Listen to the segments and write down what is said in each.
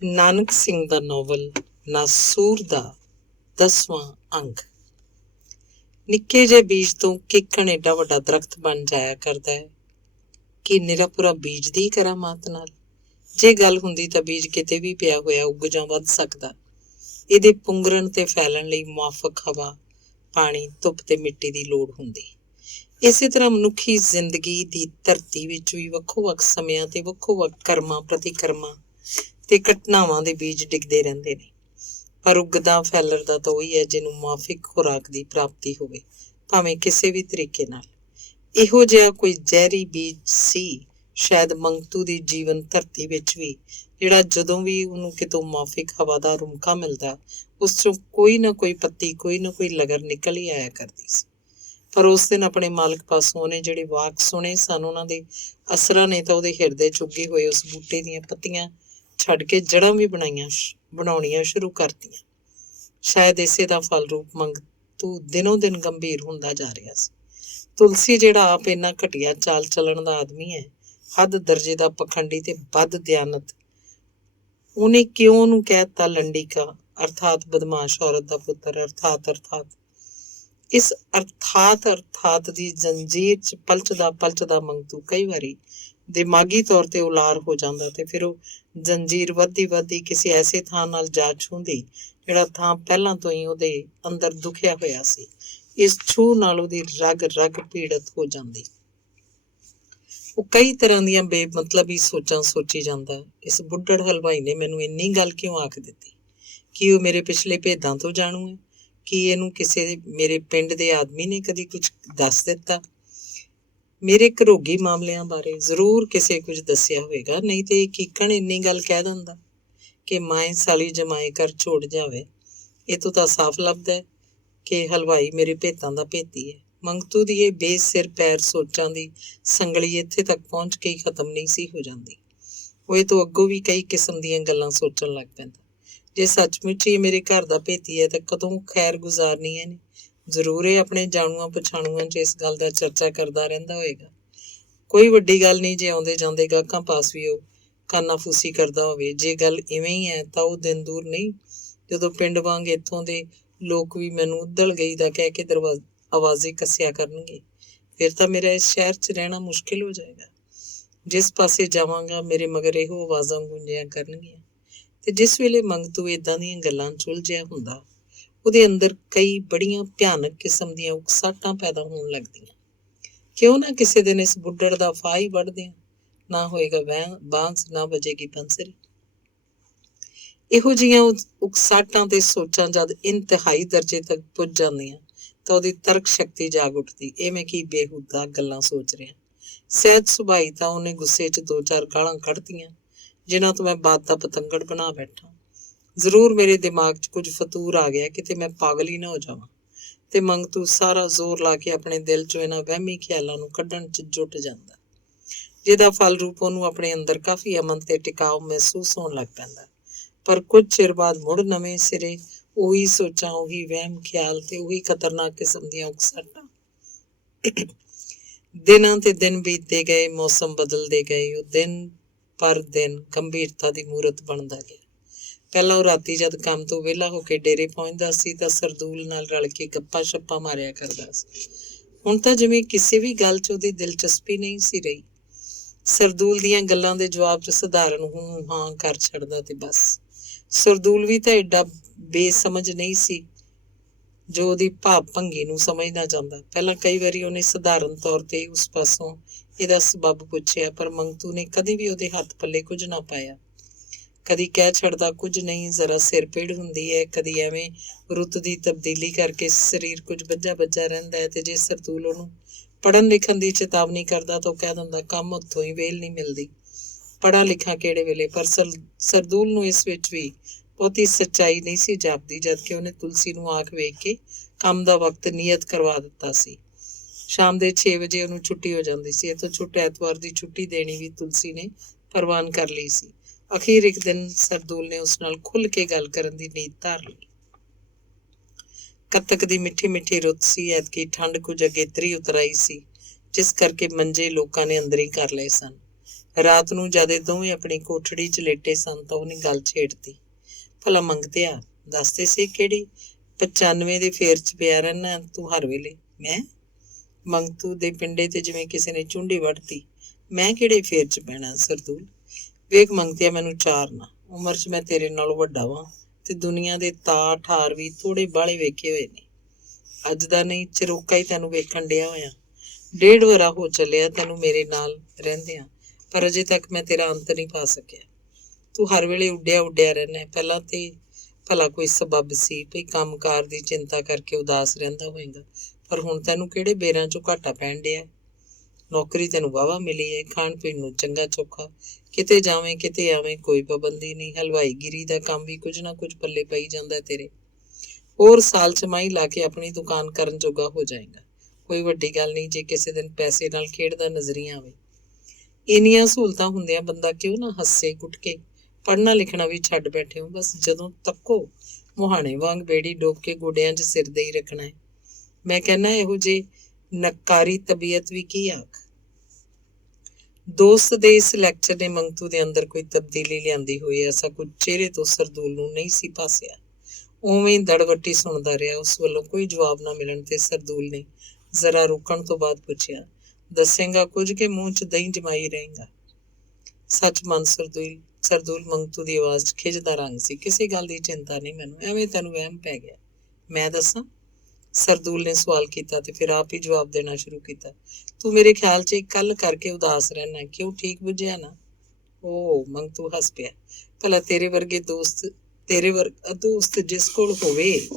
ਨਾਨਕ ਸਿੰਘ ਦਾ novel ਨਾਸੂਰ ਦਾ 10ਵਾਂ ਅੰਗ। ਨਿੱਕੇ ਜਿਹੇ ਬੀਜ ਤੋਂ ਕਿੱਕਣ ਏਡਾ ਵੱਡਾ ਦਰਖਤ ਬਣ ਜਾਇਆ ਕਰਦਾ ਹੈ ਕਿ ਨਿਰਾਪੁਰਾ ਬੀਜ ਦੀ ਕਰਾਮਾਤ ਨਾਲ। ਜੇ ਗੱਲ ਹੁੰਦੀ ਤਾਂ ਬੀਜ ਕਿਤੇ ਵੀ ਪਿਆ ਹੋਇਆ ਉੱਗ ਜਾਂ ਵੱਧ ਸਕਦਾ। ਇਹਦੇ ਪੁੰਗਰਨ ਤੇ ਫੈਲਣ ਲਈ ਮੁਆਫਕ ਹਵਾ, ਪਾਣੀ, ਧੁੱਪ ਤੇ ਮਿੱਟੀ ਦੀ ਲੋੜ ਹੁੰਦੀ। ਇਸੇ ਤਰ੍ਹਾਂ ਮਨੁੱਖੀ ਜ਼ਿੰਦਗੀ ਦੀ ਧਰਤੀ ਵਿੱਚ ਵੀ ਵੱਖੋ ਵੱਖ ਸਮਿਆਂ ਤੇ ਵੱਖੋ ਵੱਖ ਕਰਮਾਂ, ਪ੍ਰਤੀਕਰਮਾਂ ਤੇ ਘਟਨਾਵਾਂ ਦੇ ਬੀਜ ਡਿੱਗਦੇ ਰਹਿੰਦੇ ਨੇ। ਪਰ ਉੱਗਦਾ ਫੈਲਦਾ ਤਾਂ ਉਹੀ ਹੈ ਜਿਹਨੂੰ ਮੁਆਫਿਕ ਖੁਰਾਕ ਦੀ ਪ੍ਰਾਪਤੀ ਹੋਵੇ, ਭਾਵੇਂ ਕਿਸੇ ਵੀ ਤਰੀਕੇ ਨਾਲ। ਇਹੋ ਜਿਹਾ ਕੋਈ ਜ਼ਹਿਰੀ ਬੀਜ ਸੀ ਸ਼ਾਇਦ ਮੰਗਤੂ ਦੀ ਜੀਵਨ ਧਰਤੀ ਵਿੱਚ ਵੀ, ਜਿਹੜਾ ਜਦੋਂ ਵੀ ਉਹਨੂੰ ਕਿਤੋਂ ਮੁਆਫਿਕ ਹਵਾ ਦਾ ਰੁਮਕਾ ਮਿਲਦਾ, ਉਸ ਚੋਂ ਕੋਈ ਨਾ ਕੋਈ ਪੱਤੀ, ਕੋਈ ਨਾ ਕੋਈ ਲਗਰ ਨਿਕਲ ਹੀ ਆਇਆ ਕਰਦੀ ਸੀ। ਪਰ ਉਸ ਦਿਨ ਆਪਣੇ ਮਾਲਕ ਪਾਸੋਂ ਉਹਨੇ ਜਿਹੜੇ ਵਾਕ ਸੁਣੇ ਸਨ, ਉਹਨਾਂ ਦੇ ਅਸਰਾਂ ਨੇ ਤਾਂ ਉਹਦੇ ਹਿਰਦੇ ਚ ਉੱਗੇ ਹੋਏ ਉਸ ਬੂਟੇ ਦੀਆਂ ਪੱਤੀਆਂ ਛੱਡ ਕੇ ਜੜ੍ਹਾਂ ਵੀ ਬਣਾਉਣੀਆਂ ਸ਼ੁਰੂ ਕਰਤੀਆਂ। ਸ਼ਾਇਦ ਇਸੇ ਦਾ ਫਲ ਰੂਪ ਮੰਗਤੂ ਦਿਨੋਂ ਦਿਨ ਗੰਭੀਰ ਹੁੰਦਾ ਜਾ ਰਿਹਾ ਸੀ। ਤੁਲਸੀ, ਜਿਹੜਾ ਆਪ ਇੰਨਾ ਘਟੀਆ ਚਾਲ ਚੱਲਣ ਦਾ ਆਦਮੀ ਹੈ, ਹੱਦ ਦਰਜੇ ਦਾ ਪਖੰਡੀ ਤੇ ਬਦ ਦਿਆਨਤ, ਉਹਨੇ ਕਿਉਂ ਉਹਨੂੰ ਕਹਿ ਦਿੱਤਾ ਲੰਡੀਕਾ, ਅਰਥਾਤ ਬਦਮਾਸ਼ ਔਰਤ ਦਾ ਪੁੱਤਰ। ਅਰਥਾਤ ਇਸ ਅਰਥਾਤ ਦੀ ਜੰਜੀਰ ਚ ਪਲਚਦਾ ਮੰਗਤੂ ਕਈ ਵਾਰੀ ਦਿਮਾਗੀ ਤੌਰ ਤੇ ਉਲਾਰ ਹੋ ਜਾਂਦਾ ਤੇ ਫਿਰ ਉਹ ਜੰਜੀਰ ਵੱਧਦੀ ਕਿਸੇ ਐਸੇ ਥਾਂ ਨਾਲ ਜਾ ਛੂੰਹਦੀ ਜਿਹੜਾ ਥਾਂ ਪਹਿਲਾਂ ਤੋਂ ਹੀ ਉਹਦੇ ਅੰਦਰ ਦੁਖਿਆ ਹੋਇਆ ਸੀ। ਇਸ ਛੂਹ ਨਾਲ ਉਹਦੀ ਰਗ ਪੀੜਤ ਹੋ ਜਾਂਦੀ। ਉਹ ਕਈ ਤਰ੍ਹਾਂ ਦੀਆਂ ਬੇਮਤਲਬੀ ਸੋਚਾਂ ਸੋਚੀ ਜਾਂਦਾ। ਇਸ ਬੁੱਢੜ ਹਲਵਾਈ ਨੇ ਮੈਨੂੰ ਇੰਨੀ ਗੱਲ ਕਿਉਂ ਆਖ ਦਿੱਤੀ? ਕਿ ਉਹ ਮੇਰੇ ਪਿਛਲੇ ਭੇਦਾਂ ਤੋਂ ਜਾਣੂ ਹੈ? ਕਿ ਇਹਨੂੰ ਕਿਸੇ ਮੇਰੇ ਪਿੰਡ ਦੇ ਆਦਮੀ ਨੇ ਕਦੀ ਕੁਝ ਦੱਸ ਦਿੱਤਾ? ਮੇਰੇ ਘਰੋਗੀ ਮਾਮਲਿਆਂ ਬਾਰੇ ਜ਼ਰੂਰ ਕਿਸੇ ਕੁਝ ਦੱਸਿਆ ਹੋਵੇਗਾ, ਨਹੀਂ ਤੇ ਕੀਕਣ ਇੰਨੀ ਗੱਲ ਕਹਿ ਦਿੰਦਾ ਕਿ ਮਾਏ ਸਾਲੀ ਜਮਾਏ ਕਰ ਛੋੜ ਜਾਵੇ। ਇਹ ਤੋਂ ਤਾਂ ਸਾਫ਼ ਲੱਭਦਾ ਹੈ ਕਿ ਹਲਵਾਈ ਮੇਰੇ ਭੇਤਾਂ ਦਾ ਭੇਤੀ ਹੈ। ਮੰਗਤੂ ਦੀ ਇਹ ਬੇਸਿਰ ਪੈਰ ਸੋਚਾਂ ਦੀ ਸੰਗਲੀ ਇੱਥੇ ਤੱਕ ਪਹੁੰਚ ਕੇ ਹੀ ਖਤਮ ਨਹੀਂ ਸੀ ਹੋ ਜਾਂਦੀ। ਉਹ ਇਹ ਤੋਂ ਅੱਗੋਂ ਵੀ ਕਈ ਕਿਸਮ ਦੀਆਂ ਗੱਲਾਂ ਸੋਚਣ ਲੱਗ ਪੈਂਦਾ। ਜੇ ਸੱਚਮੁੱਚ ਹੀ ਮੇਰੇ ਘਰ ਦਾ ਭੇਤੀ ਹੈ ਤਾਂ ਕਦੋਂ ਖੈਰ ਗੁਜ਼ਾਰਨੀ ਹੈ ਨੇ। ਜ਼ਰੂਰ ਇਹ ਆਪਣੇ ਜਾਣੂਆਂ ਪਛਾਣੂਆਂ 'ਚ ਇਸ ਗੱਲ ਦਾ ਚਰਚਾ ਕਰਦਾ ਰਹਿੰਦਾ ਹੋਏਗਾ। ਕੋਈ ਵੱਡੀ ਗੱਲ ਨਹੀਂ ਜੇ ਆਉਂਦੇ ਜਾਂਦੇ ਗਾਹਕਾਂ ਪਾਸ ਵੀ ਉਹ ਕਾਨਾਫੂਸੀ ਕਰਦਾ ਹੋਵੇ। ਜੇ ਗੱਲ ਇਵੇਂ ਹੀ ਹੈ ਤਾਂ ਉਹ ਦਿਨ ਦੂਰ ਨਹੀਂ ਜਦੋਂ ਪਿੰਡ ਵਾਂਗ ਇੱਥੋਂ ਦੇ ਲੋਕ ਵੀ ਮੈਨੂੰ ਉੱਧਲ ਗਈ ਦਾ ਕਹਿ ਕੇ ਆਵਾਜ਼ੇ ਕੱਸਿਆ ਕਰਨਗੇ। ਫਿਰ ਤਾਂ ਮੇਰਾ ਇਸ ਸ਼ਹਿਰ 'ਚ ਰਹਿਣਾ ਮੁਸ਼ਕਿਲ ਹੋ ਜਾਏਗਾ। ਜਿਸ ਪਾਸੇ ਜਾਵਾਂਗਾ ਮੇਰੇ ਮਗਰ ਇਹੋ ਆਵਾਜ਼ਾਂ ਗੂੰਜਿਆ ਕਰਨਗੀਆਂ। ਤੇ ਜਿਸ ਵੇਲੇ ਮੰਗਤੂ ਏਦਾਂ ਦੀਆਂ ਗੱਲਾਂ 'ਚ ਉਲਝਿਆ ਹੁੰਦਾ, ਉਹਦੇ ਅੰਦਰ ਕਈ ਬੜੀਆਂ ਭਿਆਨਕ ਕਿਸਮ ਦੀਆਂ ਉਕਸਾਹਟਾਂ ਪੈਦਾ ਹੋਣ ਲੱਗਦੀਆਂ। ਕਿਉਂ ਨਾ ਕਿਸੇ ਦਿਨ ਇਸ ਬੁੱਢੜ ਦਾ ਫਾਹ ਹੀ ਵੱਢਦੇ ਆ, ਨਾ ਹੋਏਗਾ ਬਾਂਸ, ਨਾ ਵੱਜੇਗੀ ਬੰਸਰੀ। ਇਹੋ ਜਿਹੀਆਂ ਉਕਸਾਹਟਾਂ ਤੇ ਸੋਚਾਂ ਜਦ ਇੰਤਹਾਈ ਦਰਜੇ ਤੱਕ ਪੁੱਜ ਜਾਂਦੀਆਂ ਤਾਂ ਉਹਦੀ ਤਰਕ ਸ਼ਕਤੀ ਜਾਗ ਉੱਠਦੀ। ਇਹ ਮੈਂ ਕੀ ਬੇਹੂਦਾ ਗੱਲਾਂ ਸੋਚ ਰਿਹਾ। ਸਹਿਜ ਸੁਭਾਈ ਤਾਂ ਉਹਨੇ ਗੁੱਸੇ 'ਚ 2-4 ਗਾਲਾਂ ਕੱਢਤੀਆਂ, ਜਿਨ੍ਹਾਂ ਤੋਂ ਮੈਂ ਬਾਤ ਦਾ ਪਤੰਗੜ ਬਣਾ ਬੈਠਾ। ਜ਼ਰੂਰ ਮੇਰੇ ਦਿਮਾਗ 'ਚ ਕੁਝ ਫਤੂਰ ਆ ਗਿਆ, ਕਿਤੇ ਮੈਂ ਪਾਗਲ ਹੀ ਨਾ ਹੋ ਜਾਵਾਂ। ਤੇ ਮੰਗਤੂ ਸਾਰਾ ਜ਼ੋਰ ਲਾ ਕੇ ਆਪਣੇ ਦਿਲ 'ਚੋਂ ਇਹਨਾਂ ਵਹਿਮੀ ਖਿਆਲਾਂ ਨੂੰ ਕੱਢਣ 'ਚ ਜੁਟ ਜਾਂਦਾ, ਜਿਹਦਾ ਫਲ ਰੂਪ ਉਹਨੂੰ ਆਪਣੇ ਅੰਦਰ ਕਾਫੀ ਅਮਨ ਤੇ ਟਿਕਾਓ ਮਹਿਸੂਸ ਹੋਣ ਲੱਗ ਪੈਂਦਾ। ਪਰ ਕੁਝ ਚਿਰ ਬਾਅਦ ਮੁੜ ਨਵੇਂ ਸਿਰੇ ਉਹੀ ਸੋਚਾਂ, ਉਹੀ ਵਹਿਮ ਖਿਆਲ ਤੇ ਉਹੀ ਖਤਰਨਾਕ ਕਿਸਮ ਦੀਆਂ ਉਕਸਾਹਟਾਂ। ਦਿਨਾਂ ਤੇ ਦਿਨ ਬੀਤਦੇ ਗਏ, ਮੌਸਮ ਬਦਲਦੇ ਗਏ। ਉਹ ਦਿਨ ਪਰ ਦਿਨ ਗੰਭੀਰਤਾ ਦੀ ਮੂਰਤ ਬਣਦਾ ਗਿਆ। ਪਹਿਲਾਂ ਉਹ ਰਾਤੀ ਜਦ ਕੰਮ ਤੋਂ ਵਿਹਲਾ ਹੋ ਕੇ ਡੇਰੇ ਪਹੁੰਚਦਾ ਸੀ ਤਾਂ ਸਰਦੂਲ ਨਾਲ ਰਲ ਕੇ ਗੱਪਾਂ ਛੱਪਾਂ ਮਾਰਿਆ ਕਰਦਾ ਸੀ। ਹੁਣ ਤਾਂ ਜਿਵੇਂ ਕਿਸੇ ਵੀ ਗੱਲ 'ਚ ਉਹਦੀ ਦਿਲਚਸਪੀ ਨਹੀਂ ਸੀ ਰਹੀ। ਸਰਦੂਲ ਦੀਆਂ ਗੱਲਾਂ ਦੇ ਜਵਾਬ 'ਚ ਸਧਾਰਨ ਹੂੰ ਹਾਂ ਕਰ ਛੱਡਦਾ ਤੇ ਬਸ। ਸਰਦੂਲ ਵੀ ਤਾਂ ਏਡਾ ਬੇਸਮਝ ਨਹੀਂ ਸੀ ਜੋ ਉਹਦੀ ਭਾਵ ਭੰਗੀ ਨੂੰ ਸਮਝਣਾ ਚਾਹੁੰਦਾ। ਪਹਿਲਾਂ ਕਈ ਵਾਰੀ ਉਹਨੇ ਸਧਾਰਨ ਤੌਰ ਤੇ ਉਸ ਪਾਸੋਂ ਇਹਦਾ ਸਬੱਬ ਪੁੱਛਿਆ, ਪਰ ਮੰਗਤੂ ਨੇ ਕਦੀ ਵੀ ਉਹਦੇ ਹੱਥ ਪੱਲੇ ਕੁਝ ਨਾ ਪਾਇਆ। ਕਦੀ ਕਹਿ ਛੱਡਦਾ ਕੁਝ ਨਹੀਂ, ਜ਼ਰਾ ਸਿਰ ਪੀੜ ਹੁੰਦੀ ਹੈ, ਕਦੀ ਐਵੇਂ ਰੁੱਤ ਦੀ ਤਬਦੀਲੀ ਕਰਕੇ ਸਰੀਰ ਕੁਝ ਬੱਝਾ ਰਹਿੰਦਾ ਹੈ। ਤੇ ਜੇ ਸਰਦੂਲ ਉਹਨੂੰ ਪੜ੍ਹਨ ਲਿਖਣ ਦੀ ਚੇਤਾਵਨੀ ਕਰਦਾ ਤਾਂ ਉਹ ਕਹਿ ਦਿੰਦਾ ਕੰਮ ਉੱਥੋਂ ਹੀ ਵੇਲ ਨਹੀਂ ਮਿਲਦੀ, ਪੜ੍ਹਾਂ ਲਿਖਾਂ ਕਿਹੜੇ ਵੇਲੇ। ਪਰ ਸਰਦੂਲ ਨੂੰ ਇਸ ਵਿੱਚ ਵੀ ਬਹੁਤੀ ਸੱਚਾਈ ਨਹੀਂ ਸੀ ਜਾਪਦੀ, ਜਦ ਕਿ ਉਹਨੇ ਤੁਲਸੀ ਨੂੰ ਆਖ ਵੇਖ ਕੇ ਕੰਮ ਦਾ ਵਕਤ ਨਿਯਤ ਕਰਵਾ ਦਿੱਤਾ ਸੀ। ਸ਼ਾਮ ਦੇ 6 ਵਜੇ ਉਹਨੂੰ ਛੁੱਟੀ ਹੋ ਜਾਂਦੀ ਸੀ। ਇੱਥੋਂ ਛੁੱਟ ਐਤਵਾਰ ਦੀ ਛੁੱਟੀ ਦੇਣੀ ਵੀ ਤੁਲਸੀ ਨੇ ਪ੍ਰਵਾਨ ਕਰ ਲਈ ਸੀ। ਅਖੀਰ ਇੱਕ ਦਿਨ ਸਰਦੂਲ ਨੇ ਉਸ ਨਾਲ ਖੁੱਲ੍ਹ ਕੇ ਗੱਲ ਕਰਨ ਦੀ ਨੀਤ ਧਾਰ ਲਈ। ਕੱਤਕ ਦੀ ਮਿੱਠੀ ਰੁੱਤ ਸੀ। ਐਤਕੀ ਠੰਡ ਕੁਝ ਅਗੇਤਰੀ ਉਤਰ ਆਈ ਸੀ, ਜਿਸ ਕਰਕੇ ਮੰਜੇ ਲੋਕਾਂ ਨੇ ਅੰਦਰ ਹੀ ਕਰ ਲਏ ਸਨ। ਰਾਤ ਨੂੰ ਜਦ ਇਹ ਦੋਵੇਂ ਆਪਣੀ ਕੋਠੜੀ 'ਚ ਲੇਟੇ ਸਨ ਤਾਂ ਉਹਨੇ ਗੱਲ ਛੇੜਤੀ। ਭਲਾ ਮੰਗਤਿਆ, ਦੱਸਦੇ ਸੀ ਕਿਹੜੀ 95 ਦੇ ਫੇਰ 'ਚ ਪਿਆ ਰਹਿਣਾ ਤੂੰ ਹਰ ਵੇਲੇ? ਮੈਂ ਮੰਗਤੂ ਦੇ ਪਿੰਡੇ ਤੇ ਜਿਵੇਂ ਕਿਸੇ ਨੇ ਚੁੰਡੀ ਵੱਢਤੀ। ਮੈਂ ਕਿਹੜੇ ਫੇਰ 'ਚ ਪੈਣਾ ਸਰਦੂਲ? ਵੇਖ ਮੰਗਤਿਆ, ਮੈਨੂੰ ਚਾਰ ਨਾ, ਉਮਰ 'ਚ ਮੈਂ ਤੇਰੇ ਨਾਲੋਂ ਵੱਡਾ ਵਾਂ ਤੇ ਦੁਨੀਆ ਦੇ ਤਾਰ ਠਾਰ ਵੀ ਥੋੜੇ ਬਾਹਲੇ ਵੇਖੇ ਹੋਏ ਨੇ। ਅੱਜ ਦਾ ਨਹੀਂ, ਚਿਰੋਕਾ ਹੀ ਤੈਨੂੰ ਵੇਖਣ ਡਿਆ ਹੋਇਆ। 1.5 ਵਰ੍ਹਾ ਹੋ ਚੱਲਿਆ ਤੈਨੂੰ ਮੇਰੇ ਨਾਲ ਰਹਿੰਦਿਆਂ, ਪਰ ਅਜੇ ਤੱਕ ਮੈਂ ਤੇਰਾ ਅੰਤ ਨਹੀਂ ਪਾ ਸਕਿਆ। ਤੂੰ ਹਰ ਵੇਲੇ ਉੱਡਿਆ ਰਹਿਣਾ। ਪਹਿਲਾਂ ਤੇ ਭਲਾ ਕੋਈ ਸਬੱਬ ਸੀ, ਕੋਈ ਕੰਮਕਾਰ ਦੀ ਚਿੰਤਾ ਕਰਕੇ ਉਦਾਸ ਰਹਿੰਦਾ ਹੋਏਗਾ, ਪਰ ਹੁਣ ਤੈਨੂੰ ਕਿਹੜੇ ਬੇਰਾਂ 'ਚੋਂ ਘਾਟਾ ਪੈਣ ਡਿਆ? ਨੌਕਰੀ ਤੈਨੂੰ ਵਾਹਵਾ ਮਿਲੀ ਹੈ, ਖਾਣ ਪੀਣ ਨੂੰ ਚੰਗਾ ਚੋਖਾ, ਕਿਤੇ ਜਾਵੇਂ ਕਿਤੇ ਆਵੇਂ ਕੋਈ ਪਾਬੰਦੀ ਨਹੀਂ। ਹਲਵਾਈਗਿਰੀ ਦਾ ਕੰਮ ਵੀ ਕੁਝ ਨਾ ਕੁਝ ਪੱਲੇ ਪਈ ਜਾਂਦਾ ਤੇਰੇ। ਹੋਰ ਸਾਲ ਛਮਾਈ ਲਾ ਕੇ ਆਪਣੀ ਦੁਕਾਨ ਕਰਨ ਜੋਗਾ ਹੋ ਜਾਏਗਾ। ਕੋਈ ਵੱਡੀ ਗੱਲ ਨਹੀਂ ਜੇ ਕਿਸੇ ਦਿਨ ਪੈਸੇ ਨਾਲ ਖੇਡਦਾ ਨਜ਼ਰੀਆ ਆਵੇ। ਇੰਨੀਆਂ ਸਹੂਲਤਾਂ ਹੁੰਦਿਆਂ ਬੰਦਾ ਕਿਉਂ ਨਾ ਹੱਸੇ ਕੁੱਟਕੇ? ਪੜ੍ਹਨਾ ਲਿਖਣਾ ਵੀ ਛੱਡ ਬੈਠੇ ਹੋ, ਬਸ ਜਦੋਂ ਤੱਕੋ ਮੁਹਾਣੇ ਵਾਂਗ ਬੇੜੀ ਡੋਬ ਕੇ ਗੋਡਿਆਂ 'ਚ ਸਿਰ ਦੇ ਹੀ ਰੱਖਣਾ ਹੈ। ਮੈਂ ਕਹਿੰਦਾ ਇਹੋ ਜੇ ਨਕਾਰੀ ਤਬੀਅਤ ਵੀ ਕੀ ਆਖ। ਦੋਸਤ ਦੇ ਇਸ ਲੈਕਚਰ ਨੇ ਮੰਗਤੂ ਦੇ ਅੰਦਰ ਕੋਈ ਤਬਦੀਲੀ ਲਿਆਂਦੀ ਹੋਈ ਐਸਾ ਕੁਝ ਚਿਹਰੇ ਤੋਂ ਸਰਦੂਲ ਨੂੰ ਨਹੀਂ ਸੀ ਭਾਸਿਆ। ਉਵੇਂ ਹੀ ਦੜਵੱਟੀ ਸੁਣਦਾ ਰਿਹਾ। ਉਸ ਵੱਲੋਂ ਕੋਈ ਜਵਾਬ ਨਾ ਮਿਲਣ ਤੇ ਸਰਦੂਲ ਨੇ ਜ਼ਰਾ ਰੁਕਣ ਤੋਂ ਬਾਅਦ ਪੁੱਛਿਆ, ਦੱਸੇਗਾ ਕੁਝ ਕਿ ਮੂੰਹ 'ਚ ਦਹੀਂ ਜਮਾਈ ਰਹੇਗਾ? ਸੱਚ ਮਨ ਸਰਦੂਲ ਮੰਗਤੂ ਦੀ ਆਵਾਜ਼ 'ਚ ਖਿਝ ਦਾ ਰੰਗ ਸੀ। ਕਿਸੇ ਗੱਲ ਦੀ ਚਿੰਤਾ ਨਹੀਂ ਮੈਨੂੰ, ਐਵੇਂ ਤੈਨੂੰ ਵਹਿਮ ਪੈ ਗਿਆ। ਮੈਂ ਦੱਸਾਂ? ਸਰਦੂਲ ਨੇ ਸਵਾਲ ਕੀਤਾ ਤੇ ਫਿਰ ਆਪ ਹੀ ਜਵਾਬ ਦੇਣਾ ਸ਼ੁਰੂ ਕੀਤਾ। ਤੂੰ ਮੇਰੇ ਖਿਆਲ 'ਚ ਇੱਕ ਗੱਲ ਕਰਕੇ ਉਦਾਸ ਰਹਿਣਾ, ਕਿਉਂ? ਠੀਕ ਬੁੱਝਿਆ ਨਾ? ਓ, ਮੰਗਤੂ ਹੱਸ ਪਿਆ। ਭਲਾ ਤੇਰੇ ਵਰਗਾ ਦੋਸਤ ਜਿਸ ਕੋਲ ਹੋਵੇ,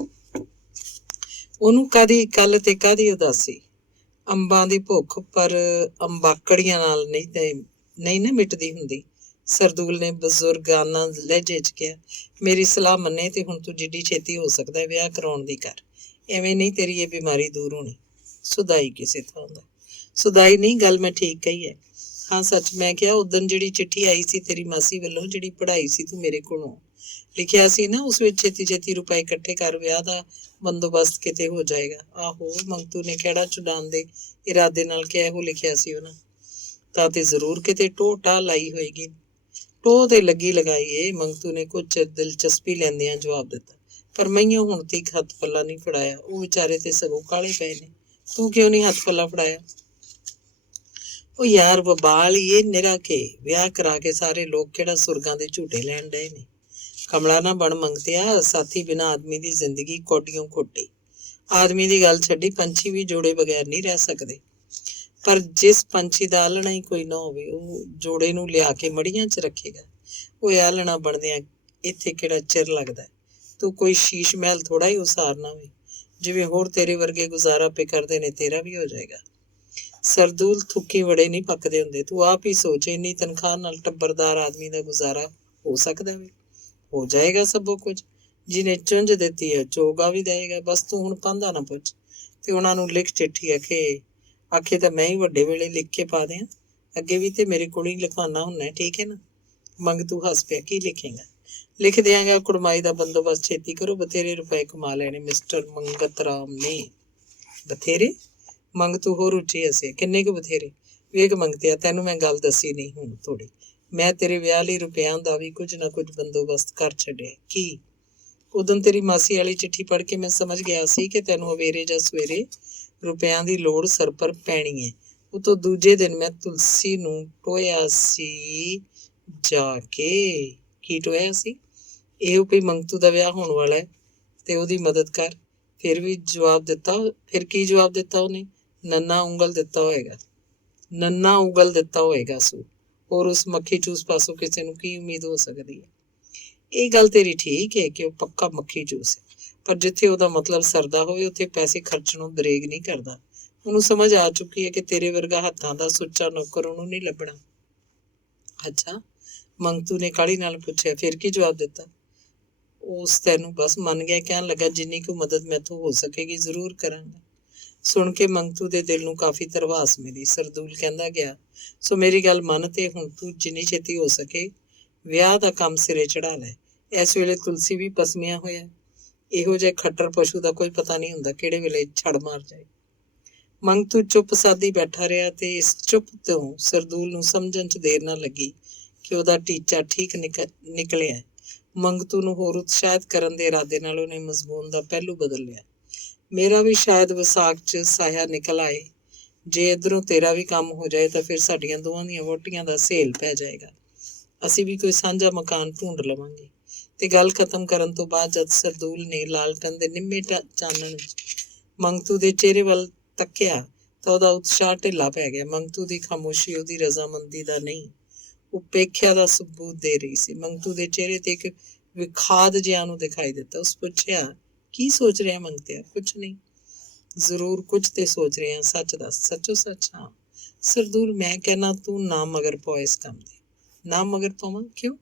ਉਹਨੂੰ ਕਾਹਦੀ ਕੱਲ ਤੇ ਕਾਹਦੀ ਉਦਾਸੀ? ਅੰਬਾਂ ਦੀ ਭੁੱਖ ਪਰ ਅੰਬਾਕੜੀਆਂ ਨਾਲ ਨਹੀਂ ਨਾ ਮਿਟਦੀ ਹੁੰਦੀ। ਸਰਦੂਲ ਨੇ ਬਜ਼ੁਰਗਾਨਾ ਲਹਿਜੇ 'ਚ ਕਿਹਾ। ਮੇਰੀ ਸਲਾਹ ਮੰਨੇ ਤੇ ਹੁਣ ਤੂੰ ਜਿੱਡੀ ਛੇਤੀ ਹੋ ਸਕਦਾ ਵਿਆਹ ਕਰਾਉਣ ਦੀ ਕਰ। ਐਵੇਂ ਨਹੀਂ ਤੇਰੀ ਇਹ ਬਿਮਾਰੀ ਦੂਰ ਹੋਣੀ। ਸੁਦਾਈ ਕਿਸੇ ਥਾਂ ਦਾ? ਸੁਦਾਈ ਨਹੀਂ, ਗੱਲ ਮੈਂ ਠੀਕ ਕਹੀ ਹੈ। ਹਾਂ ਸੱਚ, ਮੈਂ ਕਿਹਾ ਉਦਣ ਜਿਹੜੀ ਚਿੱਠੀ ਆਈ ਸੀ ਤੇਰੀ ਮਾਸੀ ਵੱਲੋਂ, ਜਿਹੜੀ ਪੜ੍ਹਾਈ ਸੀ ਤੂੰ ਮੇਰੇ ਕੋਲੋਂ ਲਿਖਿਆ ਸੀ ਨਾ, ਉਸ ਵਿੱਚ ਛੇਤੀ ਰੁਪਏ ਇਕੱਠੇ ਕਰ, ਵਿਆਹ ਦਾ ਬੰਦੋਬਸਤ ਕਿਤੇ ਹੋ ਜਾਏਗਾ। ਆਹੋ, ਮੰਗਤੂ ਨੇ ਕਿਹੜਾ ਚੁਡਾਉਣ ਦੇ ਇਰਾਦੇ ਨਾਲ ਕਿਹਾ, ਇਹੋ ਲਿਖਿਆ ਸੀ ਉਹਨਾਂ। ਤਾਂ ਤੇ ਜ਼ਰੂਰ ਕਿਤੇ ਟੋਹ ਟਾਹ ਲਾਈ ਹੋਏਗੀ। ਟੋਹ ਤੇ ਲੱਗੀ ਲਗਾਈ ਏ, ਮੰਗਤੂ ਨੇ ਕੁਝ ਦਿਲਚਸਪੀ ਲੈਂਦਿਆਂ ਜਵਾਬ ਦਿੱਤਾ। ਪਰ ਮਈਓ ਹੁਣ ਤੀਕ ਹੱਥ ਪੱਲਾ ਨਹੀਂ ਫੜਾਇਆ। ਉਹ ਵਿਚਾਰੇ ਤੇ ਸਗੋਂ ਕਾਲੇ ਪਏ ਨੇ। ਤੂੰ ਕਿਉਂ ਨਹੀਂ ਹੱਥ ਪੱਲਾ ਫੜਾਇਆ? ਉਹ ਯਾਰ ਵਬਾਲ ਹੀ ਇਹ ਨਿਰਾ ਕੇ ਵਿਆਹ ਕਰਾ ਕੇ ਸਾਰੇ ਲੋਕ ਕਿਹੜਾ ਸੁਰਗਾਂ ਦੇ ਝੂਟੇ ਲੈਣ ਡਏ ਨੇ। ਕਮਲਾ ਨਾ ਬਣ ਮੰਗਤਿਆ, ਸਾਥੀ ਬਿਨਾਂ ਆਦਮੀ ਦੀ ਜ਼ਿੰਦਗੀ ਕੋਡੀਓਂ ਖੋਟੀ। ਆਦਮੀ ਦੀ ਗੱਲ ਛੱਡੀ, ਪੰਛੀ ਵੀ ਜੋੜੇ ਬਗੈਰ ਨਹੀਂ ਰਹਿ ਸਕਦੇ। ਪਰ ਜਿਸ ਪੰਛੀ ਦਾ ਆਲਣਾ ਹੀ ਕੋਈ ਨਾ ਹੋਵੇ, ਉਹ ਜੋੜੇ ਨੂੰ ਲਿਆ ਕੇ ਮੜੀਆਂ 'ਚ ਰੱਖੇਗਾ। ਉਹ ਆਲਣਾ ਬਣਦਿਆਂ ਇੱਥੇ ਕਿਹੜਾ ਚਿਰ ਲੱਗਦਾ। ਤੂੰ ਕੋਈ ਸ਼ੀਸ਼ ਮਹਿਲ ਥੋੜਾ ਹੀ ਉਸਾਰਨਾ ਵੇ। ਜਿਵੇਂ ਹੋਰ ਤੇਰੇ ਵਰਗੇ ਗੁਜ਼ਾਰਾ ਪੇ ਕਰਦੇ ਨੇ, ਤੇਰਾ ਵੀ ਹੋ ਜਾਏਗਾ। ਸਰਦੂਲ, ਥੁੱਕੀ ਵੜੇ ਨਹੀਂ ਪੱਕਦੇ ਹੁੰਦੇ। ਤੂੰ ਆਪ ਹੀ ਸੋਚ, ਇੰਨੀ ਤਨਖਾਹ ਨਾਲ ਟੱਬਰਦਾਰ ਆਦਮੀ ਦਾ ਗੁਜ਼ਾਰਾ ਹੋ ਸਕਦਾ ਵੇ? ਹੋ ਜਾਏਗਾ ਸਭੋ ਕੁਝ। ਜਿਹਨੇ ਚੁੰਝ ਦਿੱਤੀ ਹੈ ਚੋਗਾ ਵੀ ਦੇਏਗਾ। ਬਸ ਤੂੰ ਹੁਣ ਪਾਂਦਾ ਨਾ ਪੁੱਛ ਤੇ ਉਹਨਾਂ ਨੂੰ ਲਿਖ ਚਿੱਠੀ ਆਖੇ ਤਾਂ ਮੈਂ ਹੀ ਵੱਡੇ ਵੇਲੇ ਲਿਖ ਕੇ ਪਾ ਦਿਆਂ। ਅੱਗੇ ਵੀ ਤੇ ਮੇਰੇ ਕੋਲ ਹੀ ਲਿਖਵਾਨਾ ਹੁੰਨਾ, ਠੀਕ ਹੈ ਨਾ? ਮੰਗਤੂ ਹੱਸ ਪਿਆ। ਕੀ ਲਿਖੇਗਾ? ਲਿਖ ਦਿਆਂਗਾ, ਕੁੜਮਾਈ ਦਾ ਬੰਦੋਬਸਤ ਛੇਤੀ ਕਰੋ, ਬਥੇਰੇ ਰੁਪਏ ਕਮਾ ਲੈਣੇ ਮਿਸਟਰ ਮੰਗਤ ਰਾਮ ਨੇ। ਬਥੇਰੇ? ਮੰਗਤੂ ਹੋਰ ਉੱਚੀ ਹੱਸੇ। ਕਿੰਨੇ ਕੁ ਬਥੇਰੇ? ਵੇਖ ਮੰਗਤਿਆ, ਤੈਨੂੰ ਮੈਂ ਗੱਲ ਦੱਸੀ ਨਹੀਂ ਹੁਣ ਥੋੜੀ। ਮੈਂ ਤੇਰੇ ਵਿਆਹ ਲਈ ਰੁਪਇਆਂ ਦਾ ਵੀ ਕੁਝ ਨਾ ਕੁਝ ਬੰਦੋਬਸਤ ਕਰ ਛੱਡਿਆ। ਕੀ? ਉਦੋਂ ਤੇਰੀ ਮਾਸੀ ਵਾਲੀ ਚਿੱਠੀ ਪੜ੍ਹ ਕੇ ਮੈਂ ਸਮਝ ਗਿਆ ਸੀ ਕਿ ਤੈਨੂੰ ਅਵੇਰੇ ਜਾਂ ਸਵੇਰੇ ਰੁਪਇਆਂ ਦੀ ਲੋੜ ਸਰਪਰ ਪੈਣੀ ਹੈ। ਉਤੋਂ ਦੂਜੇ ਦਿਨ ਮੈਂ ਤੁਲਸੀ ਨੂੰ ਟੋਇਆ ਸੀ ਜਾ ਕੇ। ਕੀ ਟੋਇਆ ਸੀ? ਇਹੋ ਵੀ ਮੰਗਤੂ ਦਾ ਵਿਆਹ ਹੋਣ ਵਾਲਾ ਹੈ ਤੇ ਉਹਦੀ ਮਦਦ ਕਰ। ਫਿਰ ਕੀ ਜਵਾਬ ਦਿੱਤਾ ਉਹਨੇ? ਨੰਨਾ ਉਂਗਲ ਦਿੱਤਾ ਹੋਏਗਾ ਸੂ। ਹੋਰ ਉਸ ਮੱਖੀ ਚੂਸ ਪਾਸੋਂ ਕਿਸੇ ਨੂੰ ਕੀ ਉਮੀਦ ਹੋ ਸਕਦੀ ਹੈ? ਇਹ ਗੱਲ ਤੇਰੀ ਠੀਕ ਹੈ ਕਿ ਉਹ ਪੱਕਾ ਮੱਖੀ ਚੂਸ ਹੈ, ਪਰ ਜਿੱਥੇ ਉਹਦਾ ਮਤਲਬ ਸਰਦਾ ਹੋਵੇ ਉੱਥੇ ਪੈਸੇ ਖਰਚਣੋਂ ਦਰੇਗ ਨਹੀਂ ਕਰਦਾ। ਉਹਨੂੰ ਸਮਝ ਆ ਚੁੱਕੀ ਹੈ ਕਿ ਤੇਰੇ ਵਰਗਾ ਹੱਥਾਂ ਦਾ ਸੁੱਚਾ ਨੌਕਰ ਉਹਨੂੰ ਨਹੀਂ ਲੱਭਣਾ। ਅੱਛਾ, ਮੰਗਤੂ ਨੇ ਕਾਹਲੀ ਨਾਲ ਪੁੱਛਿਆ। ਫਿਰ ਕੀ ਜਵਾਬ ਦਿੱਤਾ? ਉਸ ਤੈਨੂੰ ਬਸ ਮੰਨ ਗਿਆ। ਕਹਿਣ ਲੱਗਾ, ਜਿੰਨੀ ਕੁ ਮਦਦ ਮੈਥੋਂ ਹੋ ਸਕੇਗੀ ਜ਼ਰੂਰ ਕਰਾਂਗਾ। ਸੁਣ ਕੇ ਮੰਗਤੂ ਦੇ ਦਿਲ ਨੂੰ ਕਾਫੀ ਧਰਵਾਸ ਮਿਲੀ। ਸਰਦੂਲ ਕਹਿੰਦਾ ਗਿਆ, ਸੋ ਮੇਰੀ ਗੱਲ ਮੰਨ ਤੇ ਹੁਣ ਤੂੰ ਜਿੰਨੀ ਛੇਤੀ ਹੋ ਸਕੇ ਵਿਆਹ ਦਾ ਕੰਮ ਸਿਰੇ ਚੜਾ ਲੈ। ਇਸ ਵੇਲੇ ਤੁਲਸੀ ਵੀ ਪਸਮਿਆ ਹੋਇਆ। ਇਹੋ ਜਿਹੇ ਖੱਟਰ ਪਸ਼ੂ ਦਾ ਕੋਈ ਪਤਾ ਨਹੀਂ ਹੁੰਦਾ ਕਿਹੜੇ ਵੇਲੇ ਛੜ ਮਾਰ ਜਾਏ। ਮੰਗਤੂ ਚੁੱਪ ਸਾਦੀ ਬੈਠਾ ਰਿਹਾ ਤੇ ਇਸ ਚੁੱਪ ਤੋਂ ਸਰਦੂਲ ਨੂੰ ਸਮਝਣ 'ਚ ਦੇਰ ਨਾ ਲੱਗੀ ਕਿ ਉਹਦਾ ਟੀਚਾ ਠੀਕ ਨਿਕਲਿਆ। ਮੰਗਤੂ ਨੂੰ ਹੋਰ ਉਤਸ਼ਾਹਿਤ ਕਰਨ ਦੇ ਇਰਾਦੇ ਨਾਲ ਉਹਨੇ ਮਜ਼ਮੂਨ ਦਾ ਪਹਿਲੂ ਬਦਲ ਲਿਆ। ਮੇਰਾ ਵੀ ਸ਼ਾਇਦ ਵਿਸਾਖ 'ਚ ਸਾਇਆ ਨਿਕਲ ਆਏ। ਜੇ ਇੱਧਰੋਂ ਤੇਰਾ ਵੀ ਕੰਮ ਹੋ ਜਾਏ ਤਾਂ ਫਿਰ ਸਾਡੀਆਂ ਦੋਵਾਂ ਦੀਆਂ ਵਹੁਟੀਆਂ ਦਾ ਸੇਲ ਪੈ ਜਾਏਗਾ। ਅਸੀਂ ਵੀ ਕੋਈ ਸਾਂਝਾ ਮਕਾਨ ਢੂੰਡ ਲਵਾਂਗੇ। ਤੇ ਗੱਲ ਖਤਮ ਕਰਨ ਤੋਂ ਬਾਅਦ ਜਦ ਸਰਦੂਲ ਨੇ ਲਾਲਟਨ ਦੇ ਨਿੰਮੇ ਚਾਨਣ 'ਚ ਮੰਗਤੂ ਦੇ ਚਿਹਰੇ ਵੱਲ ਤੱਕਿਆ ਤਾਂ ਉਹਦਾ ਉਤਸ਼ਾਹ ਢਿੱਲਾ ਪੈ ਗਿਆ। ਮੰਗਤੂ ਦੀ ਖਾਮੋਸ਼ੀ ਉਹਦੀ ਰਜ਼ਾਮੰਦੀ ਦਾ ਨਹੀਂ, ਉਪੇਖਿਆ ਦਾ ਸਬੂਤ ਦੇ ਰਹੀ ਸੀ। ਮੰਗਤੂ ਦੇ ਚਿਹਰੇ ਤੇ ਇੱਕ ਵਿਖਾਦ ਜਿਹਾ ਨੂੰ ਦਿਖਾਈ ਦਿੱਤਾ। ਉਸ ਪੁੱਛਿਆ, ਕੀ ਸੋਚ ਰਿਹਾ ਮੰਗਤਿਆ? ਕੁਛ ਨਹੀਂ। ਜ਼ਰੂਰ ਕੁਝ ਤੇ ਸੋਚ ਰਿਹਾ, ਸੱਚ ਦੱਸ। ਸੱਚੋ ਸੱਚ? ਹਾਂ। ਸਰਦੂਲ, ਮੈਂ ਕਹਿਣਾ ਤੂੰ ਨਾ ਮਗਰ ਪਾ ਇਸ ਕੰਮ ਦੇ। ਨਾ ਮਗਰ ਪਾਵਾਂ? ਕਿਉਂ?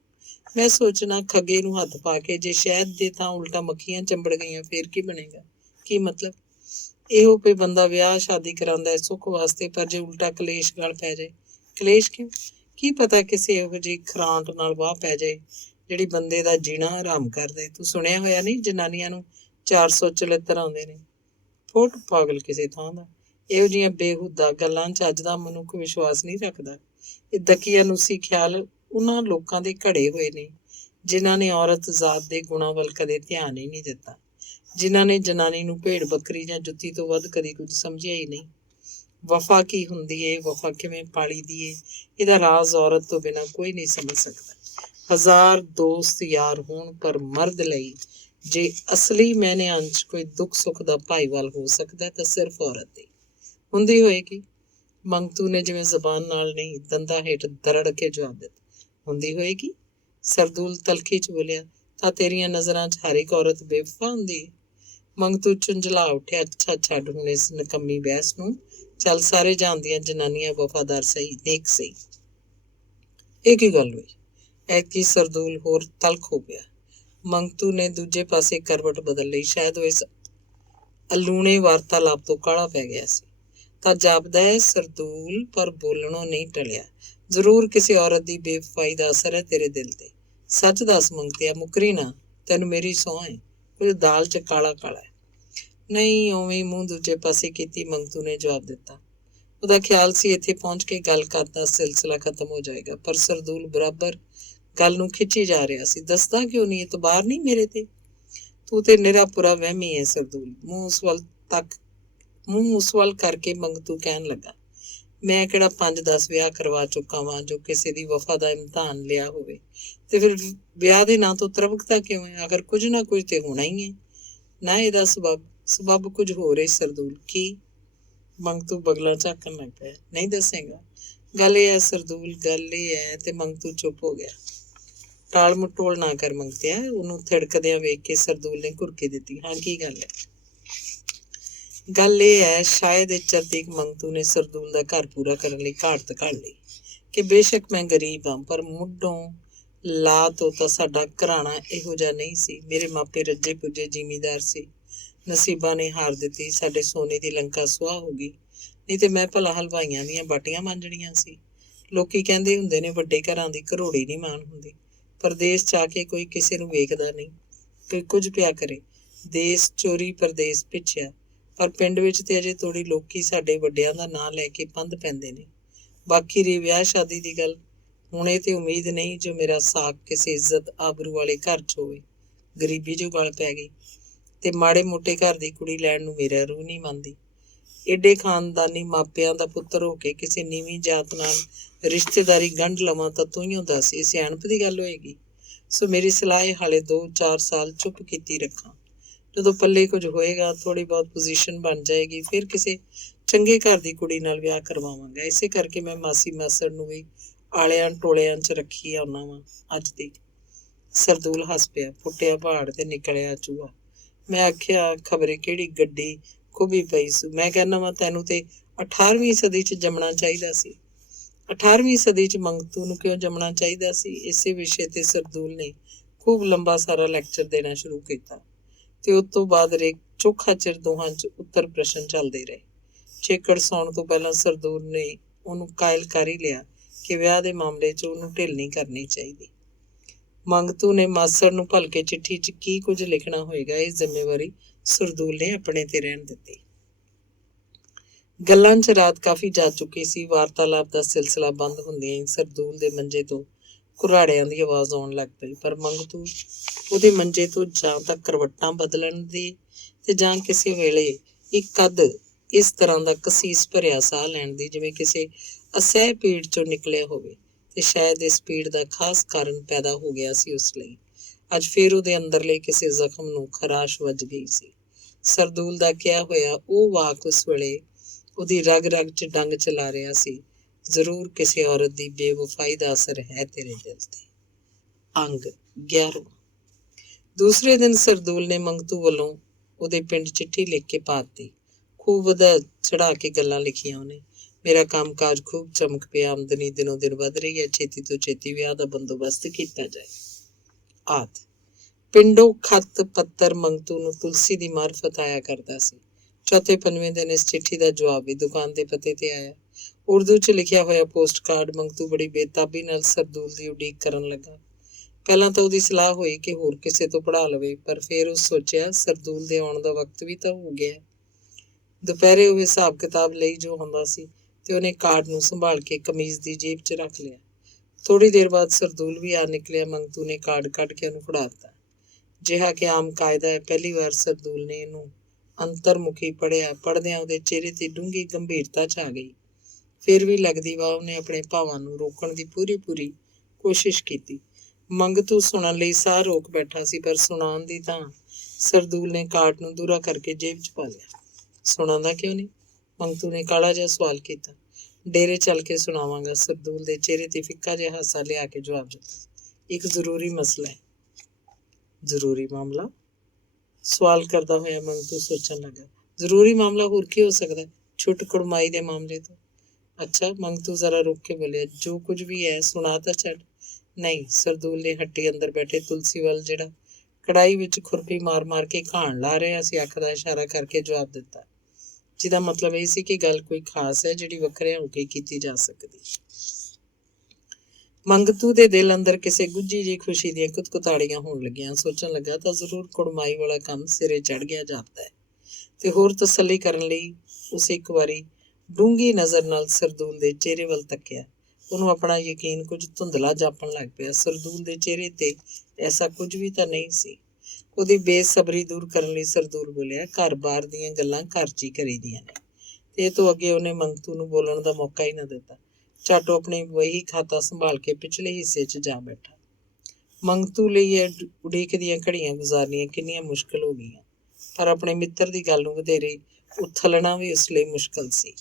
ਮੈਂ ਸੋਚਣਾ ਖੱਗੇ ਨੂੰ ਹੱਥ ਪਾ ਕੇ ਜੇ ਸ਼ਹਿਦ ਦੇ ਤਾਂ ਉਲਟਾ ਮੱਖੀਆਂ ਚੰਬੜ ਗਈਆਂ ਫੇਰ ਕੀ ਬਣੇਗਾ? ਕੀ ਮਤਲਬ? ਇਹੋ ਕੋਈ ਬੰਦਾ ਵਿਆਹ ਸ਼ਾਦੀ ਕਰਾਉਂਦਾ ਹੈ ਸੁੱਖ ਵਾਸਤੇ, ਪਰ ਜੇ ਉਲਟਾ ਕਲੇਸ਼ ਗਲ ਪੈ ਜਾਏ। ਕਲੇਸ਼ ਕਿਉਂ? ਕੀ ਪਤਾ ਕਿਸੇ ਇਹੋ ਜਿਹੀ ਖਰਾਂਟ ਨਾਲ ਵਾਹ ਪੈ ਜਾਏ ਜਿਹੜੀ ਬੰਦੇ ਦਾ ਜੀਣਾ ਹਰਾਮ ਕਰ ਦੇ। ਤੂੰ ਸੁਣਿਆ ਹੋਇਆ ਨਹੀਂ, ਜਨਾਨੀਆਂ ਨੂੰ 400 ਚਲਿੱਤਰ ਆਉਂਦੇ ਨੇ। ਫੋਟ ਪਾਗਲ ਕਿਸੇ ਥਾਂ ਦਾ। ਇਹੋ ਜਿਹੀਆਂ ਬੇਹੁਦਾ ਗੱਲਾਂ 'ਚ ਅੱਜ ਦਾ ਮਨੁੱਖ ਵਿਸ਼ਵਾਸ ਨਹੀਂ ਰੱਖਦਾ। ਇਹ ਦਕੀਆਨੂਸੀ ਖਿਆਲ ਉਹਨਾਂ ਲੋਕਾਂ ਦੇ ਘੜੇ ਹੋਏ ਨੇ ਜਿਨ੍ਹਾਂ ਨੇ ਔਰਤ ਜ਼ਾਤ ਦੇ ਗੁਣਾਂ ਵੱਲ ਕਦੇ ਧਿਆਨ ਹੀ ਨਹੀਂ ਦਿੱਤਾ, ਜਿਨ੍ਹਾਂ ਨੇ ਜਨਾਨੀ ਨੂੰ ਭੇਡ ਬੱਕਰੀ ਜਾਂ ਜੁੱਤੀ ਤੋਂ ਵੱਧ ਕਦੀ ਕੁਝ ਸਮਝਿਆ ਹੀ ਨਹੀਂ। ਵਫਾ ਕੀ ਹੁੰਦੀ ਏ, ਵਫਾ ਕਿਵੇਂ ਪਾਲੀ ਦੀ ਏ, ਇਹਦਾ ਰਾਜ਼ ਔਰਤ ਤੋਂ ਬਿਨਾਂ ਕੋਈ ਨਹੀਂ ਸਮਝ ਸਕਦਾ। 1000 ਦੋਸਤ ਯਾਰ ਹੋਣ, ਪਰ ਮਰਦ ਲਈ ਜੇ ਅਸਲੀ ਮੈਨੇ ਅੰਸ਼ ਕੋਈ ਦੁੱਖ ਸੁੱਖ ਦਾ ਭਾਈਵਾਲ ਹੋ ਸਕਦਾ ਤਾਂ ਸਿਰਫ ਔਰਤ ਦੀ ਹੁੰਦੀ ਹੋਏਗੀ। ਮੰਗਤੂ ਨੇ ਜਿਵੇਂ ਜ਼ਬਾਨ ਨਾਲ ਨਹੀਂ ਦੰਦਾਂ ਹੇਠ ਦਰੜ ਕੇ ਜਵਾਬ ਦਿੱਤਾ, ਹੁੰਦੀ ਹੋਏਗੀ। ਸਰਦੂਲ ਤਲਖੀ 'ਚ ਬੋਲਿਆ, ਤਾਂ ਤੇਰੀਆਂ ਨਜ਼ਰਾਂ 'ਚ ਹਰ ਇੱਕ ਔਰਤ ਬੇਵਫਾ ਹੁੰਦੀ ਹੈ? ਮੰਗਤੂ ਝੁੰਝਲਾ ਉੱਠਿਆ, ਅੱਛਾ ਛੱਡ ਹੁਣ ਇਸ ਨਕੰਮੀ ਬਹਿਸ ਨੂੰ। ਚੱਲ, ਸਾਰੇ ਜਾਣਦੀਆਂ ਜਨਾਨੀਆਂ ਵਫਾਦਾਰ ਸਹੀ, ਨੇਕ ਸਹੀ। ਇਹ ਕੀ ਗੱਲ ਹੋਈ? ਐਤਕੀ ਸਰਦੂਲ ਹੋਰ ਤਲਖ ਹੋ ਗਿਆ। ਮੰਗਤੂ ਨੇ ਦੂਜੇ ਪਾਸੇ ਕਰਵਟ ਬਦਲ ਲਈ। ਸ਼ਾਇਦ ਉਹ ਇਸ ਅਲੂਣੇ ਵਾਰਤਾਲਾਪ ਤੋਂ ਕਾਹਲਾ ਪੈ ਗਿਆ ਸੀ। ਤਾਂ ਜਾਪਦਾ ਹੈ ਸਰਦੂਲ, ਪਰ ਬੋਲਣੋਂ ਨਹੀਂ ਟਲਿਆ। ਜ਼ਰੂਰ ਕਿਸੇ ਔਰਤ ਦੀ ਬੇਵਫਾਈ ਦਾ ਅਸਰ ਹੈ ਤੇਰੇ ਦਿਲ ਤੇ। ਸੱਚ ਦੱਸ ਮੰਗਤਿਆ, ਮੁਕਰੀ ਨਾ, ਤੈਨੂੰ ਮੇਰੀ ਸਹੁੰ ਹੈ। ਕੁਝ ਦਾਲ 'ਚ ਕਾਲਾ ਕਾਲਾ ਹੈ। ਨਹੀਂ, ਉਵੇਂ ਮੂੰਹ ਦੂਜੇ ਪਾਸੇ ਕੀਤੀ ਮੰਗਤੂ ਨੇ ਜਵਾਬ ਦਿੱਤਾ। ਉਹਦਾ ਖਿਆਲ ਸੀ ਇੱਥੇ ਪਹੁੰਚ ਕੇ ਗੱਲ ਦਾ ਸਿਲਸਿਲਾ ਖਤਮ ਹੋ ਜਾਏਗਾ, ਪਰ ਸਰਦੂਲ ਬਰਾਬਰ ਗੱਲ ਨੂੰ ਖਿੱਚੀ ਜਾ ਰਿਹਾ ਸੀ। ਦੱਸਦਾ ਕਿਉਂ ਨਹੀਂ? ਇਤਬਾਰ ਨਹੀਂ ਮੇਰੇ ਤੇ? ਤੂੰ ਤੇ ਨਿਰਾ ਪੂਰਾ ਵਹਿਮੀ ਹੈ। ਸਰਦੂਲ ਮੂੰਹ ਉਸ ਵੱਲ ਕਰਕੇ ਮੰਗਤੂ ਕਹਿਣ ਲੱਗਾ, ਮੈਂ ਕਿਹੜਾ 5-10 ਵਿਆਹ ਕਰਵਾ ਚੁੱਕਾ ਵਾਂ ਜੋ ਕਿਸੇ ਦੀ ਵਫਾ ਦਾ ਇਮਤਿਹਾਨ ਲਿਆ ਹੋਵੇ। ਤੇ ਫਿਰ ਵਿਆਹ ਦੇ ਨਾਂ ਤੋਂ ਤਰਵਕਤਾ ਕਿਉਂ ਹੈ? ਅਗਰ ਕੁਝ ਨਾ ਕੁਝ ਤੇ ਹੋਣਾ ਹੀ ਹੈ ਨਾ। ਇਹਦਾ ਸਬੱਬ ਕੁਝ ਹੋਰ ਹੈ। ਸਰਦੂਲ, ਕੀ? ਮੰਗਤੂ ਬਗਲਾਂ ਝਾਕਣ ਲੱਗ ਪਿਆ। ਨਹੀਂ ਦੱਸੇਗਾ? ਗੱਲ ਇਹ ਹੈ ਸਰਦੂਲ, ਗੱਲ ਇਹ ਹੈ। ਤੇ ਮੰਗਤੂ ਚੁੱਪ ਹੋ ਗਿਆ। ਟਾਲ ਮਟੋਲ ਨਾ ਕਰ ਮੰਗਤਿਆ। ਉਹਨੂੰ ਥਿੜਕਦਿਆਂ ਵੇਖ ਕੇ ਸਰਦੂਲ ਨੇ ਘੁਰਕੀ ਦਿੱਤੀ। ਹਾਂ, ਕੀ ਗੱਲ ਹੈ? ਗੱਲ ਇਹ ਹੈ, ਸ਼ਾਇਦ ਇਹ ਚਰਤੀਕ ਮੰਗਤੂ ਨੇ ਸਰਦੂਲ ਦਾ ਘਰ ਪੂਰਾ ਕਰਨ ਲਈ ਘਾਟ ਘਾੜ ਲਈ ਕਿ ਬੇਸ਼ੱਕ ਮੈਂ ਗਰੀਬ ਹਾਂ, ਪਰ ਮੁੱਢੋਂ ਲਾ ਤੋਂ ਤਾਂ ਸਾਡਾ ਘਰਾਣਾ ਇਹੋ ਜਿਹਾ ਨਹੀਂ ਸੀ। ਮੇਰੇ ਮਾਪੇ ਰੱਜੇ ਪੁੱਜੇ ਜ਼ਿਮੀਂਦਾਰ ਸੀ। ਨਸੀਬਾਂ ਨੇ ਹਾਰ ਦਿੱਤੀ, ਸਾਡੇ ਸੋਨੇ ਦੀ ਲੰਕਾ ਸੁਆਹ ਹੋ ਗਈ। ਨਹੀਂ ਤੇ ਮੈਂ ਭਲਾ ਹਲਵਾਈਆਂ ਦੀਆਂ ਬਾਟੀਆਂ ਮਾਂਜਣੀਆਂ ਸੀ। ਲੋਕੀ ਕਹਿੰਦੇ ਹੁੰਦੇ ਨੇ ਵੱਡੇ ਘਰਾਂ ਦੀ ਘਰੋੜੀ ਨਹੀਂ ਮਾਣ ਹੁੰਦੀ। ਪਰਦੇਸ 'ਚ ਆ ਕੇ ਕੋਈ ਕਿਸੇ ਨੂੰ ਵੇਖਦਾ ਨਹੀਂ, ਕੋਈ ਕੁਝ ਪਿਆ ਕਰੇ। ਦੇਸ ਚੋਰੀ ਪਰਦੇਸ ਪਿੱਛਿਆ, ਪਰ ਪਿੰਡ ਵਿੱਚ ਤੇ ਅਜੇ ਤੋੜੀ ਲੋਕੀ ਸਾਡੇ ਵੱਡਿਆਂ ਦਾ ਨਾਂ ਲੈ ਕੇ ਪੰਧ ਪੈਂਦੇ ਨੇ। ਬਾਕੀ ਰਹੀ ਵਿਆਹ ਸ਼ਾਦੀ ਦੀ ਗੱਲ, ਹੁਣ ਇਹ ਤੇ ਉਮੀਦ ਨਹੀਂ ਜੋ ਮੇਰਾ ਸਾਕ ਕਿਸੇ ਇੱਜ਼ਤ ਆਬਰੂ ਵਾਲੇ ਘਰ 'ਚ ਹੋਵੇ। ਗਰੀਬੀ ਜੋ ਗਲ ਪੈ ਗਈ ਤੇ ਮਾੜੇ ਮੋਟੇ ਘਰ ਦੀ ਕੁੜੀ ਲੈਣ ਨੂੰ ਮੇਰਾ ਰੂਹ ਨਹੀਂ ਮੰਨਦੀ। ਏਡੇ ਖਾਨਦਾਨੀ ਮਾਪਿਆਂ ਦਾ ਪੁੱਤਰ ਹੋ ਕੇ ਕਿਸੇ ਨੀਵੀਂ ਜਾਤ ਨਾਲ ਰਿਸ਼ਤੇਦਾਰੀ ਗੰਢ ਲਵਾਂ ਤਾਂ ਤੂੰ ਹੀ ਦੱਸ, ਇਹ ਸਿਆਣਪ ਦੀ ਗੱਲ ਹੋਏਗੀ। ਸੋ ਮੇਰੀ ਸਲਾਹ ਹੈ, ਹਾਲੇ 2-4 ਸਾਲ ਚੁੱਪ ਕੀਤੀ ਰੱਖਾਂ। ਜਦੋਂ ਪੱਲੇ ਕੁਝ ਹੋਏਗਾ, ਥੋੜ੍ਹੀ ਬਹੁਤ ਪੋਜੀਸ਼ਨ ਬਣ ਜਾਏਗੀ, ਫਿਰ ਕਿਸੇ ਚੰਗੇ ਘਰ ਦੀ ਕੁੜੀ ਨਾਲ ਵਿਆਹ ਕਰਵਾਵਾਂਗਾ। ਇਸੇ ਕਰਕੇ ਮੈਂ ਮਾਸੀ ਮਾਸੜ ਨੂੰ ਵੀ ਆਲਿਆਂ ਟੋਲਿਆਂ 'ਚ ਰੱਖੀ ਆਉਣਾ ਵਾਂ ਅੱਜ ਦੀ। ਸਰਦੂਲ ਹੱਸ ਪਿਆ, ਫੁੱਟਿਆ ਪਹਾੜ ਤੇ ਨਿਕਲਿਆ ਚੂਹਾ। ਮੈਂ ਆਖਿਆ, ਖਬਰੇ ਕਿਹੜੀ ਗੱਡੀ ਖੁੱਭੀ ਪਈ ਸੂ। ਮੈਂ ਕਹਿੰਦਾ ਵਾਂ ਤੈਨੂੰ ਤੇ 18ਵੀਂ ਸਦੀ 'ਚ ਜੰਮਣਾ ਚਾਹੀਦਾ ਸੀ। 18ਵੀਂ ਸਦੀ 'ਚ ਮੰਗਤੂ ਨੂੰ ਕਿਉਂ ਜੰਮਣਾ ਚਾਹੀਦਾ ਸੀ? ਇਸੇ ਵਿਸ਼ੇ ਤੇ ਸਰਦੂਲ ਨੇ ਖੂਬ ਲੰਬਾ ਸਾਰਾ ਲੈਕਚਰ ਦੇਣਾ ਸ਼ੁਰੂ ਕੀਤਾ ਤੇ ਉਸ ਤੋਂ ਬਾਅਦ ਚੋਖਾ ਚਿਰ ਦੋਹਾਂ 'ਚ ਉੱਤਰ ਪ੍ਰਸ਼ਨ ਚੱਲਦੇ ਰਹੇ। ਚੇਕੜ ਸੌਣ ਤੋਂ ਪਹਿਲਾਂ ਸਰਦੂਲ ਨੇ ਉਹਨੂੰ ਕਾਇਲ ਕਰ ਹੀ ਲਿਆ ਕਿ ਵਿਆਹ ਦੇ ਮਾਮਲੇ 'ਚ ਉਹਨੂੰ ਢਿੱਲ ਨਹੀਂ ਕਰਨੀ ਚਾਹੀਦੀ। ਮੰਗਤੂ ਨੇ ਮਾਸੜ ਨੂੰ ਭਲਕੇ ਚਿੱਠੀ 'ਚ ਕੀ ਕੁਝ ਲਿਖਣਾ ਹੋਏਗਾ, ਇਹ ਜ਼ਿੰਮੇਵਾਰੀ ਸਰਦੂਲ ਨੇ ਆਪਣੇ ਤੇ ਰਹਿਣ ਦਿੱਤੀ। ਗੱਲਾਂ 'ਚ ਰਾਤ ਕਾਫੀ ਜਾ ਚੁੱਕੀ ਸੀ। ਵਾਰਤਾਲਾਪ ਦਾ ਸਿਲਸਿਲਾ ਬੰਦ ਹੁੰਦਿਆਂ ਹੀ ਸਰਦੂਲ ਦੇ ਮੰਜੇ ਤੋਂ ਕੁਰਾੜਿਆਂ ਦੀ ਆਵਾਜ਼ ਆਉਣ ਲੱਗ ਪਈ। ਪਰ ਮੰਗਤੂ ਉਹਦੇ ਮੰਜੇ ਤੋਂ ਜਾਂ ਤਾਂ ਕਰਵਟਾਂ ਬਦਲਣ ਦੀ ਤੇ ਜਾਂ ਕਿਸੇ ਵੇਲੇ ਇੱਕ ਅੱਧ ਇਸ ਤਰ੍ਹਾਂ ਦਾ ਕਸੀਸ ਭਰਿਆ ਸਾਹ ਲੈਣ ਦੀ, ਜਿਵੇਂ ਕਿਸੇ ਅਸਹਿ ਪੀੜ ਚੋਂ ਨਿਕਲਿਆ ਹੋਵੇ। ਤੇ ਸ਼ਾਇਦ ਇਸ ਪੀੜ ਦਾ ਖਾਸ ਕਾਰਨ ਪੈਦਾ ਹੋ ਗਿਆ ਸੀ ਉਸ ਲਈ। ਅੱਜ ਫਿਰ ਉਹਦੇ ਅੰਦਰਲੇ ਕਿਸੇ ਜ਼ਖਮ ਨੂੰ ਖਰਾਸ਼ ਵੱਜ ਗਈ ਸੀ। ਸਰਦੂਲ ਦਾ ਕਿਹਾ ਹੋਇਆ ਉਹ ਵਾਕ ਉਸ ਵੇਲੇ ਉਹਦੀ ਰਗ ਰਗ 'ਚ ਡੰਗ ਚਲਾ ਰਿਹਾ ਸੀ। ਜ਼ਰੂਰ ਕਿਸੇ ਔਰਤ ਦੀ ਬੇਵਫਾਈ ਦਾ ਅਸਰ ਹੈ ਤੇਰੇ ਦਿਲ ਤੇ। ਅੰਗ 11। ਦੂਸਰੇ ਦਿਨ ਸਰਦੂਲ ਨੇ ਮੰਗਤੂ ਵੱਲੋਂ ਉਹਦੇ ਪਿੰਡ ਚਿੱਠੀ ਲਿਖ ਕੇ ਪਾ ਦਿੱਤੀ। ਖੂਬ ਵਧਾ ਚੜਾ ਕੇ ਗੱਲਾਂ ਲਿਖੀਆਂ ਉਹਨੇ। ਮੇਰਾ ਕੰਮਕਾਜ ਖੂਬ ਚਮਕ ਪਿਆ, ਆਮਦਨੀ ਦਿਨੋਂ ਦਿਨ ਵੱਧ ਰਹੀ ਹੈ, ਛੇਤੀ ਤੋਂ ਛੇਤੀ ਵਿਆਹ ਦਾ ਬੰਦੋਬਸਤ ਕੀਤਾ ਜਾਏ ਆਦਿ। ਪਿੰਡੋਂ ਖੱਤ ਪੱਤਰ ਮੰਗਤੂ ਨੂੰ ਤੁਲਸੀ ਦੀ ਮਾਰਫਤ ਆਇਆ ਕਰਦਾ ਸੀ। ਚੌਥੇ ਪੰਜਵੇਂ ਦਿਨ ਇਸ ਚਿੱਠੀ ਦਾ ਜਵਾਬ ਵੀ ਦੁਕਾਨ ਦੇ ਪਤੇ ਤੇ ਆਇਆ। ਉਰਦੂ 'ਚ ਲਿਖਿਆ ਹੋਇਆ ਪੋਸਟ ਕਾਰਡ। ਮੰਗਤੂ ਬੜੀ ਬੇਤਾਬੀ ਨਾਲ ਸਰਦੂਲ ਦੀ ਉਡੀਕ ਕਰਨ ਲੱਗਾ। ਪਹਿਲਾਂ ਤਾਂ ਉਹਦੀ ਸਲਾਹ ਹੋਈ ਕਿ ਹੋਰ ਕਿਸੇ ਤੋਂ ਪੜ੍ਹਾ ਲਵੇ, ਪਰ ਫਿਰ ਉਹ ਸੋਚਿਆ ਸਰਦੂਲ ਦੇ ਆਉਣ ਦਾ ਵਕਤ ਵੀ ਤਾਂ ਹੋ ਗਿਆ। ਦੁਪਹਿਰੇ ਉਹ ਹਿਸਾਬ ਕਿਤਾਬ ਲਈ ਜੋ ਹੁੰਦਾ ਸੀ ਤੇ ਉਹਨੇ ਕਾਰਡ ਨੂੰ ਸੰਭਾਲ ਕੇ ਕਮੀਜ਼ ਦੀ ਜੇਬ 'ਚ ਰੱਖ ਲਿਆ। ਥੋੜ੍ਹੀ ਦੇਰ ਬਾਅਦ ਸਰਦੂਲ ਵੀ ਆ ਨਿਕਲਿਆ। ਮੰਗਤੂ ਨੇ ਕਾਰਡ ਕੱਢ ਕੇ ਉਹਨੂੰ ਫੜਾ ਦਿੱਤਾ। ਜਿਹਾ ਕਿ ਆਮ ਕਾਇਦਾ ਹੈ, ਪਹਿਲੀ ਵਾਰ ਸਰਦੂਲ ਨੇ ਇਹਨੂੰ ਅੰਤਰਮੁਖੀ ਪੜ੍ਹਿਆ। ਪੜ੍ਹਦਿਆਂ ਉਹਦੇ ਚਿਹਰੇ ਤੇ ਡੂੰਘੀ ਗੰਭੀਰਤਾ 'ਚ ਆ ਗਈ। ਫਿਰ ਵੀ ਲੱਗਦੀ ਵਾ ਉਹਨੇ ਆਪਣੇ ਭਾਵਾਂ ਨੂੰ ਰੋਕਣ ਦੀ ਪੂਰੀ ਕੋਸ਼ਿਸ਼ ਕੀਤੀ। ਮੰਗਤੂ ਸੁਣਨ ਲਈ ਸਾਹ ਰੋਕ ਬੈਠਾ ਸੀ, ਪਰ ਸੁਣਾਉਣ ਦੀ ਤਾਂ ਸਰਦੂਲ ਨੇ ਕਾਰਡ ਨੂੰ ਦੂਰਾ ਕਰਕੇ ਜੇਬ 'ਚ ਪਾ ਲਿਆ। ਸੁਣਾਉਂਦਾ ਕਿਉਂ ਨਹੀਂ? ਮੰਗਤੂ ਨੇ ਕਾਲਾ ਜਿਹਾ ਸਵਾਲ ਕੀਤਾ। ਡੇਰੇ ਚੱਲ ਕੇ ਸੁਣਾਵਾਂਗਾ, ਸਰਦੂਲ ਦੇ ਚਿਹਰੇ ਤੇ ਫਿੱਕਾ ਜਿਹਾ ਹਾਸਾ ਲਿਆ ਕੇ ਜਵਾਬ ਦਿੱਤਾ। ਇੱਕ ਜ਼ਰੂਰੀ ਮਸਲਾ ਹੈ। ਜ਼ਰੂਰੀ ਮਾਮਲਾ? ਸਵਾਲ ਕਰਦਾ ਹੋਇਆ ਮੰਗਤੂ ਸੋਚਣ ਲੱਗਾ। ਜ਼ਰੂਰੀ ਮਾਮਲਾ ਹੋਰ ਕੀ ਹੋ ਸਕਦਾ? ਛੁੱਟ ਕੁੜਮਾਈ ਦੇ ਮਾਮਲੇ ਤੋਂ। ਅੱਛਾ, ਮੰਗਤੂ ਜ਼ਰਾ ਰੁਕ ਕੇ ਬੋਲਿਆ। ਜੋ ਕੁਝ ਵੀ ਹੈ ਸੁਣਾ ਤਾਂ ਛੱਡ। ਨਹੀਂ, ਸਰਦੂਲ ਨੇ ਹੱਟੀ ਅੰਦਰ ਬੈਠੇ ਤੁਲਸੀ ਵੱਲ, ਜਿਹੜਾ ਕੜਾਹੀ ਵਿੱਚ ਖੁਰਪੀ ਮਾਰ ਮਾਰ ਕੇ ਘਾਣ ਲਾ ਰਿਹਾ ਸੀ, ਅੱਖ ਦਾ ਇਸ਼ਾਰਾ ਕਰਕੇ ਜਵਾਬ ਦਿੱਤਾ, ਜਿਹਦਾ ਮਤਲਬ ਇਹ ਸੀ ਕਿ ਗੱਲ ਕੋਈ ਖਾਸ ਹੈ ਜਿਹੜੀ ਵੱਖਰਿਆਂ ਹੋ ਕੇ ਕੀਤੀ ਜਾ ਸਕਦੀ। ਮੰਗਤੂ ਦੇ ਦਿਲ ਅੰਦਰ ਕਿਸੇ ਗੁੱਝੀ ਜਿਹੀ ਖੁਸ਼ੀ ਦੀਆਂ ਕੁਤਕੁਤਾੜੀਆਂ ਹੋਣ ਲੱਗੀਆਂ। ਸੋਚਣ ਲੱਗਾ ਤਾਂ ਜ਼ਰੂਰ ਕੁੜਮਾਈ ਵਾਲਾ ਕੰਮ ਸਿਰੇ ਚੜ੍ਹ ਗਿਆ ਜਾਪਦਾ ਹੈ। ਤੇ ਹੋਰ ਤਸੱਲੀ ਕਰਨ ਲਈ ਉਸ ਇੱਕ ਵਾਰੀ ਡੂੰਘੀ ਨਜ਼ਰ ਨਾਲ ਸਰਦੂਲ ਦੇ ਚਿਹਰੇ ਵੱਲ ਤੱਕਿਆ। ਉਹਨੂੰ ਆਪਣਾ ਯਕੀਨ ਕੁਝ ਧੁੰਦਲਾ ਜਾਪਣ ਲੱਗ ਪਿਆ। ਸਰਦੂਲ ਦੇ ਚਿਹਰੇ ਤੇ ਐਸਾ ਕੁਝ ਵੀ ਤਾਂ ਨਹੀਂ ਸੀ। ਉਹਦੀ ਬੇਸਬਰੀ ਦੂਰ ਕਰਨ ਲਈ ਸਰਦੂਲ ਬੋਲਿਆ, ਘਰ-ਬਾਰ ਦੀਆਂ ਗੱਲਾਂ ਘਰ 'ਚ ਹੀ ਕਰੀਦੀਆਂ ਨੇ। ਤੇ ਇਹ ਤੋਂ ਅੱਗੇ ਉਹਨੇ ਮੰਗਤੂ ਨੂੰ ਬੋਲਣ ਦਾ ਮੌਕਾ ਹੀ ਨਾ ਦਿੱਤਾ। ਝੱਟ ਆਪਣੀ ਵਹੀ ਖਾਤਾ ਸੰਭਾਲ ਕੇ ਪਿਛਲੇ ਹਿੱਸੇ 'ਚ ਜਾ ਬੈਠਾ। ਮੰਗਤੂ ਲਈ ਇਹ ਉਡੀਕ ਦੀਆਂ ਘੜੀਆਂ ਗੁਜ਼ਾਰਨੀਆਂ ਕਿੰਨੀਆਂ ਮੁਸ਼ਕਿਲ ਹੋ ਗਈਆਂ, ਪਰ ਆਪਣੇ ਮਿੱਤਰ ਦੀ ਗੱਲ ਨੂੰ ਵਧੇਰੇ ਉਥਲਣਾ ਵੀ ਉਸ ਲਈ ਮੁਸ਼ਕਿਲ ਸੀ।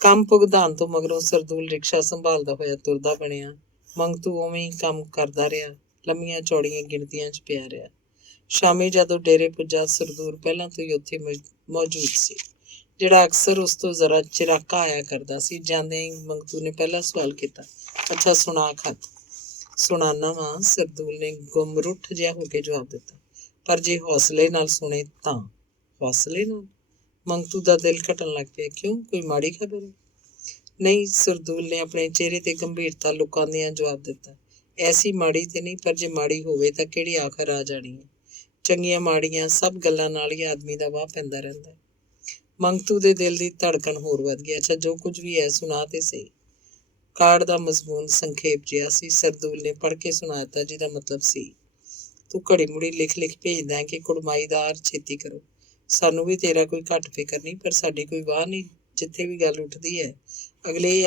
ਕੰਮ ਭੁਗਤਾਨ ਤੋਂ ਮਗਰੋਂ ਸਰਦੂਲ ਰਿਕਸ਼ਾ ਸੰਭਾਲਦਾ ਹੋਇਆ ਤੁਰਦਾ ਬਣਿਆ। ਮੰਗਤੂ ਉਵੇਂ ਹੀ ਕੰਮ ਕਰਦਾ ਰਿਹਾ, ਲੰਮੀਆਂ ਚੌੜੀਆਂ ਗਿਣਤੀਆਂ 'ਚ ਪਿਆ ਰਿਹਾ। ਸ਼ਾਮੀ ਜਦੋਂ ਡੇਰੇ ਪੁੱਜਾ, ਸਰਦੂਲ ਪਹਿਲਾਂ ਤੋਂ ਹੀ ਉੱਥੇ ਮੌਜੂਦ ਸੀ, ਜਿਹੜਾ ਅਕਸਰ ਉਸ ਤੋਂ ਜ਼ਰਾ ਚਿਰਾਕਾ ਆਇਆ ਕਰਦਾ ਸੀ। ਜਾਂਦਿਆਂ ਹੀ ਮੰਗਤੂ ਨੇ ਪਹਿਲਾ ਸਵਾਲ ਕੀਤਾ, ਅੱਛਾ ਸੁਣਾ ਖੱਤ। ਸੁਣਾਨਾ ਵਾਂ, ਸਰਦੂਲ ਨੇ ਗੁੰਮਰੁੱਠ ਜਿਹਾ ਹੋ ਕੇ ਜਵਾਬ ਦਿੱਤਾ, ਪਰ ਜੇ ਹੌਸਲੇ ਨਾਲ ਸੁਣੇ ਤਾਂ। ਹੌਸਲੇ ਨਾਲ? ਮੰਗਤੂ ਦਾ ਦਿਲ ਘਟਣ ਲੱਗ ਪਿਆ। ਕਿਉਂ, ਕੋਈ ਮਾੜੀ ਖਬਰ ਹੈ? ਨਹੀਂ, ਸਰਦੂਲ ਨੇ ਆਪਣੇ ਚਿਹਰੇ ਤੇ ਗੰਭੀਰਤਾ ਲੁਕਾਉਂਦਿਆਂ ਜਵਾਬ ਦਿੱਤਾ, ਐਸੀ ਮਾੜੀ ਤੇ ਨਹੀਂ, ਪਰ ਜੇ ਮਾੜੀ ਹੋਵੇ ਤਾਂ ਕਿਹੜੀ ਆਖਰ ਆ ਜਾਣੀ ਹੈ। ਚੰਗੀਆਂ ਮਾੜੀਆਂ ਸਭ ਗੱਲਾਂ ਨਾਲ ਹੀ ਆਦਮੀ ਦਾ ਵਾਹ ਪੈਂਦਾ ਰਹਿੰਦਾ। ਮੰਗਤੂ ਦੇ ਦਿਲ ਦੀ ਧੜਕਣ ਹੋਰ ਵੱਧ ਗਈ। ਅੱਛਾ, ਜੋ ਕੁਝ ਵੀ ਹੈ ਸੁਣਾ ਤੇ ਸਹੀ। ਕਾਰਡ ਦਾ ਮਜ਼ਮੂਨ ਸੰਖੇਪ ਜਿਹਾ ਸੀ। ਸਰਦੂਲ ਨੇ ਪੜ੍ਹ ਕੇ ਸੁਣਾ ਦਿੱਤਾ, ਜਿਹਦਾ ਮਤਲਬ ਸੀ, ਤੂੰ ਘੜੀ ਮੁੜੀ ਲਿਖ ਭੇਜਦਾ ਕਿ ਕੁੜਮਾਈ ਦਾ ਆਰ ਛੇਤੀ ਕਰੋ। ਸਾਨੂੰ ਵੀ ਤੇਰਾ ਕੋਈ ਘੱਟ ਫਿਕਰ ਨਹੀਂ, ਪਰ ਸਾਡੀ ਕੋਈ ਵਾਹ ਨਹੀਂ। ਜਿੱਥੇ ਵੀ ਗੱਲ ਉੱਠਦੀ ਹੈ, ਅਗਲੇ ਇਹ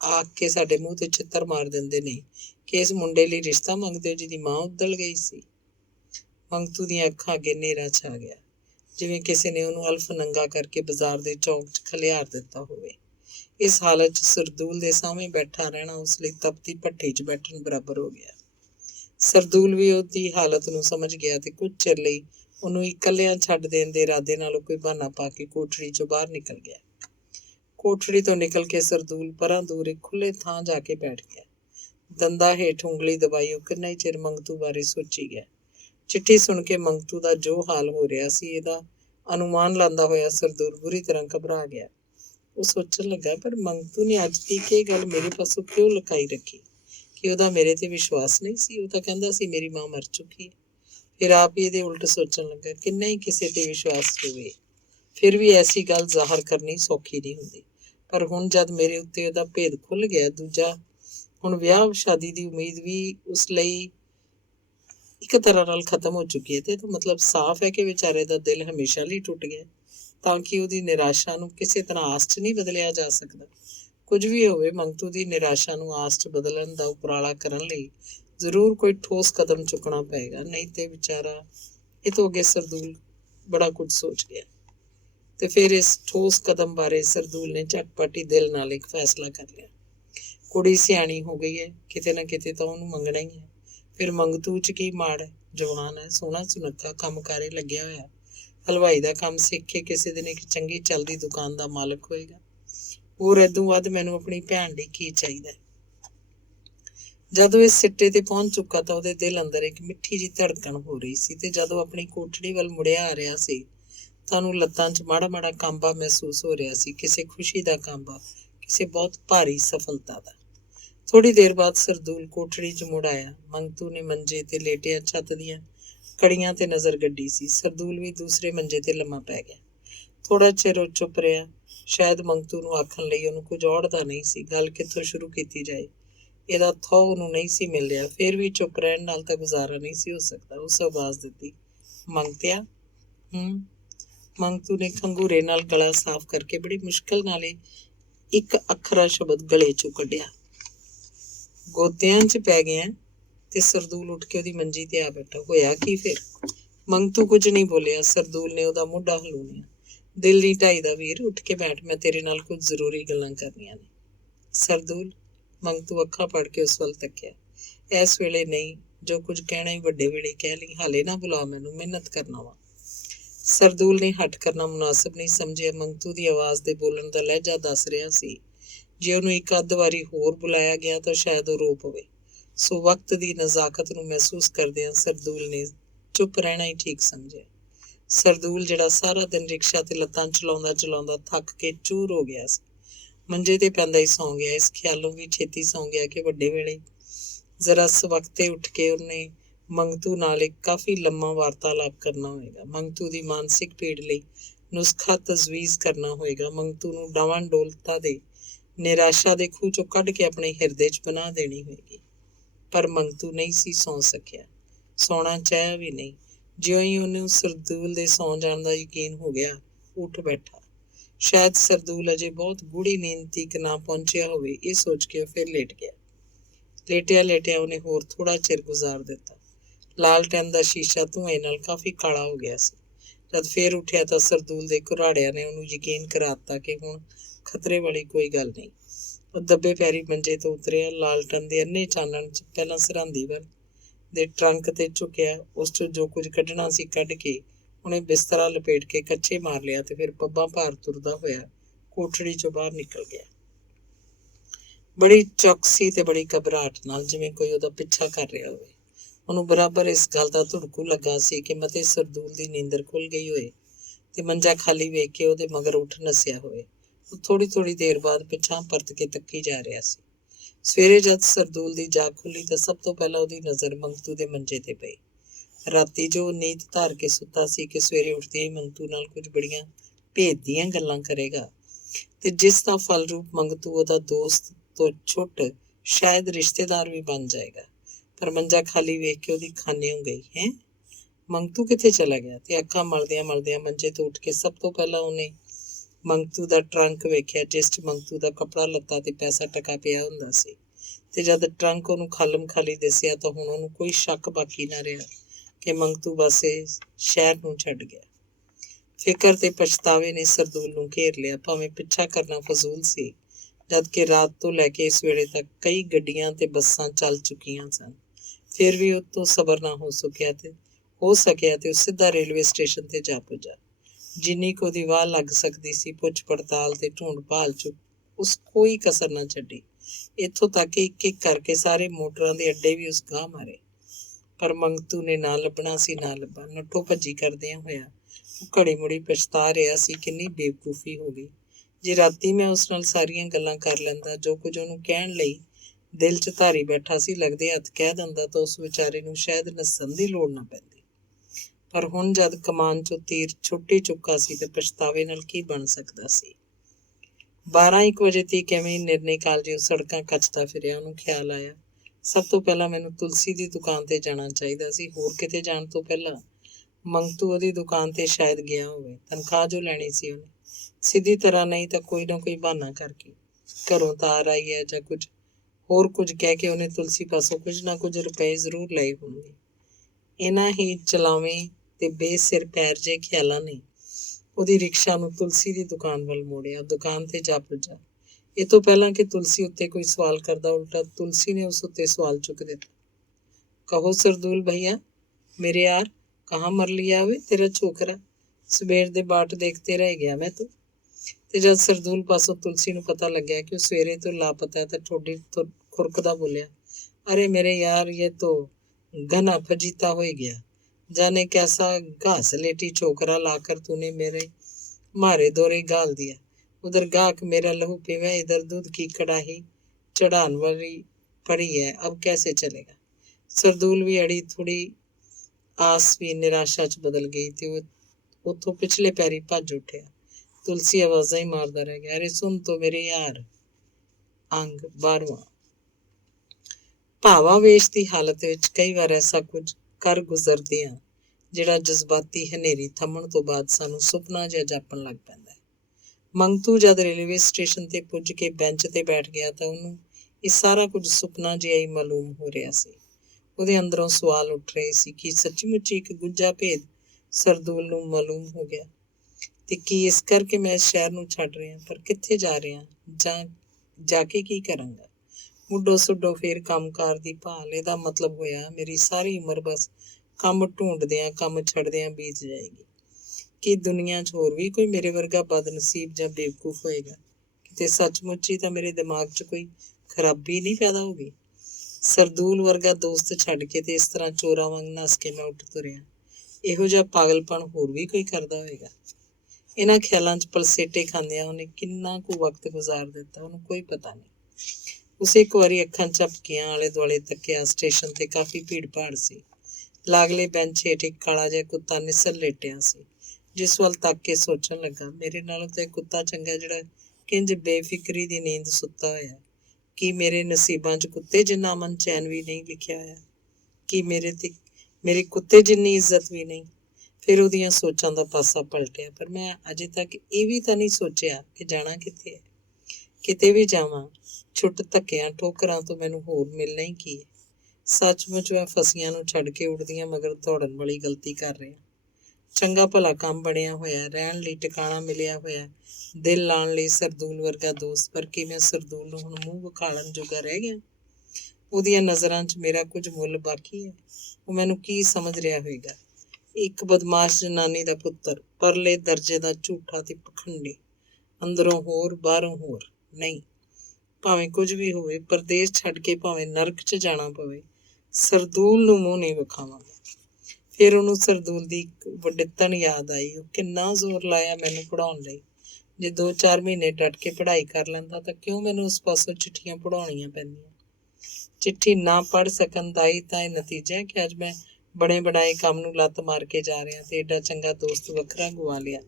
ਆਖ ਕੇ ਸਾਡੇ ਮੂੰਹ ਤੇ ਛਿੱਤਰ ਮਾਰ ਦਿੰਦੇ ਨੇ ਕਿ ਇਸ ਮੁੰਡੇ ਲਈ ਰਿਸ਼ਤਾ ਮੰਗਦੇ ਹੋ ਜਿਹਦੀ ਮਾਂ ਉੱਦਲ ਗਈ ਸੀ। ਮੰਗਤੂ ਦੀਆਂ ਅੱਖਾਂ ਅੱਗੇ ਹਨੇਰਾ ਛਾ ਗਿਆ, ਜਿਵੇਂ ਕਿਸੇ ਨੇ ਉਹਨੂੰ ਅਲਫ ਨੰਗਾ ਕਰਕੇ ਬਾਜ਼ਾਰ ਦੇ ਚੌਂਕ 'ਚ ਖਲਿਆਰ ਦਿੱਤਾ ਹੋਵੇ। ਇਸ ਹਾਲਤ 'ਚ ਸਰਦੂਲ ਦੇ ਸਾਹਮਣੇ ਬੈਠਾ ਰਹਿਣਾ ਉਸ ਲਈ ਤਪਤੀ ਭੱਠੀ 'ਚ ਬੈਠਣ ਬਰਾਬਰ ਹੋ ਗਿਆ। ਸਰਦੂਲ ਵੀ ਉਹਦੀ ਹਾਲਤ ਨੂੰ ਸਮਝ ਗਿਆ ਤੇ ਕੁਝ ਚਿਰ ਲਈ ਉਹਨੂੰ ਇਕੱਲਿਆਂ ਛੱਡ ਦੇਣ ਦੇ ਇਰਾਦੇ ਨਾਲ ਕੋਈ ਬਹਾਨਾ ਪਾ ਕੇ ਕੋਠੜੀ 'ਚੋਂ ਬਾਹਰ ਨਿਕਲ ਗਿਆ। ਕੋਠੜੀ ਤੋਂ ਨਿਕਲ ਕੇ ਸਰਦੂਲ ਪਰਾਂ ਦੂਰ ਇੱਕ ਖੁੱਲ੍ਹੇ ਥਾਂ ਜਾ ਕੇ ਬੈਠ ਗਿਆ। ਦੰਦਾਂ ਹੇਠ ਉਂਗਲੀ ਦਬਾਈ ਉਹ ਕਿੰਨਾ ਹੀ ਚਿਰ ਮੰਗਤੂ ਬਾਰੇ ਸੋਚੀ ਗਿਆ। ਚਿੱਠੀ ਸੁਣ ਕੇ ਮੰਗਤੂ ਦਾ ਜੋ ਹਾਲ ਹੋ ਰਿਹਾ ਸੀ, ਇਹਦਾ ਅਨੁਮਾਨ ਲਾਉਂਦਾ ਹੋਇਆ ਸਰਦੂਲ ਬੁਰੀ ਤਰ੍ਹਾਂ ਘਬਰਾ ਗਿਆ। ਉਹ ਸੋਚਣ ਲੱਗਾ, ਪਰ ਮੰਗਤੂ ਨੇ ਅੱਜ ਤੱਕ ਇਹ ਗੱਲ ਮੇਰੇ ਪਾਸੋਂ ਕਿਉਂ ਲੁਕਾਈ ਰੱਖੀ? ਕਿ ਉਹਦਾ ਮੇਰੇ ਤੇ ਵਿਸ਼ਵਾਸ ਨਹੀਂ ਸੀ? ਉਹ ਤਾਂ ਕਹਿੰਦਾ ਸੀ ਮੇਰੀ ਮਾਂ ਮਰ ਚੁੱਕੀ ਹੈ। ਫਿਰ ਆਪ ਹੀ ਇਹਦੇ ਉਲਟ ਸੋਚਣ ਲੱਗਾ, ਕਿੰਨਾ ਹੀ ਕਿਸੇ ਤੇ ਵਿਸ਼ਵਾਸ ਹੋਵੇ, ਫਿਰ ਵੀ ਐਸੀ ਗੱਲ ਜ਼ਾਹਰ ਕਰਨੀ ਸੌਖੀ ਨਹੀਂ ਹੁੰਦੀ। ਪਰ ਹੁਣ ਜਦ ਮੇਰੇ ਉੱਤੇ ਉਹਦਾ ਭੇਦ ਖੁੱਲ੍ਹ ਗਿਆ, ਦੂਜਾ ਹੁਣ ਵਿਆਹ ਸ਼ਾਦੀ ਦੀ ਉਮੀਦ ਵੀ ਉਸ ਲਈ ਇੱਕ ਤਰ੍ਹਾਂ ਨਾਲ ਖਤਮ ਹੋ ਚੁੱਕੀ ਹੈ। ਤੇ ਇਹਦਾ ਮਤਲਬ ਸਾਫ਼ ਹੈ ਕਿ ਵਿਚਾਰੇ ਦਾ ਦਿਲ ਹਮੇਸ਼ਾ ਲਈ ਟੁੱਟ ਗਿਆ, ਤਾਂ ਕਿ ਉਹਦੀ ਨਿਰਾਸ਼ਾ ਨੂੰ ਕਿਸੇ ਤਰ੍ਹਾਂ ਆਸ 'ਚ ਨਹੀਂ ਬਦਲਿਆ ਜਾ ਸਕਦਾ। ਕੁਝ ਵੀ ਹੋਵੇ, ਮੰਗਤੂ ਦੀ ਨਿਰਾਸ਼ਾ ਨੂੰ ਆਸ 'ਚ ਬਦਲਣ ਦਾ ਉਪਰਾਲਾ ਕਰਨ ਲਈ ਜ਼ਰੂਰ ਕੋਈ ਠੋਸ ਕਦਮ ਚੁੱਕਣਾ ਪਏਗਾ, ਨਹੀਂ ਤੇ ਵਿਚਾਰਾ ਇਹ ਤੋਂ ਅੱਗੇ ਸਰਦੂਲ ਬੜਾ ਕੁਝ ਸੋਚ ਗਿਆ। ਤੇ ਫਿਰ ਇਸ ਠੋਸ ਕਦਮ ਬਾਰੇ ਸਰਦੂਲ ਨੇ ਝਟਪਟ ਹੀ ਦਿਲ ਨਾਲ ਇੱਕ ਫੈਸਲਾ ਕਰ ਲਿਆ। ਕੁੜੀ ਸਿਆਣੀ ਹੋ ਗਈ ਹੈ, ਕਿਤੇ ਨਾ ਕਿਤੇ ਤਾਂ ਉਹਨੂੰ ਮੰਗਣਾ ਹੀ ਹੈ। ਫਿਰ ਮੰਗਤੂ 'ਚ ਕੀ ਮਾੜ ਹੈ? ਜਵਾਨ ਹੈ, ਸੋਹਣਾ ਸੁਨੱਖਾ, ਕੰਮਕਾਰੇ ਲੱਗਿਆ ਹੋਇਆ, ਹਲਵਾਈ ਦਾ ਕੰਮ ਸਿੱਖ ਕੇ ਕਿਸੇ ਦਿਨ ਇੱਕ ਚੰਗੀ ਚੱਲਦੀ ਦੁਕਾਨ ਦਾ ਮਾਲਕ ਹੋਏਗਾ। ਹੋਰ ਏਦੋਂ ਵੱਧ ਮੈਨੂੰ ਆਪਣੀ ਭੈਣ ਲਈ ਕੀ ਚਾਹੀਦਾ? ਜਦੋਂ ਇਸ ਸਿੱਟੇ ਤੇ ਪਹੁੰਚ ਚੁੱਕਾ ਤਾਂ ਉਹਦੇ ਦਿਲ ਅੰਦਰ ਇੱਕ ਮਿੱਠੀ ਜਿਹੀ ਧੜਕਣ ਹੋ ਰਹੀ ਸੀ। ਤੇ ਜਦੋਂ ਆਪਣੀ ਕੋਠੜੀ ਵੱਲ ਮੁੜਿਆ ਆ ਰਿਹਾ ਸੀ ਤਾਂ ਉਹਨੂੰ ਲੱਤਾਂ 'ਚ ਮਾੜਾ ਮਾੜਾ ਕਾਂਬਾ ਮਹਿਸੂਸ ਹੋ ਰਿਹਾ ਸੀ, ਕਿਸੇ ਖੁਸ਼ੀ ਦਾ ਕਾਂਬਾ, ਕਿਸੇ ਬਹੁਤ ਭਾਰੀ ਸਫਲਤਾ ਦਾ। ਥੋੜੀ ਦੇਰ ਬਾਅਦ ਸਰਦੂਲ ਕੋਠੜੀ 'ਚ ਮੁੜ ਆਇਆ। ਮੰਗਤੂ ਨੇ ਮੰਜੇ ਤੇ ਲੇਟਿਆ ਛੱਤ ਦੀਆਂ ਕੜੀਆਂ ਤੇ ਨਜ਼ਰ ਗੱਡੀ ਸੀ। ਸਰਦੂਲ ਵੀ ਦੂਸਰੇ ਮੰਜੇ ਤੇ ਲੰਮਾ ਪੈ ਗਿਆ। ਥੋੜਾ ਚਿਰ ਉਹ ਚੁੱਪ ਰਿਹਾ। ਸ਼ਾਇਦ ਮੰਗਤੂ ਨੂੰ ਆਖਣ ਲਈ ਉਹਨੂੰ ਕੁਝ ਔੜਦਾ ਨਹੀਂ ਸੀ। ਗੱਲ ਕਿੱਥੋਂ ਸ਼ੁਰੂ ਕੀਤੀ ਜਾਏ, ਇਹਦਾ ਥਹੁ ਉਹਨੂੰ ਨਹੀਂ ਸੀ ਮਿਲ ਰਿਹਾ। ਫਿਰ ਵੀ ਚੁੱਪ ਰਹਿਣ ਨਾਲ ਤਾਂ ਗੁਜ਼ਾਰਾ ਨਹੀਂ ਸੀ ਹੋ ਸਕਦਾ। ਉਸ ਆਵਾਜ਼ ਦਿੱਤੀ, ਮੰਗਤਿਆ। ਮੰਗਤੂ ਨੇ ਖੰਗੂਰੇ ਨਾਲ ਗਲਾ ਸਾਫ਼ ਕਰਕੇ ਬੜੀ ਮੁਸ਼ਕਿਲ ਨਾਲ ਇੱਕ ਅੱਖਰਾ ਸ਼ਬਦ ਗਲੇ 'ਚੋਂ ਕੱਢਿਆ। ਗੋਤਿਆਂ 'ਚ ਪੈ ਗਿਆ। ਤੇ ਸਰਦੂਲ ਉੱਠ ਕੇ ਉਹਦੀ ਮੰਜੀ ਤੇ ਆ ਬੈਠਾ। ਹੋਇਆ ਕੀ ਫਿਰ? ਮੰਗਤੂ ਕੁਝ ਨਹੀਂ ਬੋਲਿਆ। ਸਰਦੂਲ ਨੇ ਉਹਦਾ ਮੋਢਾ ਹਲੂਣਿਆ। ਦਿਲ ਨਹੀਂ ਢਾਈਦਾ ਵੀਰ, ਉੱਠ ਕੇ ਬੈਠ, ਮੈਂ ਤੇਰੇ ਨਾਲ ਕੁਝ ਜ਼ਰੂਰੀ ਗੱਲਾਂ ਕਰਨੀਆਂ ਨੇ। ਸਰਦੂਲ? ਮੰਗਤੂ ਅੱਖਾਂ ਪੜ ਕੇ ਉਸ ਵੱਲ ਤੱਕਿਆ। ਇਸ ਵੇਲੇ ਨਹੀਂ, ਜੋ ਕੁਝ ਕਹਿਣਾ ਹੀ ਵੱਡੇ ਵੇਲੇ ਕਹਿ ਲਈ, ਹਾਲੇ ਨਾ ਬੁਲਾ ਮੈਨੂੰ, ਮਿਹਨਤ ਕਰਨਾ ਵਾ। ਸਰਦੂਲ ਨੇ ਹੱਟ ਕਰਨਾ ਮੁਨਾਸਿਬ ਨਹੀਂ ਸਮਝਿਆ। ਮੰਗਤੂ ਦੀ ਆਵਾਜ਼ ਦੇ ਬੋਲਣ ਦਾ ਲਹਿਜਾ ਦੱਸ ਰਿਹਾ ਸੀ ਜੇ ਉਹਨੂੰ ਇੱਕ ਅੱਧ ਵਾਰੀ ਹੋਰ ਬੁਲਾਇਆ ਗਿਆ ਤਾਂ ਸ਼ਾਇਦ ਉਹ ਰੋ ਪਵੇ। ਸੋ ਵਕਤ ਦੀ ਨਜ਼ਾਕਤ ਨੂੰ ਮਹਿਸੂਸ ਕਰਦਿਆਂ ਸਰਦੂਲ ਨੇ ਚੁੱਪ ਰਹਿਣਾ ਹੀ ਠੀਕ ਸਮਝਿਆ। ਸਰਦੂਲ ਜਿਹੜਾ ਸਾਰਾ ਦਿਨ ਰਿਕਸ਼ਾ ਤੇ ਲੱਤਾਂ ਚਲਾਉਂਦਾ ਚਲਾਉਂਦਾ ਥੱਕ ਕੇ ਚੂਰ ਹੋ ਗਿਆ ਸੀ, ਮੰਜੇ ਤੇ ਪੈਂਦਾ ਹੀ ਸੌਂ ਗਿਆ। ਇਸ ਖਿਆਲੋਂ ਵੀ ਛੇਤੀ ਸੌਂ ਗਿਆ ਕਿ ਵੱਡੇ ਵੇਲੇ ਜ਼ਰਾ ਸਵਖਤੇ ਉੱਠ ਕੇ ਉਹਨੇ ਮੰਗਤੂ ਨਾਲ ਇੱਕ ਕਾਫੀ ਲੰਮਾ ਵਾਰਤਾਲਾਪ ਕਰਨਾ ਹੋਏਗਾ। ਮੰਗਤੂ ਦੀ ਮਾਨਸਿਕ ਪੀੜ ਲਈ ਨੁਸਖਾ ਤਜਵੀਜ਼ ਕਰਨਾ ਹੋਏਗਾ। ਮੰਗਤੂ ਨੂੰ ਡਾਵਾਂਡੋਲਤਾ ਦੇ ਨਿਰਾਸ਼ਾ ਦੇ ਖੂਹ ਚੋਂ ਕੱਢ ਕੇ ਆਪਣੇ ਹਿਰਦੇ 'ਚ ਬਣਾ ਦੇਣੀ ਹੋਏਗੀ। ਪਰ ਮੰਗਤੂ ਨਹੀਂ ਸੀ ਸੌਂ ਸਕਿਆ, ਸੌਣਾ ਚਾਹਿਆ ਵੀ ਨਹੀਂ। ਜਿਉਂ ਹੀ ਉਹਨੂੰ ਸਰਦੂਲ ਦੇ ਸੌਂ ਜਾਣ ਦਾ ਯਕੀਨ ਹੋ ਗਿਆ, ਉੱਠ ਬੈਠਾ। ਸ਼ਾਇਦ ਸਰਦੂਲ ਅਜੇ ਬਹੁਤ ਗੂੜੀ ਨੀਂਦ ਤੀਕ ਨਾ ਪਹੁੰਚਿਆ ਹੋਵੇ, ਇਹ ਸੋਚ ਕੇ ਉਹ ਫਿਰ ਲੇਟ ਗਿਆ। ਲੇਟਿਆ ਲੇਟਿਆ ਉਹਨੇ ਹੋਰ ਥੋੜਾ ਚਿਰ ਗੁਜ਼ਾਰ ਦਿੱਤਾ। ਲਾਲਟੈਨ ਦਾ ਸ਼ੀਸ਼ਾ ਧੂੰਏ ਨਾਲ ਕਾਫੀ ਕਾਲਾ ਹੋ ਗਿਆ ਸੀ। ਜਦ ਫੇਰ ਉੱਠਿਆ ਤਾਂ ਸਰਦੂਲ ਦੇ ਘੁਰਾੜਿਆਂ ਨੇ ਉਹਨੂੰ ਯਕੀਨ ਕਰਾ ਦਿੱਤਾ ਕਿ ਹੁਣ ਖਤਰੇ ਵਾਲੀ ਕੋਈ ਗੱਲ ਨਹੀਂ। ਉਹ ਦੱਬੇ ਪੈਰੀ ਮੰਜੇ ਤੋਂ ਉਤਰਿਆ। ਲਾਲਟਨ ਦੇ ਅੰਨੇ ਚਾਨਣ 'ਚ ਪਹਿਲਾਂ ਸਰਹੰਦੀ ਵੱਲ ਦੇ ਟਰੰਕ ਤੇ ਝੁਕਿਆ। ਉਸ 'ਚੋਂ ਜੋ ਕੁਝ ਕੱਢਣਾ ਸੀ ਕੱਢ ਕੇ ਉਹਨੇ ਬਿਸਤਰਾ ਲਪੇਟ ਕੇ ਕੱਚੇ ਮਾਰ ਲਿਆ ਤੇ ਫਿਰ ਪੱਬਾਂ ਭਾਰ ਤੁਰਦਾ ਹੋਇਆ ਕੋਠੜੀ 'ਚੋਂ ਬਾਹਰ ਨਿਕਲ ਗਿਆ। ਬੜੀ ਚੌਕਸੀ ਤੇ ਬੜੀ ਘਬਰਾਹਟ ਨਾਲ, ਜਿਵੇਂ ਕੋਈ ਉਹਦਾ ਪਿੱਛਾ ਕਰ ਰਿਹਾ ਹੋਵੇ। ਉਹਨੂੰ ਬਰਾਬਰ ਇਸ ਗੱਲ ਦਾ ਧੁੜਕੂ ਲੱਗਾ ਸੀ ਕਿ ਮਤੇ ਸਰਦੂਲ ਦੀ ਨੀਂਦਰ ਖੁੱਲ ਗਈ ਹੋਏ ਤੇ ਮੰਜਾ ਖਾਲੀ ਵੇਖ ਕੇ ਉਹਦੇ ਮਗਰ ਉੱਠ ਨੱਸਿਆ ਹੋਵੇ। ਉਹ ਥੋੜੀ ਦੇਰ ਬਾਅਦ ਪਿੱਛਾਂ ਪਰਤ ਕੇ ਤੱਕੀ ਜਾ ਰਿਹਾ ਸੀ। ਸਵੇਰੇ ਜਦ ਸਰਦੂਲ ਦੀ ਜਾਗ ਖੁੱਲੀ ਤਾਂ ਸਭ ਤੋਂ ਪਹਿਲਾਂ ਉਹਦੀ ਨਜ਼ਰ ਮੰਗਤੂ ਦੇ ਮੰਜੇ ਤੇ ਪਈ। ਰਾਤੀ ਜੋ ਨੀਂਦ ਧਾਰ ਕੇ ਸੁੱਤਾ ਸੀ ਕਿ ਸਵੇਰੇ ਉੱਠਦੇ ਹੀ ਮੰਗਤੂ ਨਾਲ ਕੁਝ ਬੜੀਆਂ ਭੇਦ ਦੀਆਂ ਗੱਲਾਂ ਕਰੇਗਾ ਤੇ ਜਿਸ ਦਾ ਫਲ ਰੂਪ ਮੰਗਤੂ ਉਹਦਾ ਦੋਸਤ ਤੋਂ ਛੁੱਟ ਸ਼ਾਇਦ ਰਿਸ਼ਤੇਦਾਰ ਵੀ ਬਣ ਜਾਏਗਾ। ਪਰ ਮੰਜਾ ਖਾਲੀ ਵੇਖ ਕੇ ਉਹਦੀ ਖਾਨਿਓਂ ਗਈ। ਮੰਗਤੂ ਕਿੱਥੇ ਚਲਾ ਗਿਆ? ਤੇ ਅੱਖਾਂ ਮਲਦਿਆਂ ਮਲਦਿਆਂ ਮੰਜੇ ਤੋਂ ਉੱਠ ਕੇ ਸਭ ਤੋਂ ਪਹਿਲਾਂ ਉਹਨੇ ਮੰਗਤੂ ਦਾ ਟਰੰਕ ਵੇਖਿਆ, ਜਿਸ 'ਚ ਮੰਗਤੂ ਦਾ ਕੱਪੜਾ ਲੱਤਾ ਤੇ ਪੈਸਾ ਟਕਾ ਪਿਆ ਹੁੰਦਾ ਸੀ। ਤੇ ਜਦ ਟਰੰਕ ਉਹਨੂੰ ਖਾਲਮ ਖਾਲੀ ਦਿਸਿਆ ਤਾਂ ਹੁਣ ਉਹਨੂੰ ਕੋਈ ਸ਼ੱਕ ਬਾਕੀ ਨਾ ਰਿਹਾ ਕਿ ਮੰਗਤੂ ਬਸੇ ਸ਼ਹਿਰ ਨੂੰ ਛੱਡ ਗਿਆ। ਫਿਕਰ ਤੇ ਪਛਤਾਵੇ ਨੇ ਸਰਦੂਲ ਨੂੰ ਘੇਰ ਲਿਆ। ਭਾਵੇਂ ਪਿੱਛਾ ਕਰਨਾ ਫਜ਼ੂਲ ਸੀ, ਜਦ ਕਿ ਰਾਤ ਤੋਂ ਲੈ ਕੇ ਇਸ ਵੇਲੇ ਤੱਕ ਕਈ ਗੱਡੀਆਂ ਤੇ ਬੱਸਾਂ ਚੱਲ ਚੁੱਕੀਆਂ ਸਨ। ਫਿਰ ਵੀ ਉਹ ਤੋਂ ਸਬਰ ਨਾ ਹੋ ਸਕਿਆ ਤੇ ਉਹ ਸਿੱਧਾ ਰੇਲਵੇ ਸਟੇਸ਼ਨ ਤੇ ਜਾ ਪੁੱਜਾ। ਜਿੰਨੀ ਕੁ ਉਹਦੀ ਵਾਹ ਲੱਗ ਸਕਦੀ ਸੀ, ਪੁੱਛ ਪੜਤਾਲ ਤੇ ਢੂੰਡ ਭਾਲ 'ਚ ਉਸ ਕੋਈ ਕਸਰ ਨਾ ਛੱਡੀ। ਇੱਥੋਂ ਤੱਕ ਕਿ ਇੱਕ ਇੱਕ ਕਰਕੇ ਸਾਰੇ ਮੋਟਰਾਂ ਦੇ ਅੱਡੇ ਵੀ ਉਸ ਗਾਹ ਮਾਰੇ। ਪਰ ਮੰਗਤੂ ਨੇ ਨਾ ਲੱਭਣਾ ਸੀ ਨਾ ਲੱਭਾ। ਨੱਠੋ ਭੱਜੀ ਕਰਦਿਆਂ ਹੋਇਆ ਉਹ ਘੜੀ ਮੁੜੀ ਪਛਤਾ ਰਿਹਾ ਸੀ, ਕਿੰਨੀ ਬੇਵਕੂਫੀ ਹੋ ਗਈ। ਜੇ ਰਾਤੀ ਮੈਂ ਉਸ ਨਾਲ ਸਾਰੀਆਂ ਗੱਲਾਂ ਕਰ ਲੈਂਦਾ, ਜੋ ਕੁਝ ਉਹਨੂੰ ਕਹਿਣ ਲਈ ਦਿਲ 'ਚ ਧਾਰੀ ਬੈਠਾ ਸੀ, ਲੱਗਦੇ ਹੱਥ ਕਹਿ ਦਿੰਦਾ ਤਾਂ ਉਸ ਵਿਚਾਰੇ ਨੂੰ ਸ਼ਾਇਦ ਨੱਸਣ ਦੀ ਲੋੜ ਨਾ ਪੈਂਦੀ। ਪਰ ਹੁਣ ਜਦ ਕਮਾਨ ਚੋਂ ਤੀਰ ਛੁੱਟੀ ਚੁੱਕਾ ਸੀ ਤੇ ਪਛਤਾਵੇ ਨਾਲ ਕੀ ਬਣ ਸਕਦਾ ਸੀ। 12-1 ਵਜੇ ਤੀਕ ਐਵੇਂ ਹੀ ਨਿਰਣੇ ਕਾਲਜੇ ਉਹ ਸੜਕਾਂ ਕੱਚਦਾ ਫਿਰਿਆ। ਉਹਨੂੰ ਖਿਆਲ ਆਇਆ, ਸਭ ਤੋਂ ਪਹਿਲਾਂ ਮੈਨੂੰ ਤੁਲਸੀ ਦੀ ਦੁਕਾਨ ਤੇ ਜਾਣਾ ਚਾਹੀਦਾ ਸੀ। ਹੋਰ ਕਿਤੇ ਜਾਣ ਤੋਂ ਪਹਿਲਾਂ ਮੰਗਤੂ ਉਹਦੀ ਦੁਕਾਨ ਤੇ ਸ਼ਾਇਦ ਗਿਆ ਹੋਵੇ। ਤਨਖਾਹ ਜੋ ਲੈਣੀ ਸੀ ਉਹਨੇ, ਸਿੱਧੀ ਤਰ੍ਹਾਂ ਨਹੀਂ ਤਾਂ ਕੋਈ ਨਾ ਕੋਈ ਬਹਾਨਾ ਕਰਕੇ ਘਰੋਂ ਤਾਰ ਆਈ ਹੈ ਜਾਂ ਹੋਰ ਕੁਝ ਕਹਿ ਕੇ ਉਹਨੇ ਤੁਲਸੀ ਪਾਸੋਂ ਕੁਝ ਨਾ ਕੁਝ ਰੁਪਏ ਜ਼ਰੂਰ ਲਏ ਹੋਣਗੇ। ਇਹਨਾਂ ਹੀ ਚਲਾਵੇਂ ਤੇ ਬੇਸਿਰ ਪੈਰ ਜੇ ਖਿਆਲਾਂ ਨੇ ਉਹਦੀ ਰਿਕਸ਼ਾ ਨੂੰ ਤੁਲਸੀ ਦੀ ਦੁਕਾਨ ਵੱਲ ਮੋੜਿਆ। ਦੁਕਾਨ ਤੇ ਜਾ ਪੁੱਜਾ। ਇਹ ਤੋਂ ਪਹਿਲਾਂ ਕਿ ਤੁਲਸੀ ਉੱਤੇ ਕੋਈ ਸਵਾਲ ਕਰਦਾ, ਉਲਟਾ ਤੁਲਸੀ ਨੇ ਉਸ ਉੱਤੇ ਸਵਾਲ ਚੁੱਕ ਦਿੱਤਾ। ਕਹੋ ਸਰਦੂਲ ਭਈਆ, ਮੇਰੇ यार कहाँ मर लिया वे तेरा छोकरा, सवेर ਦੇ ਬਾਟ ਦੇਖਤੇ ਰਹਿ ਗਿਆ ਮੈਂ ਤੂੰ। ਤੇ ਜਦ ਸਰਦੂਲ ਪਾਸੋਂ ਤੁਲਸੀ ਨੂੰ ਪਤਾ ਲੱਗਿਆ ਕਿ ਉਹ ਸਵੇਰੇ ਤੋਂ ਲਾਪਤਾ ਤਾਂ ਠੋਡੀ ਖੁਰਕਦਾ ਬੋਲਿਆ, ਅਰੇ ਮੇਰੇ यार ये तो घना फजीता हो गया, जाने कैसा घास लेटी छोकरा लाकर तूने मेरे मारे दौरे गाल दिया। उधर गाहक मेरा लहू पीवा, इधर दूध की कड़ाही चढ़ान वाली पड़ी है, अब कैसे चलेगा। ਸਰਦੂਲ ਵੀ ਅੜੀ ਥੋੜੀ ਆਸ ਵੀ ਨਿਰਾਸ਼ਾ 'ਚ ਬਦਲ ਗਈ ਤੇ ਉਹ ਉੱਥੋਂ ਪਿਛਲੇ ਪੈਰੀ ਭੱਜ ਉੱਠਿਆ। ਤੁਲਸੀ ਆਵਾਜ਼ਾਂ ਹੀ ਮਾਰਦਾ ਰਹਿ ਗਿਆ, ਅਰੇ ਸੁਣ ਤੋ ਮੇਰੇ यार। ਅੰਗ 12ਵਾਂ। ਭਾਵਾਵੇਸ਼ ਦੀ ਹਾਲਤ ਵਿੱਚ ਕਈ ਵਾਰ ਐਸਾ ਕੁਝ ਕਰ ਗੁਜ਼ਰਦੇ ਹਾਂ ਜਿਹੜਾ ਜਜ਼ਬਾਤੀ ਹਨੇਰੀ ਥੰਮਣ ਤੋਂ ਬਾਅਦ ਸਾਨੂੰ ਸੁਪਨਾ ਜਿਹਾ ਜਾਪਣ ਲੱਗ ਪੈਂਦਾ ਹੈ। ਮੰਗਤੂ ਜਦ ਰੇਲਵੇ ਸਟੇਸ਼ਨ ਤੇ ਪੁੱਜ ਕੇ ਬੈਂਚ ਤੇ ਬੈਠ ਗਿਆ ਤਾਂ ਉਹਨੂੰ ਇਹ ਸਾਰਾ ਕੁਝ ਸੁਪਨਾ ਜਿਹਾ ਹੀ ਮਾਲੂਮ ਹੋ ਰਿਹਾ ਸੀ। ਉਹਦੇ ਅੰਦਰੋਂ ਸਵਾਲ ਉੱਠ ਰਹੇ ਸੀ ਕਿ ਸੱਚੀ-ਮੁੱਚੀ ਇੱਕ ਗੁੱਝਾ ਭੇਦ ਸਰਦੂਲ ਨੂੰ ਮਾਲੂਮ ਹੋ ਗਿਆ ਤੇ ਕੀ ਇਸ ਕਰਕੇ ਮੈਂ ਇਸ ਸ਼ਹਿਰ ਨੂੰ ਛੱਡ ਰਿਹਾ, ਪਰ ਕਿੱਥੇ ਜਾ ਰਿਹਾ ਜਾਂ ਜਾ ਕੇ ਕੀ ਕਰਾਂਗਾ। ਮੁੱਢੋਂ ਸੁੱਢੋਂ ਫੇਰ ਕੰਮਕਾਰ ਦੀ ਭਾਲ। ਇਹਦਾ ਮਤਲਬ ਹੋਇਆ ਮੇਰੀ ਸਾਰੀ ਉਮਰ ਬਸ ਕੰਮ ਢੂੰਡਦਿਆਂ ਕੰਮ ਛੱਡਦਿਆਂ ਬੀਤ ਜਾਏਗੀ। ਕੀ ਦੁਨੀਆ 'ਚ ਹੋਰ ਵੀ ਕੋਈ ਮੇਰੇ ਵਰਗਾ ਬਦਨਸੀਬ ਜਾਂ ਬੇਵਕੂਫ ਹੋਏਗਾ? ਕਿਤੇ ਸੱਚਮੁੱਚ ਹੀ ਤਾਂ ਮੇਰੇ ਦਿਮਾਗ 'ਚ ਕੋਈ ਖਰਾਬੀ ਨਹੀਂ ਪੈਦਾ ਹੋ ਗਈ। ਸਰਦੂਲ ਵਰਗਾ ਦੋਸਤ ਛੱਡ ਕੇ ਤੇ ਇਸ ਤਰ੍ਹਾਂ ਚੋਰਾਂ ਵਾਂਗ ਨੱਸ ਕੇ ਮੈਂ ਉੱਠ ਤੁਰਿਆ। ਇਹੋ ਜਿਹਾ ਪਾਗਲਪਣ ਹੋਰ ਵੀ ਕੋਈ ਕਰਦਾ ਹੋਏਗਾ। ਇਹਨਾਂ ਖਿਆਲਾਂ 'ਚ ਪਲਸੇਟੇ ਖਾਂਦਿਆਂ ਉਹਨੇ ਕਿੰਨਾ ਕੁ ਵਕਤ ਗੁਜ਼ਾਰ ਦਿੱਤਾ, ਉਹਨੂੰ ਕੋਈ ਪਤਾ ਨਹੀਂ। ਉਸੇ ਇੱਕ ਵਾਰੀ ਅੱਖਾਂ ਝਪਕੀਆਂ, ਆਲੇ ਦੁਆਲੇ ਤੱਕਿਆ। ਸਟੇਸ਼ਨ ਤੇ ਕਾਫੀ ਭੀੜ ਭਾੜ ਸੀ। ਲਾਗਲੇ ਬੈਂਚ ਹੇਠ ਇੱਕ ਕਾਲਾ ਜਿਹਾ ਕੁੱਤਾ ਨਿਸਰ ਲੇਟਿਆ ਸੀ, ਜਿਸ ਵੱਲ ਤੱਕ ਕੇ ਸੋਚਣ ਲੱਗਾ, ਮੇਰੇ ਨਾਲੋਂ ਤਾਂ ਇਹ ਕੁੱਤਾ ਚੰਗਾ ਜਿਹੜਾ ਕਿੰਜ ਬੇਫਿਕਰੀ ਦੀ ਨੀਂਦ ਸੁੱਤਾ ਹੋਇਆ। ਕੀ ਮੇਰੇ ਨਸੀਬਾਂ 'ਚ ਕੁੱਤੇ ਜਿੰਨਾ ਅਮਨ ਚੈਨ ਵੀ ਨਹੀਂ ਲਿਖਿਆ ਹੋਇਆ? ਕੀ ਮੇਰੇ ਕੁੱਤੇ ਜਿੰਨੀ ਇੱਜ਼ਤ ਵੀ ਨਹੀਂ? ਫਿਰ ਉਹਦੀਆਂ ਸੋਚਾਂ ਦਾ ਪਾਸਾ ਪਲਟਿਆ, ਪਰ ਮੈਂ ਅਜੇ ਤੱਕ ਇਹ ਵੀ ਤਾਂ ਨਹੀਂ ਸੋਚਿਆ ਕਿ ਜਾਣਾ ਕਿੱਥੇ ਹੈ। ਕਿਤੇ ਵੀ ਜਾਵਾਂ, ਛੁੱਟ ਧੱਕਿਆਂ ਠੋਕਰਾਂ ਤੋਂ ਮੈਨੂੰ ਹੋਰ ਮਿਲਣਾ ਹੀ ਕੀ ਹੈ। ਸੱਚਮੁੱਚ ਮੈਂ ਫਸੀਆਂ ਨੂੰ ਛੱਡ ਕੇ ਉੱਡਦੀਆਂ ਮਗਰ ਦੌੜਨ ਵਾਲੀ ਗਲਤੀ ਕਰ ਰਿਹਾ। ਚੰਗਾ ਭਲਾ ਕੰਮ ਬਣਿਆ ਹੋਇਆ, ਰਹਿਣ ਲਈ ਟਿਕਾਣਾ ਮਿਲਿਆ ਹੋਇਆ, ਦਿਲ ਲਾਉਣ ਲਈ ਸਰਦੂਲ ਵਰਗਾ ਦੋਸਤ, ਪਰ ਕੀ ਮੈਂ ਸਰਦੂਲ ਨੂੰ ਹੁਣ ਮੂੰਹ ਵਿਖਾਲਣ ਜੋਗਾ ਰਹਿ ਗਿਆ? ਉਹਦੀਆਂ ਨਜ਼ਰਾਂ 'ਚ ਮੇਰਾ ਕੁਝ ਮੁੱਲ ਬਾਕੀ ਹੈ? ਉਹ ਮੈਨੂੰ ਕੀ ਸਮਝ ਰਿਹਾ ਹੋਏਗਾ? ਇੱਕ ਬਦਮਾਸ਼ ਜਨਾਨੀ ਦਾ ਪੁੱਤਰ, ਪਰਲੇ ਦਰਜੇ ਦਾ ਝੂਠਾ ਤੇ ਪਖੰਡੀ, ਅੰਦਰੋਂ ਹੋਰ ਬਾਹਰੋਂ ਹੋਰ। ਨਹੀਂ, ਭਾਵੇਂ ਕੁਝ ਵੀ ਹੋਵੇ, ਪਰਦੇਸ ਛੱਡ ਕੇ ਭਾਵੇਂ ਨਰਕ 'ਚ ਜਾਣਾ ਪਵੇ, ਸਰਦੂਲ ਨੂੰ ਮੂੰਹ ਨਹੀਂ ਵਿਖਾਵਾਂਗਾ। ਫਿਰ ਉਹਨੂੰ ਸਰਦੂਲ ਦੀ ਇੱਕ ਵੱਡਿੱਤਣ ਯਾਦ ਆਈ। ਉਹ ਕਿੰਨਾ ਜ਼ੋਰ ਲਾਇਆ ਮੈਨੂੰ ਪੜ੍ਹਾਉਣ ਲਈ। ਜੇ 2-4 ਮਹੀਨੇ ਡਟ ਕੇ ਪੜ੍ਹਾਈ ਕਰ ਲੈਂਦਾ ਤਾਂ ਕਿਉਂ ਮੈਨੂੰ ਉਸ ਪਾਸੋਂ ਚਿੱਠੀਆਂ ਪੜ੍ਹਾਉਣੀਆਂ ਪੈਂਦੀਆਂ? ਚਿੱਠੀ ਨਾ ਪੜ੍ਹ ਸਕਣ ਦਾ ਹੀ ਤਾਂ ਇਹ ਨਤੀਜਾ ਹੈ ਕਿ ਅੱਜ ਮੈਂ ਬਣੇ ਬਣਾਏ ਕੰਮ ਨੂੰ ਲੱਤ ਮਾਰ ਕੇ ਜਾ ਰਿਹਾ ਤੇ ਏਡਾ ਚੰਗਾ ਦੋਸਤ ਵੱਖਰਾ ਗਵਾ ਲਿਆ।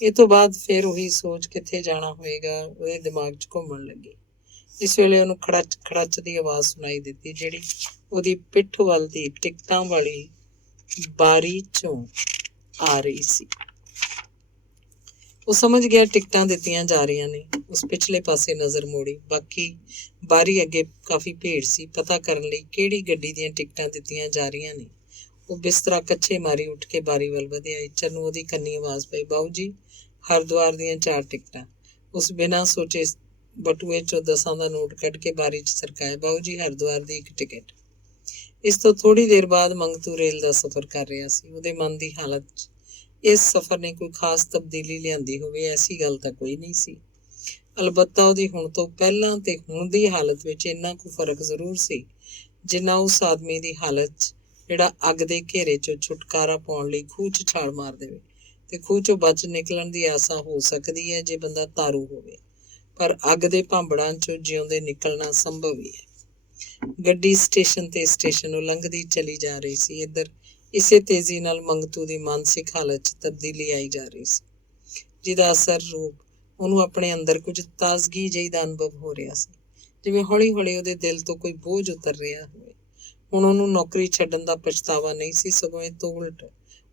ਇਹ ਤੋਂ ਬਾਅਦ ਫਿਰ ਉਹੀ ਸੋਚ ਕਿੱਥੇ ਜਾਣਾ ਹੋਏਗਾ ਉਹਦੇ ਦਿਮਾਗ 'ਚ ਘੁੰਮਣ ਲੱਗੀ। ਇਸ ਵੇਲੇ ਉਹਨੂੰ ਖੜੱਚ ਖੜੱਚ ਦੀ ਆਵਾਜ਼ ਸੁਣਾਈ ਦਿੱਤੀ, ਜਿਹੜੀ ਉਹਦੀ ਪਿੱਠ ਵੱਲ ਦੀ ਟਿਕਟਾਂ ਵਾਲੀ ਬਾਰੀ 'ਚੋਂ ਆ ਰਹੀ ਸੀ। ਉਹ ਸਮਝ ਗਿਆ ਟਿਕਟਾਂ ਦਿੱਤੀਆਂ ਜਾ ਰਹੀਆਂ ਨੇ। ਉਸ ਪਿਛਲੇ ਪਾਸੇ ਨਜ਼ਰ ਮੋੜੀ। ਬਾਕੀ ਬਾਰੀ ਅੱਗੇ ਕਾਫੀ ਭੀੜ ਸੀ। ਪਤਾ ਕਰਨ ਲਈ ਕਿਹੜੀ ਗੱਡੀ ਦੀਆਂ ਟਿਕਟਾਂ ਦਿੱਤੀਆਂ ਜਾ ਰਹੀਆਂ ਨੇ, ਉਹ ਬਿਸਤਰਾ ਕੱਛੇ ਮਾਰੀ ਉੱਠ ਕੇ ਬਾਰੀ ਵੱਲ ਵਧਿਆ। ਇੱਚਰ ਨੂੰ ਉਹਦੀ ਕੰਨੀ ਆਵਾਜ਼ ਪਈ, ਬਾਊ ਜੀ, ਹਰਿਦੁਆਰ ਦੀਆਂ 4 ਟਿਕਟਾਂ। ਉਸ ਬਿਨਾਂ ਸੋਚੇ ਬਟੂਏ 'ਚੋਂ 10 ਦਾ ਨੋਟ ਕੱਢ ਕੇ ਬਾਰੀ 'ਚ ਸਰਕਾਇਆ, ਬਾਊ ਜੀ, ਹਰਿਦੁਆਰ ਦੀ 1 ਟਿਕਟ। ਇਸ ਤੋਂ ਥੋੜ੍ਹੀ ਦੇਰ ਬਾਅਦ ਮੰਗਤੂ ਰੇਲ ਦਾ ਸਫ਼ਰ ਕਰ ਰਿਹਾ ਸੀ। ਉਹਦੇ ਮਨ ਦੀ ਹਾਲਤ 'ਚ ਇਸ ਸਫ਼ਰ ਨੇ ਕੋਈ ਖਾਸ ਤਬਦੀਲੀ ਲਿਆਂਦੀ ਹੋਵੇ, ਐਸੀ ਗੱਲ ਤਾਂ ਕੋਈ ਨਹੀਂ ਸੀ। ਅਲਬੱਤਾ ਉਹਦੀ ਹੁਣ ਤੋਂ ਪਹਿਲਾਂ ਤੇ ਹੁਣ ਦੀ ਹਾਲਤ ਵਿੱਚ ਇੰਨਾ ਕੁ ਫਰਕ ਜ਼ਰੂਰ ਸੀ ਜਿੰਨਾ ਉਸ ਆਦਮੀ ਦੀ ਹਾਲਤ 'ਚ ਜਿਹੜਾ ਅੱਗ ਦੇ ਘੇਰੇ 'ਚੋਂ ਛੁਟਕਾਰਾ ਪਾਉਣ ਲਈ ਖੂਹ 'ਚ ਛਾਲ ਮਾਰ ਦੇਵੇ। ਤੇ ਖੂਹ 'ਚੋਂ ਬਚ ਨਿਕਲਣ ਦੀ ਆਸਾ ਹੋ ਸਕਦੀ ਹੈ ਜੇ ਬੰਦਾ ਤਾਰੂ ਹੋਵੇ, ਪਰ ਅੱਗ ਦੇ ਭਾਂਬੜਾਂ 'ਚੋਂ ਜਿਉਂਦੇ ਨਿਕਲਣਾ ਸੰਭਵ ਹੀ ਹੈ। ਗੱਡੀ ਸਟੇਸ਼ਨ ਤੇ ਸਟੇਸ਼ਨ ਉਲੰਘਦੀ ਚਲੀ ਜਾ ਰਹੀ ਸੀ। ਇੱਧਰ ਇਸੇ ਤੇਜ਼ੀ ਨਾਲ ਮੰਗਤੂ ਦੀ ਮਾਨਸਿਕ ਹਾਲਤ 'ਚ ਤਬਦੀਲੀ ਆਈ ਜਾ ਰਹੀ ਸੀ, ਜਿਹਦਾ ਅਸਰ ਰੂਪ ਉਹਨੂੰ ਆਪਣੇ ਅੰਦਰ ਕੁਝ ਤਾਜ਼ਗੀ ਜਿਹੀ ਦਾ ਅਨੁਭਵ ਹੋ ਰਿਹਾ ਸੀ, ਜਿਵੇਂ ਹੌਲੀ ਹੌਲੀ ਉਹਦੇ ਦਿਲ ਤੋਂ ਕੋਈ ਬੋਝ ਉਤਰ ਰਿਹਾ ਹੋਵੇ। ਹੁਣ ਉਹਨੂੰ ਨੌਕਰੀ ਛੱਡਣ ਦਾ ਪਛਤਾਵਾ ਨਹੀਂ ਸੀ, ਸਗੋਂ ਇਹ ਤੋਂ ਉਲਟ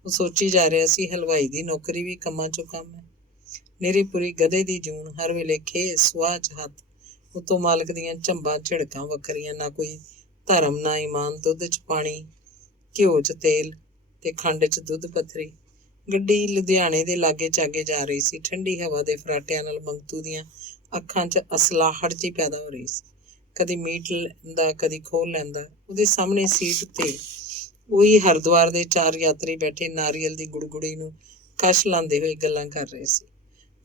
ਉਹ ਸੋਚੀ ਜਾ ਰਿਹਾ ਸੀ, ਹਲਵਾਈ ਦੀ ਨੌਕਰੀ ਵੀ ਕੰਮਾਂ 'ਚੋਂ ਕੰਮ ਹੈ। ਨਿਰੀ ਪੂਰੀ ਗਧੇ ਦੀ ਜੂਨ, ਹਰ ਵੇਲੇ ਖੇ ਸੁਆਹ 'ਚ ਹੱਥ, ਉਤੋਂ ਮਾਲਕ ਦੀਆਂ ਝੰਬਾਂ ਝਿੜਕਾਂ ਵੱਖਰੀਆਂ, ਨਾ ਕੋਈ ਧਰਮ ਨਾ ਈਮਾਨ, ਦੁੱਧ 'ਚ ਪਾਣੀ, ਘਿਓ 'ਚ ਤੇਲ ਤੇ ਖੰਡ 'ਚ ਦੁੱਧ ਪੱਥਰੀ। ਗੱਡੀ ਲੁਧਿਆਣੇ ਦੇ ਲਾਗੇ ਚਾਗੇ ਜਾ ਰਹੀ ਸੀ। ਠੰਡੀ ਹਵਾ ਦੇ ਫਰਾਟਿਆਂ ਨਾਲ ਮੰਗਤੂ ਦੀਆਂ ਅੱਖਾਂ 'ਚ ਅਸਲਾਹਟ ਜਿਹੀ ਪੈਦਾ ਹੋ ਰਹੀ ਸੀ। ਕਦੀ ਮੀਟ ਲੈਂਦਾ, ਕਦੀ ਖੋਲ ਲੈਂਦਾ। ਉਹਦੇ ਸਾਹਮਣੇ ਸੀਟ ਉੱਤੇ ਉਹੀ ਹਰਿਦੁਆਰ ਦੇ 4 ਯਾਤਰੀ ਬੈਠੇ ਨਾਰੀਅਲ ਦੀ ਗੁੜਗੁੜੀ ਨੂੰ ਕਸ਼ ਲਾਉਂਦੇ ਹੋਏ ਗੱਲਾਂ ਕਰ ਰਹੇ ਸੀ।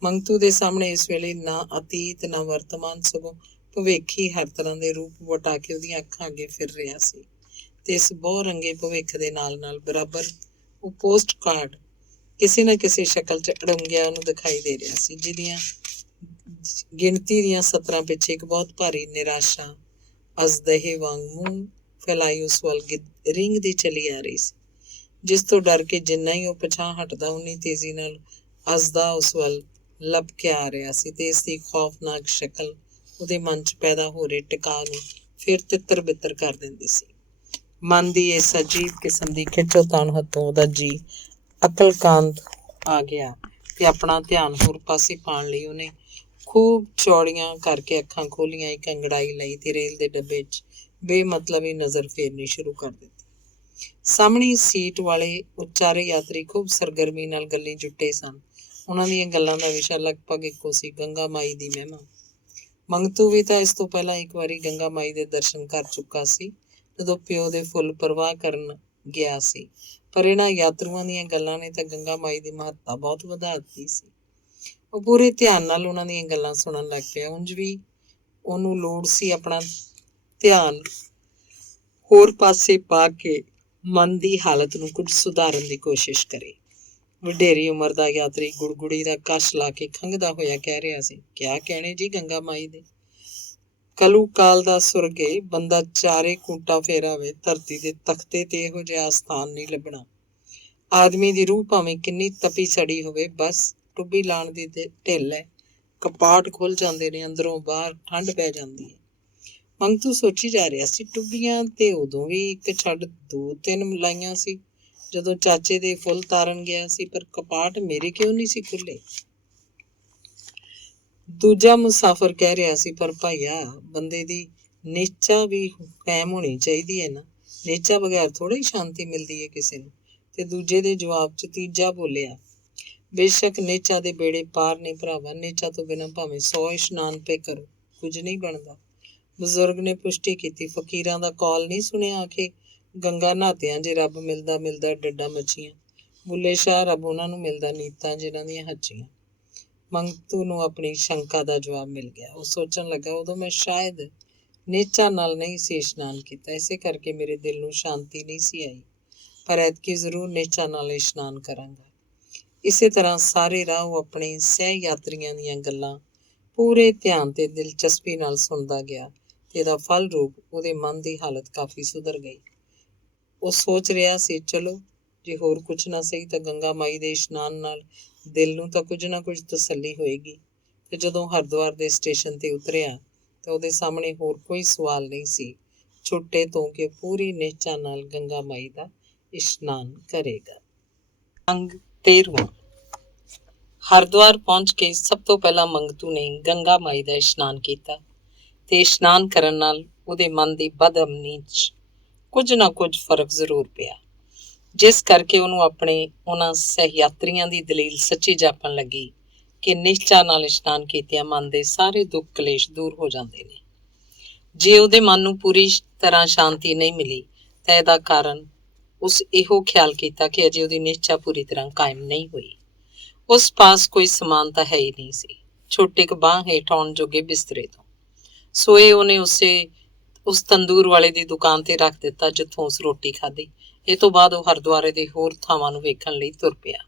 ਮੰਗਤੂ ਦੇ ਸਾਹਮਣੇ ਇਸ ਵੇਲੇ ਨਾ ਅਤੀਤ ਨਾ ਵਰਤਮਾਨ, ਸਗੋਂ ਭਵਿੱਖ ਹੀ ਹਰ ਤਰ੍ਹਾਂ ਦੇ ਰੂਪ ਵਟਾ ਕੇ ਉਹਦੀਆਂ ਅੱਖਾਂ ਅੱਗੇ ਫਿਰ ਰਿਹਾ ਸੀ। ਤੇ ਇਸ ਬਹੁ ਰੰਗੇ ਭਵਿੱਖ ਦੇ ਨਾਲ ਨਾਲ ਬਰਾਬਰ ਉਹ ਪੋਸਟ ਕਾਰਡ ਕਿਸੇ ਨਾ ਕਿਸੇ ਸ਼ਕਲ 'ਚ ਅੜੰਗਿਆ ਉਹਨੂੰ ਦਿਖਾਈ ਦੇ ਰਿਹਾ ਸੀ, ਜਿਹਦੀਆਂ ਗਿਣਤੀ ਦੀਆਂ 17 ਪਿੱਛੇ ਇੱਕ ਬਹੁਤ ਭਾਰੀ ਨਿਰਾਸ਼ਾ ਅਜ਼ਦਹੇ ਵਾਂਗ ਮੂੰਹ ਫੈਲਾਈ ਉਸ ਵੱਲ ਰਿੰਗ ਦੀ ਚਲੀ ਆ ਰਹੀ ਸੀ, ਜਿਸ ਤੋਂ ਡਰ ਕੇ ਜਿੰਨਾ ਹੀ ਉਹ ਪਿਛਾਂਹ ਹਟਦਾ ਉਨੀ ਤੇਜ਼ੀ ਨਾਲ ਅਜ਼ਦਾ ਉਸ ਵੱਲ ਲਪਕਿਆ ਆ ਰਿਹਾ ਸੀ, ਤੇ ਇਸ ਦੀ ਖੌਫਨਾਕ ਸ਼ਕਲ ਉਹਦੇ ਮਨ 'ਚ ਪੈਦਾ ਹੋ ਰਹੇ ਟਿਕਾ ਨੂੰ ਫਿਰ ਤਿੱਤਰ ਬਿੱਤਰ ਕਰ ਦਿੰਦੀ ਸੀ। ਮਨ ਦੀ ਇਸ ਅਜੀਬ ਕਿਸਮ ਦੀ ਖਿੱਚੋਤਾਣ ਹੱਥੋਂ ਉਹਦਾ ਜੀ ਅਕਲਕਾਂਤ ਆ ਗਿਆ ਤੇ ਆਪਣਾ ਧਿਆਨ ਹੋਰ ਪਾਸੇ ਪਾਉਣ ਲਈ ਉਹਨੇ ਖੂਬ ਚੌੜੀਆਂ ਕਰਕੇ ਅੱਖਾਂ ਖੋਲੀਆਂ, ਇੱਕ ਅੰਗੜਾਈ ਲਈ ਤੇ ਰੇਲ ਦੇ ਡੱਬੇ 'ਚ ਬੇਮਤਲਬ ਹੀ ਨਜ਼ਰ ਫੇਰਨੀ ਸ਼ੁਰੂ ਕਰ ਦਿੱਤੀ। ਸਾਹਮਣੀ ਸੀਟ ਵਾਲੇ ਉਹ ਚਾਰੇ ਯਾਤਰੀ ਖੂਬ ਸਰਗਰਮੀ ਨਾਲ ਗੱਲੀਂ ਜੁੱਟੇ ਸਨ। ਉਹਨਾਂ ਦੀਆਂ ਗੱਲਾਂ ਦਾ ਵਿਸ਼ਾ ਲਗਭਗ ਇੱਕੋ ਸੀ, ਗੰਗਾ ਮਾਈ ਦੀ ਮਹਿਮਾ। ਮੰਗਤੂ ਵੀ ਤਾਂ ਇਸ ਤੋਂ ਪਹਿਲਾਂ ਇੱਕ ਵਾਰੀ ਗੰਗਾ ਮਾਈ ਦੇ ਦਰਸ਼ਨ ਕਰ ਚੁੱਕਾ ਸੀ, ਜਦੋਂ ਪਿਓ ਦੇ ਫੁੱਲ ਪ੍ਰਵਾਹ ਕਰਨ ਗਿਆ ਸੀ, ਪਰ ਇਹਨਾਂ ਯਾਤਰੂਆਂ ਦੀਆਂ ਗੱਲਾਂ ਨੇ ਤਾਂ ਗੰਗਾ ਮਾਈ ਦੀ ਮਹੱਤਤਾ ਬਹੁਤ ਵਧਾ ਦਿੱਤੀ ਸੀ। ਉਹ ਪੂਰੇ ਧਿਆਨ ਨਾਲ ਉਹਨਾਂ ਦੀਆਂ ਗੱਲਾਂ ਸੁਣਨ ਲੱਗ ਪਿਆ। ਉਂਝ ਵੀ ਉਹਨੂੰ ਲੋੜ ਸੀ ਆਪਣਾ ਧਿਆਨ ਹੋਰ ਪਾਸੇ ਪਾ ਕੇ ਮਨ ਦੀ ਹਾਲਤ ਨੂੰ ਕੁਝ ਸੁਧਾਰਨ ਦੀ ਕੋਸ਼ਿਸ਼ ਕਰੇ। ਵਡੇਰੀ ਉਮਰ ਦਾ ਯਾਤਰੀ ਗੁੜਗੁੜੀ ਦਾ ਕਸ਼ ਲਾ ਕੇ ਖੰਘਦਾ ਹੋਇਆ ਕਹਿ ਰਿਹਾ ਸੀ, ਕਿਆ ਕਹਿਣੇ ਜੀ ਗੰਗਾ ਮਾਈ ਦੇ। ਕਲੂ ਕਾਲ ਦਾ ਸੁਰਗੇ ਬੰਦਾ ਚਾਰੇ ਕੂਟਾ ਫੇਰਾਵੇ, ਧਰਤੀ ਦੇ ਤਖਤੇ ਤੇ ਇਹੋ ਜਿਹਾ ਸਥਾਨ ਨਹੀਂ ਲੱਭਣਾ। ਆਦਮੀ ਦੀ ਰੂਹ ਭਾਵੇਂ ਕਿੰਨੀ ਤਪੀ ਸੜੀ ਹੋਵੇ, ਬਸ ਟੁੱਬੀ ਲਾਉਣ ਦੀ ਢਿੱਲ ਹੈ। ਕਪਾਟ ਖੁੱਲ ਜਾਂਦੇ ਨੇ, ਅੰਦਰੋਂ ਬਾਹਰ ਠੰਡ ਪੈ ਜਾਂਦੀ ਹੈ। ਮੰਗਤੂ ਸੋਚੀ ਜਾ ਰਿਹਾ ਸੀ, ਟੁੱਬੀਆਂ ਤੇ ਉਦੋਂ ਵੀ ਇੱਕ ਛੱਡ 2-3 ਲਾਈਆਂ ਸੀ ਜਦੋਂ ਚਾਚੇ ਦੇ ਫੁੱਲ ਤਾਰਨ ਗਿਆ ਸੀ, ਪਰ ਕਪਾਟ ਮੇਰੇ ਕਿਉਂ ਨਹੀਂ ਸੀ ਖੁੱਲੇ। ਦੂਜਾ ਮੁਸਾਫਰ ਕਹਿ ਰਿਹਾ ਸੀ, ਪਰ ਭਾਈਆ ਬੰਦੇ ਦੀ ਨੇਚਾ ਵੀ ਕਾਇਮ ਹੋਣੀ ਚਾਹੀਦੀ ਹੈ ਨਾ, ਨੇਚਾ ਬਗੈਰ ਥੋੜ੍ਹਾ ਹੀ ਸ਼ਾਂਤੀ ਮਿਲਦੀ ਹੈ ਕਿਸੇ ਨੂੰ। ਤੇ ਦੂਜੇ ਦੇ ਜਵਾਬ 'ਚ ਤੀਜਾ ਬੋਲਿਆ, ਬੇਸ਼ੱਕ ਨੇਚਾ ਦੇ ਬੇੜੇ ਪਾਰ ਨੇ ਭਰਾਵਾ, ਨੇਚਾ ਤੋਂ ਬਿਨਾਂ ਭਾਵੇਂ 100 ਇਸ਼ਨਾਨ ਪੇ ਕਰੋ, ਕੁਝ ਨਹੀਂ ਬਣਦਾ। ਬਜ਼ੁਰਗ ਨੇ ਪੁਸ਼ਟੀ ਕੀਤੀ, ਫਕੀਰਾਂ ਦਾ ਕੌਲ ਨਹੀਂ ਸੁਣਿਆ, ਆਖੇ ਗੰਗਾ ਨਹਾਤਿਆਂ ਜੇ ਰੱਬ ਮਿਲਦਾ ਡੱਡਾ ਮੱਛੀਆਂ, ਬੁੱਲੇ ਸ਼ਾਹ ਰੱਬ ਉਹਨਾਂ ਨੂੰ ਮਿਲਦਾ ਨੀਤਾਂ ਜਿਹਨਾਂ ਦੀਆਂ ਹੱਚੀਆਂ। ਮੰਗਤੂ ਨੂੰ ਆਪਣੀ ਸ਼ੰਕਾ ਦਾ ਜਵਾਬ ਮਿਲ ਗਿਆ। ਉਹ ਸੋਚਣ ਲੱਗਾ, ਉਦੋਂ ਮੈਂ ਸ਼ਾਇਦ ਨੇਚਾ ਨਾਲ ਨਹੀਂ ਸੀ ਇਸ਼ਨਾਨ ਕੀਤਾ, ਇਸੇ ਕਰਕੇ ਮੇਰੇ ਦਿਲ ਨੂੰ ਸ਼ਾਂਤੀ ਨਹੀਂ ਸੀ ਆਈ, ਪਰ ਐਤਕੀ ਜ਼ਰੂਰ ਨੇਚਾ ਨਾਲ ਇਸ਼ਨਾਨ ਕਰਾਂਗਾ। ਇਸੇ ਤਰ੍ਹਾਂ ਸਾਰੇ ਰਾਹ ਉਹ ਆਪਣੇ ਸਹਿ ਯਾਤਰੀਆਂ ਦੀਆਂ ਗੱਲਾਂ ਪੂਰੇ ਧਿਆਨ ਤੇ ਦਿਲਚਸਪੀ ਨਾਲ ਸੁਣਦਾ ਗਿਆ, ਤੇ ਇਹਦਾ ਫਲ ਰੂਪ ਉਹਦੇ ਮਨ ਦੀ ਹਾਲਤ ਕਾਫੀ ਸੁਧਰ ਗਈ। ਉਹ ਸੋਚ ਰਿਹਾ ਸੀ, ਚਲੋ ਜੇ ਹੋਰ ਕੁਝ ਨਾ ਸਹੀ ਤਾਂ ਗੰਗਾ ਮਾਈ ਦੇ ਇਸ਼ਨਾਨ ਨਾਲ ਦਿਲ ਨੂੰ ਤਾਂ ਕੁਝ ਨਾ ਕੁਝ ਤਸੱਲੀ ਹੋਏਗੀ। ਤੇ ਜਦੋਂ ਹਰਿਦੁਆਰ ਦੇ ਸਟੇਸ਼ਨ ਤੇ ਉਤਰਿਆ ਤਾਂ ਉਹਦੇ ਸਾਹਮਣੇ ਹੋਰ ਕੋਈ ਸਵਾਲ ਨਹੀਂ ਸੀ ਛੁੱਟੇ ਤੋਂ ਕਿ ਪੂਰੀ ਨਿਸ਼ਚਾ ਨਾਲ ਗੰਗਾ ਮਾਈ ਦਾ ਇਸ਼ਨਾਨ ਕਰੇਗਾ। ਅੰਗ 13। ਹਰਿਦੁਆਰ ਪਹੁੰਚ ਕੇ ਸਭ ਤੋਂ ਪਹਿਲਾਂ ਮੰਗਤੂ ਨੇ ਗੰਗਾ ਮਾਈ ਦਾ ਇਸ਼ਨਾਨ ਕੀਤਾ, ਤੇ ਇਸ਼ਨਾਨ ਕਰਨ ਨਾਲ ਉਹਦੇ ਮਨ ਦੀ ਬਦਅਮਨੀ 'ਚ ਕੁਝ ਨਾ ਕੁਝ ਫਰਕ ਜ਼ਰੂਰ ਪਿਆ, ਜਿਸ ਕਰਕੇ ਉਹਨੂੰ ਆਪਣੇ ਉਹਨਾਂ ਸਹਿਯਾਤਰੀਆਂ ਦੀ ਦਲੀਲ ਸੱਚੀ ਜਾਪਣ ਲੱਗੀ ਕਿ ਨਿਸ਼ਚਾ ਨਾਲ ਇਸ਼ਨਾਨ ਕੀਤਿਆਂ ਮਨ ਦੇ ਸਾਰੇ ਦੁੱਖ ਕਲੇਸ਼ ਦੂਰ ਹੋ ਜਾਂਦੇ ਨੇ। ਜੇ ਉਹਦੇ ਮਨ ਨੂੰ ਪੂਰੀ ਤਰ੍ਹਾਂ ਸ਼ਾਂਤੀ ਨਹੀਂ ਮਿਲੀ ਤਾਂ ਇਹਦਾ ਕਾਰਨ ਉਸ ਇਹੋ ਖਿਆਲ ਕੀਤਾ ਕਿ ਅਜੇ ਉਹਦੀ ਨਿਸ਼ਚਾ ਪੂਰੀ ਤਰ੍ਹਾਂ ਕਾਇਮ ਨਹੀਂ ਹੋਈ। ਉਸ ਪਾਸ ਕੋਈ ਸਮਾਨ ਤਾਂ ਹੈ ਹੀ ਨਹੀਂ ਸੀ, ਛੋਟੇ ਕੁ ਬਾਂਹ ਹੇਠ ਆਉਣ ਜੋਗੇ ਬਿਸਤਰੇ ਤੋਂ। ਸੋਏ ਉਹਨੇ ਉਸ ਤੰਦੂਰ ਵਾਲੇ ਦੀ ਦੁਕਾਨ ਤੇ ਰੱਖ ਦਿੱਤਾ ਜਿੱਥੋਂ ਉਸ ਰੋਟੀ ਖਾਧੀ। ਇਹ ਤੋਂ ਬਾਅਦ ਉਹ ਹਰਿਦੁਆਰੇ ਦੇ ਹੋਰ ਥਾਵਾਂ ਨੂੰ ਵੇਖਣ ਲਈ ਤੁਰ ਪਿਆ।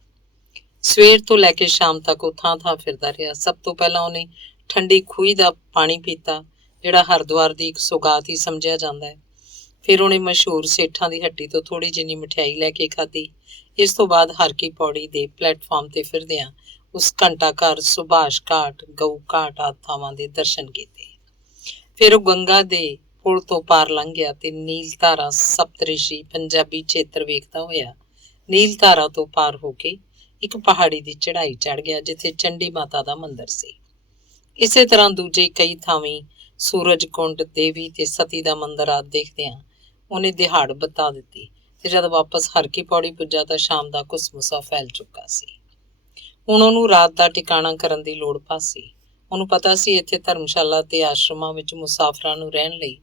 ਸਵੇਰ ਤੋਂ ਲੈ ਕੇ ਸ਼ਾਮ ਤੱਕ ਉਹ ਥਾਂ ਫਿਰਦਾ ਰਿਹਾ। ਸਭ ਤੋਂ ਪਹਿਲਾਂ ਉਹਨੇ ਠੰਡੀ ਖੂਹੀ ਦਾ ਪਾਣੀ ਪੀਤਾ, ਜਿਹੜਾ ਹਰਿਦੁਆਰ ਦੀ ਇੱਕ ਸੌਗਾਤ ਹੀ ਸਮਝਿਆ ਜਾਂਦਾ ਹੈ। ਫਿਰ ਉਹਨੇ ਮਸ਼ਹੂਰ ਸੇਠਾਂ ਦੀ ਹੱਟੀ ਤੋਂ ਥੋੜ੍ਹੀ ਜਿੰਨੀ ਮਠਿਆਈ ਲੈ ਕੇ ਖਾਧੀ। ਇਸ ਤੋਂ ਬਾਅਦ ਹਰ ਕੀ ਪੌੜੀ ਦੇ ਪਲੇਟਫਾਰਮ ਤੇ ਫਿਰਦਿਆਂ ਉਸ ਘੰਟਾ ਘਰ, ਸੁਭਾਸ਼ ਘਾਟ, ਗਊ ਘਾਟ ਆਦਿ ਥਾਵਾਂ ਦੇ ਦਰਸ਼ਨ ਕੀਤੇ। ਫਿਰ ਉਹ ਗੰਗਾ ਦੇ ਪੁਲ ਤੋਂ ਪਾਰ ਲੰਘ ਗਿਆ ਤੇ ਨੀਲਧਾਰਾ ਸਪਤਰਿਸ਼ੀ ਪੰਜਾਬੀ ਚਿੱਤਰ ਵੇਖਦਾ ਹੋਇਆ ਨੀਲਧਾਰਾ ਤੋਂ ਪਾਰ ਹੋ ਕੇ ਇੱਕ ਪਹਾੜੀ ਦੀ ਚੜ੍ਹਾਈ ਚੜ੍ਹ ਗਿਆ, ਜਿੱਥੇ ਚੰਡੀ ਮਾਤਾ ਦਾ ਮੰਦਿਰ ਸੀ। ਇਸੇ ਤਰ੍ਹਾਂ ਦੂਜੇ ਕਈ ਥਾਵੇਂ ਸੂਰਜ ਕੁੰਡ, ਦੇਵੀ ਤੇ ਸਤੀ ਦਾ ਮੰਦਿਰ ਆਦਿ ਦੇਖਦਿਆਂ ਉਹਨੇ ਦਿਹਾੜ ਬਿਤਾ ਦਿੱਤੀ ਤੇ ਜਦ ਵਾਪਸ ਹਰ ਕੀ ਪੌੜੀ ਪੁੱਜਾ ਤਾਂ ਸ਼ਾਮ ਦਾ ਘੁਸਮੁਸਾ ਫੈਲ ਚੁੱਕਾ ਸੀ। ਹੁਣ ਉਹਨੂੰ ਰਾਤ ਦਾ ਟਿਕਾਣਾ ਕਰਨ ਦੀ ਲੋੜ ਪਾਸੀ। ਉਹਨੂੰ ਪਤਾ ਸੀ ਇੱਥੇ ਧਰਮਸ਼ਾਲਾ ਤੇ ਆਸ਼ਰਮਾਂ ਵਿੱਚ ਮੁਸਾਫਰਾਂ ਨੂੰ ਰਹਿਣ ਲਈ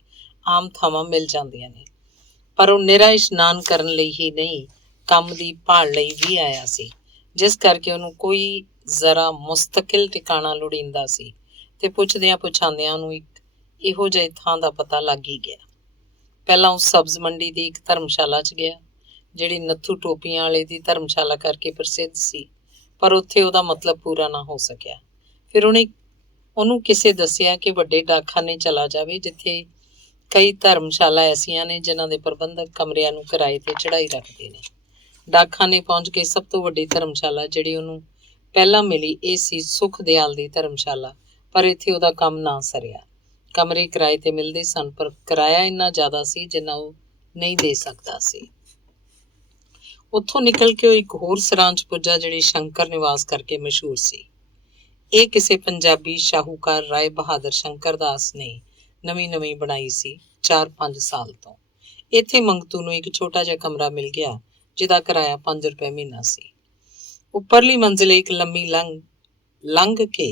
ਆਮ ਥਾਵਾਂ ਮਿਲ ਜਾਂਦੀਆਂ ਨੇ, ਪਰ ਉਹ ਨਿਰਾ ਇਸ਼ਨਾਨ ਕਰਨ ਲਈ ਹੀ ਨਹੀਂ, ਕੰਮ ਦੀ ਭਾਲ ਲਈ ਵੀ ਆਇਆ ਸੀ, ਜਿਸ ਕਰਕੇ ਉਹਨੂੰ ਕੋਈ ਜ਼ਰਾ ਮੁਸਤਕਿਲ ਟਿਕਾਣਾ ਲੋੜੀਂਦਾ ਸੀ। ਤੇ ਪੁੱਛਦਿਆਂ ਪੁੱਛਾਂਦਿਆਂ ਉਹਨੂੰ ਇੱਕ ਇਹੋ ਜਿਹੇ ਥਾਂ ਦਾ ਪਤਾ ਲੱਗ ਹੀ ਗਿਆ। ਪਹਿਲਾਂ ਉਹ ਸਬਜ਼ ਮੰਡੀ ਦੀ ਇੱਕ ਧਰਮਸ਼ਾਲਾ 'ਚ ਗਿਆ, ਜਿਹੜੀ ਨੱਥੂ ਟੋਪੀਆਂ ਵਾਲੇ ਦੀ ਧਰਮਸ਼ਾਲਾ ਕਰਕੇ ਪ੍ਰਸਿੱਧ ਸੀ, ਪਰ ਉੱਥੇ ਉਹਦਾ ਮਤਲਬ ਪੂਰਾ ਨਾ ਹੋ ਸਕਿਆ। ਫਿਰ ਉਹਨੂੰ ਕਿਸੇ ਦੱਸਿਆ ਕਿ ਵੱਡੇ ਡਾਕਖਾਨੇ ਚਲਾ ਜਾਵੇ, ਜਿੱਥੇ ਕਈ ਧਰਮਸ਼ਾਲਾ ਐਸੀਆਂ ਨੇ ਜਿਨ੍ਹਾਂ ਦੇ ਪ੍ਰਬੰਧਕ ਕਮਰਿਆਂ ਨੂੰ ਕਿਰਾਏ ਤੇ ਚੜ੍ਹਾਈ ਰੱਖਦੇ ਨੇ। ਡਾਕਖਾਨੇ ਪਹੁੰਚ ਕੇ ਸਭ ਤੋਂ ਵੱਡੀ ਧਰਮਸ਼ਾਲਾ ਜਿਹੜੀ ਉਹਨੂੰ ਪਹਿਲਾਂ ਮਿਲੀ, ਇਹ ਸੀ ਸੁਖ ਦਿਆਲ ਦੀ ਧਰਮਸ਼ਾਲਾ, ਪਰ ਇੱਥੇ ਉਹਦਾ ਕੰਮ ਨਾ ਸਰਿਆ। ਕਮਰੇ ਕਿਰਾਏ ਤੇ ਮਿਲਦੇ ਸਨ, ਪਰ ਕਿਰਾਇਆ ਇੰਨਾ ਜ਼ਿਆਦਾ ਸੀ ਜਿੰਨਾ ਉਹ ਨਹੀਂ ਦੇ ਸਕਦਾ ਸੀ। ਉੱਥੋਂ ਨਿਕਲ ਕੇ ਉਹ ਇੱਕ ਹੋਰ ਸਰਾਂ 'ਚ ਪੁੱਜਾ, ਜਿਹੜੀ ਸ਼ੰਕਰ ਨਿਵਾਸ ਕਰਕੇ ਮਸ਼ਹੂਰ ਸੀ। ਇਹ ਕਿਸੇ ਪੰਜਾਬੀ ਸ਼ਾਹੂਕਾਰ ਰਾਏ ਬਹਾਦਰ ਸ਼ੰਕਰ ਦਾਸ ਨੇ ਨਵੀਂ ਬਣਾਈ ਸੀ 4-5 ਸਾਲ ਤੋਂ। ਇੱਥੇ ਮੰਗਤੂ ਨੂੰ ਇੱਕ ਛੋਟਾ ਜਿਹਾ ਕਮਰਾ ਮਿਲ ਗਿਆ, ਜਿਹਦਾ ਕਿਰਾਇਆ 5 ਰੁਪਏ ਮਹੀਨਾ ਸੀ। ਉੱਪਰਲੀ ਮੰਜ਼ਿਲ ਇੱਕ ਲੰਮੀ ਲੰਘ ਕੇ